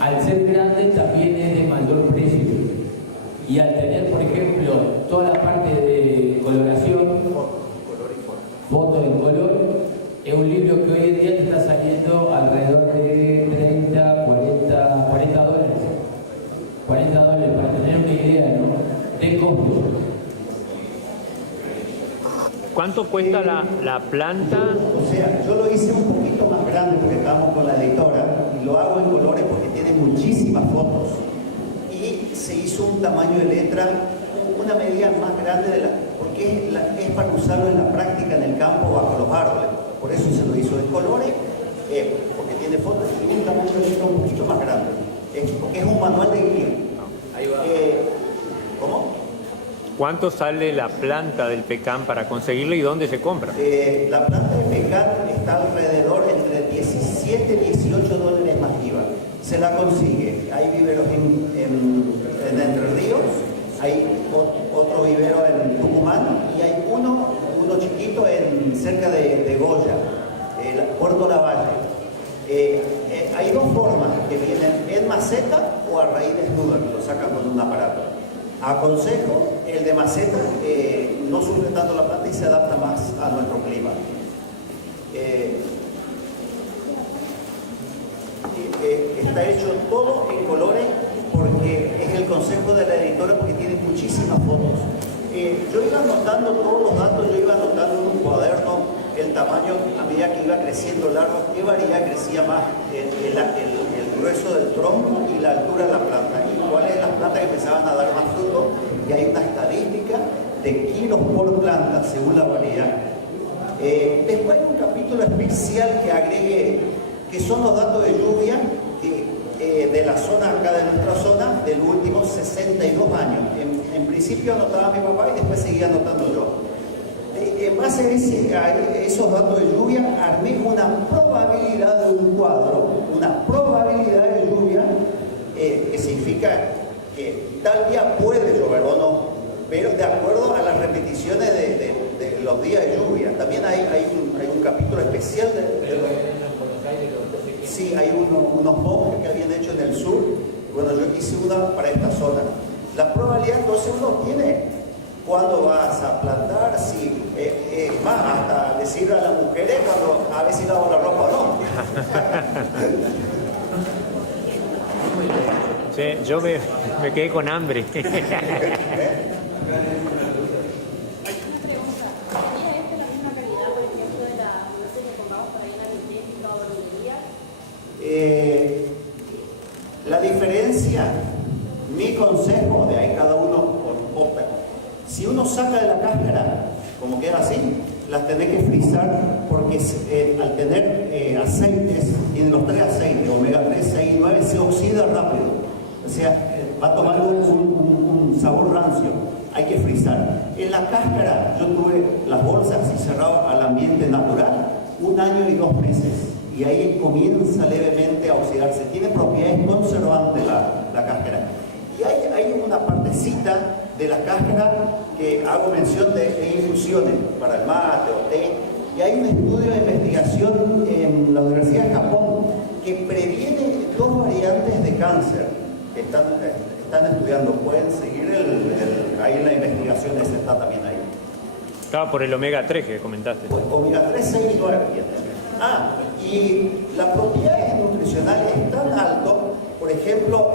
Al ser grande también es de mayor precio. Y al tener, por ejemplo, toda la parte de coloración, foto en color, es un libro que hoy en día te está saliendo alrededor de 30, 40 dólares. 40 dólares, para tener una idea, ¿no?, de costo. cuánto cuesta la planta? O sea, yo lo hice un poquito más grande porque estamos con la editora y lo hago en colores porque tiene muchísimas fotos. Y se hizo un tamaño de letra, una medida más grande porque es para usarlo en la práctica en el campo bajo los árboles. Por eso se lo hizo de colores, porque tiene fotos y un tamaño de letra un poquito más grande. Porque es un manual de guía. Ahí va. ¿Cómo? ¿Cuánto sale la planta del pecan para conseguirlo y dónde se compra? La planta de pecan está alrededor entre 17 y 18 dólares más IVA. Se la consigue. Hay viveros en Entre Ríos, hay otro vivero en Tucumán y hay uno chiquito cerca de Goya, Puerto Lavalle. Hay dos formas que vienen en maceta o a raíz desnuda, que lo sacan con un aparato. Aconsejo el de maceta, no sufre tanto la planta y se adapta más a nuestro clima. Está hecho todo en colores porque es el consejo de la editora porque tiene muchísimas fotos. Yo iba anotando todos los datos, yo iba anotando en un cuaderno el tamaño a medida que iba creciendo largo, qué variedad crecía más, el grueso del tronco y la altura de la planta, y cuáles eran las plantas que empezaban a dar más fruto, y hay una estadística de kilos por planta según la variedad. Después hay un capítulo especial que agregué, que son los datos de lluvia de la zona, acá de nuestra zona, de los últimos 62 años. En principio anotaba mi papá y después seguía anotando yo. En base a esos datos de lluvia, armé una probabilidad de un cuadro, una probabilidad de lluvia, que significa que tal día puede llover o no, pero de acuerdo a las repeticiones de los días de lluvia. También hay un capítulo especial sí, hay unos monjes que habían hecho en el sur. Bueno, yo hice una para esta zona. La probabilidad, entonces uno tiene cuándo vas a plantar, si más, hasta decirle a las mujeres cuando a ver si lavo la ropa o no. Sí, yo me quedé con hambre. La diferencia, mi consejo, de ahí cada uno, si uno saca de la cáscara, como queda así, las tenés que frizar porque al tener aceites, tienen los 3 aceites, omega 3, 6 y 9, se oxida rápido. O sea, va a tomar un sabor rancio. Hay que frizar. En la cáscara, yo tuve las bolsas así cerradas al ambiente natural, 1 año y 2 meses. Y ahí comienza levemente a oxidarse. Tiene propiedades conservantes la cáscara. Y hay una partecita de la cáscara que hago mención de infusiones para el mate o té. Y hay un estudio de investigación en la Universidad de Japón que previene 2 variantes de cáncer que están estudiando. Pueden seguir ahí en la investigación, esa está también ahí. Claro, por el omega 3 que comentaste. Pues, omega 3, 6 y 9. Y las propiedades nutricionales es tan alto, por ejemplo,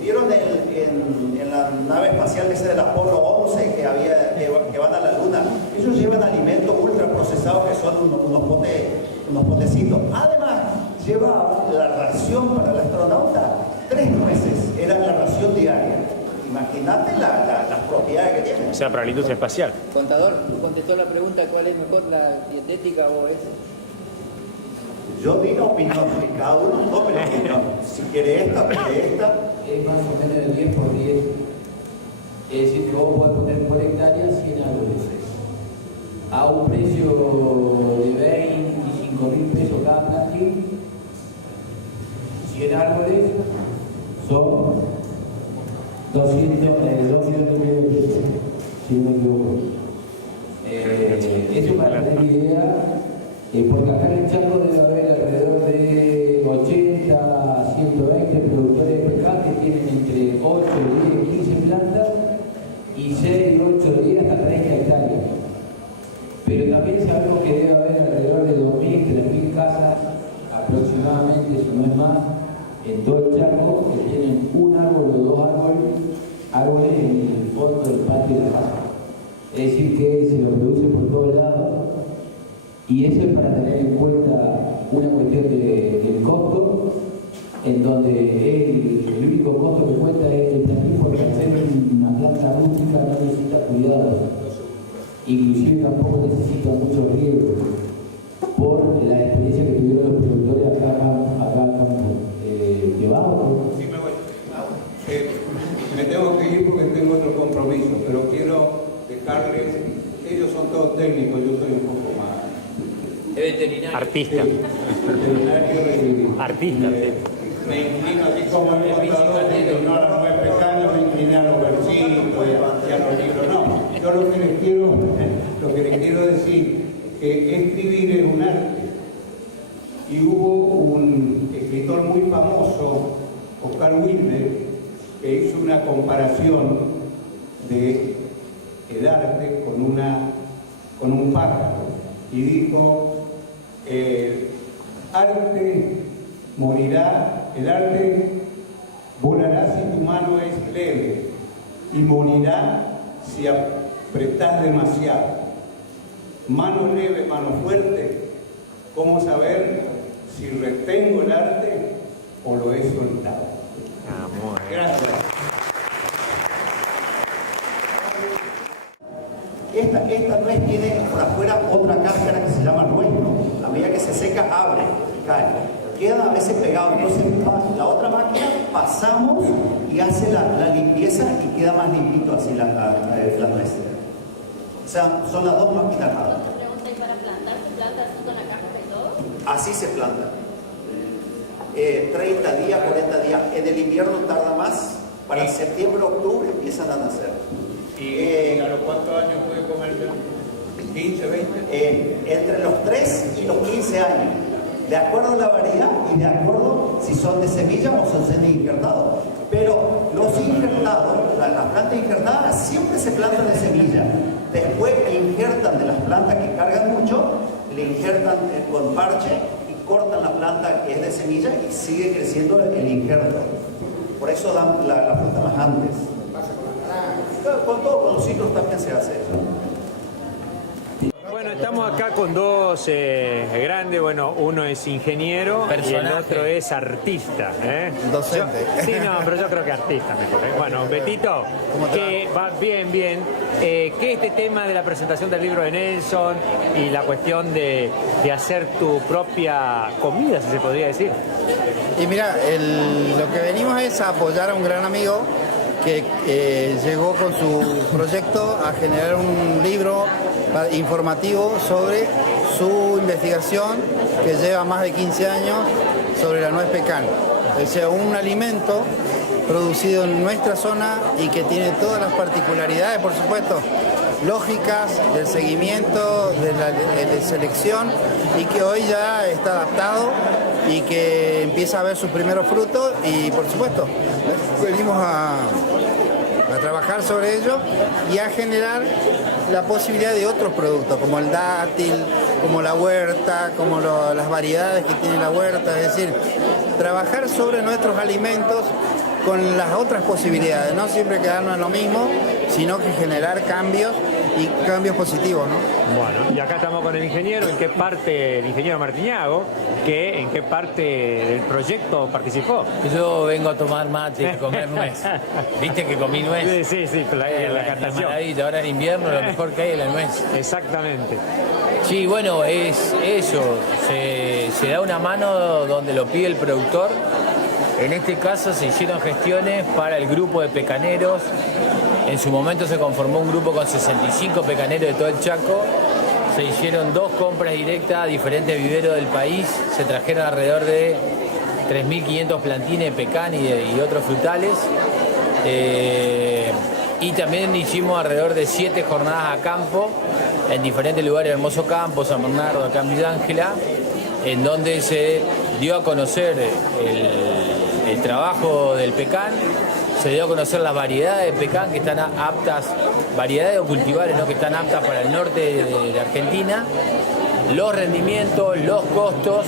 vieron en la nave espacial esa del Apolo 11 que van a la Luna, ellos llevan alimentos ultraprocesados que son unos potecitos. Además, lleva la ración para el astronauta 3 nueces, era la ración diaria. Imagínate las propiedades que tiene. O sea, para la industria espacial. Contador, contestó la pregunta, ¿cuál es mejor, la dietética o esa? Yo di la opinión, que cada uno tome la opinión. Si quiere esta, quiere esta. Es más o menos el 10 por 10. Es decir, que vos podés poner por hectárea 100 árboles. A un precio de 25.000 pesos cada plantín. 100 árboles son 200 millones de pesos, si no me equivoco. Eso para tener idea. Porque acá en el Chaco debe haber alrededor de 80, 120 productores de pecan que tienen entre 8, 10, 15 plantas y 6, 8, 10 hasta 30 hectáreas. Pero también sabemos que debe haber alrededor de 2.000, 3.000 casas aproximadamente, si no es más, en todo el Chaco que tienen un árbol o 2 árboles en el fondo del patio de la casa. es decir, que se lo produce por todos lados, y eso es para tener en cuenta una cuestión del costo, en donde el único costo que cuenta es el tarifa, porque hacer una planta rústica no necesita cuidados, inclusive tampoco necesita mucho riesgo, por la experiencia que tuvieron los productores acá debajo. Sí, me tengo que ir porque tengo otro compromiso, pero quiero dejarles, ellos son todos técnicos, yo soy un poco más. Es veterinario. Artista. Sí, veterinario Artista. Me inclino así como el contador, no a la nuez pecana, me incliné a los versitos y a los libros. No, yo lo que les quiero decir, que escribir es un arte. Y hubo un escritor muy famoso, Oscar Wilde, que hizo una comparación de el arte con un pájaro. Y dijo, arte morirá, el arte volará si tu mano es leve y morirá si apretás demasiado. Mano leve, mano fuerte, ¿cómo saber si retengo el arte o lo he soltado? Gracias. Esta nuez tiene por afuera otra cáscara que se llama nuez, ¿no? A medida que se seca, abre, cae. Queda a veces pegado. Entonces, la otra máquina pasamos y hace la limpieza y queda más limpito así la nuez. O sea, son las dos máquinas. Otra pregunta, ¿y para plantar se planta así con la cáscara y todo? Así se planta. 30 días, 40 días. En el invierno tarda más. Para septiembre, octubre empiezan a nacer. ¿Y a los cuántos años puede comerse? ¿15, 20? Entre los 3 y los 15 años. De acuerdo a la variedad y de acuerdo si son de semilla o son de injertados. Pero los injertados, las plantas injertadas siempre se plantan de semilla. Después injertan de las plantas que cargan mucho, le injertan con parche y cortan la planta que es de semilla y sigue creciendo el injerto. Por eso dan la fruta más antes. Con todos los ciclos también se hace eso. Bueno, estamos acá con dos grandes, bueno, uno es ingeniero y el otro es artista. Docente. Sí, no, pero yo creo que artista mejor. Bueno, Betito, que va bien. ¿Qué es este tema de la presentación del libro de Nelson y la cuestión de hacer tu propia comida, si se podría decir? Y mira, lo que venimos es a apoyar a un gran amigo que llegó con su proyecto a generar un libro informativo sobre su investigación que lleva más de 15 años sobre la nuez pecan. O sea, un alimento producido en nuestra zona y que tiene todas las particularidades, por supuesto, lógicas del seguimiento, de la selección, y que hoy ya está adaptado y que empieza a ver sus primeros frutos y, por supuesto, venimos a trabajar sobre ello y a generar la posibilidad de otros productos, como el dátil, como la huerta, como las variedades que tiene la huerta, es decir, trabajar sobre nuestros alimentos con las otras posibilidades, no siempre quedarnos en lo mismo, sino que generar cambios y cambios positivos, ¿no? Bueno, y acá estamos con el ingeniero, ¿en qué parte, el ingeniero Martiñago, en qué parte del proyecto participó? Yo vengo a tomar mate y a comer nuez. ¿Viste que comí nuez? Sí, la captación. Maravilla, ahora en invierno lo mejor que hay es la nuez. Exactamente. Sí, bueno, es eso, se da una mano donde lo pide el productor. En este caso se hicieron gestiones para el grupo de pecaneros. En su momento se conformó un grupo con 65 pecaneros de todo el Chaco. Se hicieron 2 compras directas a diferentes viveros del país. Se trajeron alrededor de 3.500 plantines de pecan y otros frutales. Y también hicimos alrededor de 7 jornadas a campo en diferentes lugares, Hermoso Campo, San Bernardo, acá en Villa Ángela, en donde se dio a conocer el trabajo del pecan. Se dio a conocer las variedades de pecan que están aptas, variedades o cultivares, ¿no?, que están aptas para el norte de Argentina, los rendimientos, los costos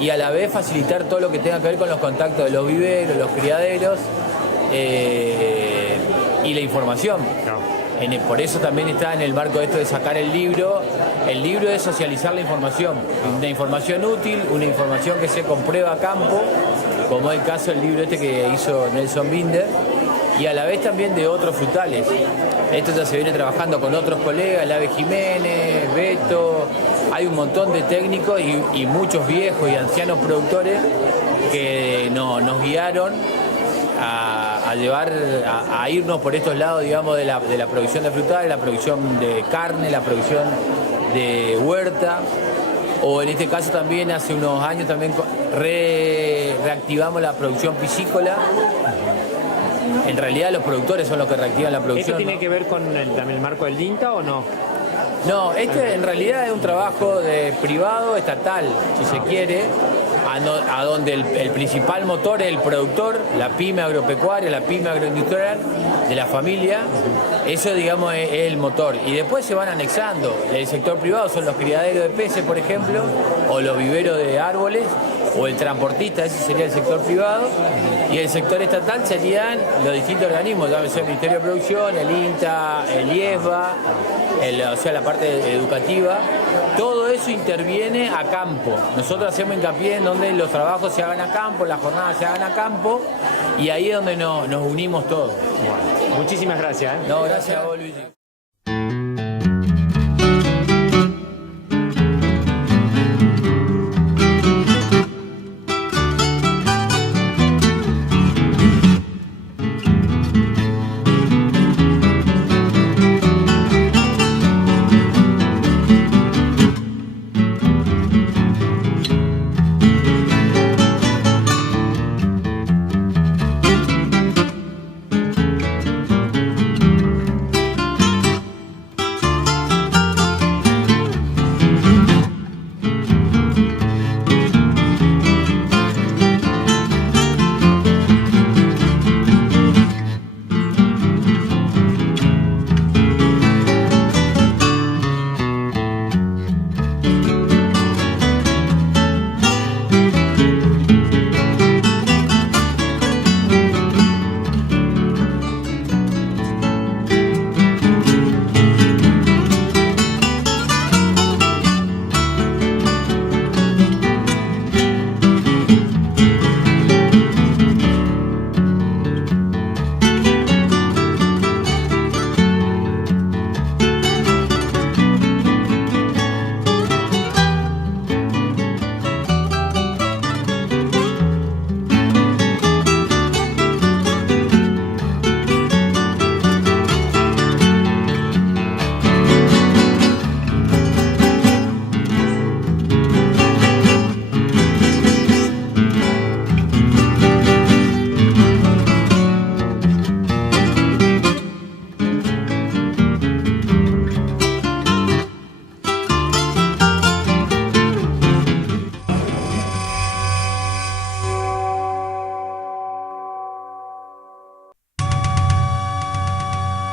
y a la vez facilitar todo lo que tenga que ver con los contactos de los viveros, los criaderos y la información. por eso también está en el marco de esto de sacar el libro. El libro es socializar la información, una información útil, una información que se comprueba a campo, como es el caso del libro este que hizo Nelson Binder, y a la vez también de otros frutales. Esto ya se viene trabajando con otros colegas, Lave Jiménez, Beto, hay un montón de técnicos y muchos viejos y ancianos productores que nos guiaron a llevar, a irnos por estos lados, digamos, de la producción de frutales, la producción de carne, la producción de huerta, o en este caso también hace unos años también reactivamos la producción piscícola. En realidad los productores son los que reactivan la producción. ¿Esto tiene que ver con el marco del INTA o no? No, este en realidad es un trabajo privado, estatal, si se quiere, a donde el principal motor es el productor, la pyme agropecuaria, la pyme agroindustrial de la familia. Eso, digamos, es el motor. Y después se van anexando. El sector privado son los criaderos de peces, por ejemplo, o los viveros de árboles, o el transportista, ese sería el sector privado. Y el sector estatal serían los distintos organismos, llámese el Ministerio de Producción, el INTA, el IESBA, o sea, la parte educativa. Todo eso interviene a campo. Nosotros hacemos hincapié en donde los trabajos se hagan a campo, las jornadas se hagan a campo, y ahí es donde nos unimos todos. Bueno, muchísimas gracias. No, gracias a vos, Luigi.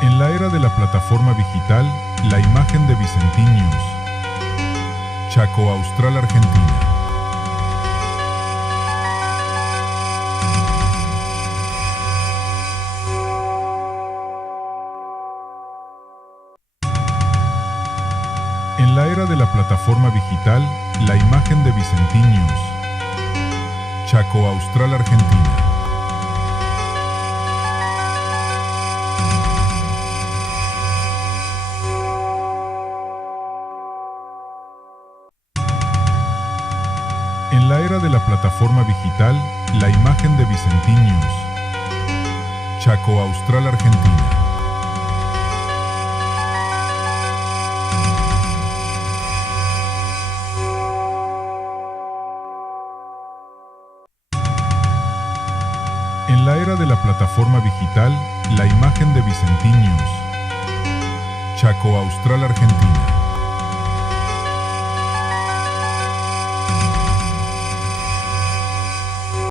En la era de la plataforma digital, la imagen de Vicentín News. Chaco Austral, Argentina. En la era de la plataforma digital, la imagen de Vicentín News. Chaco Austral, Argentina. En la era de la plataforma digital, la imagen de Vicentín News. Chaco Austral, Argentina. En la era de la plataforma digital, la imagen de Vicentín News. Chaco Austral, Argentina.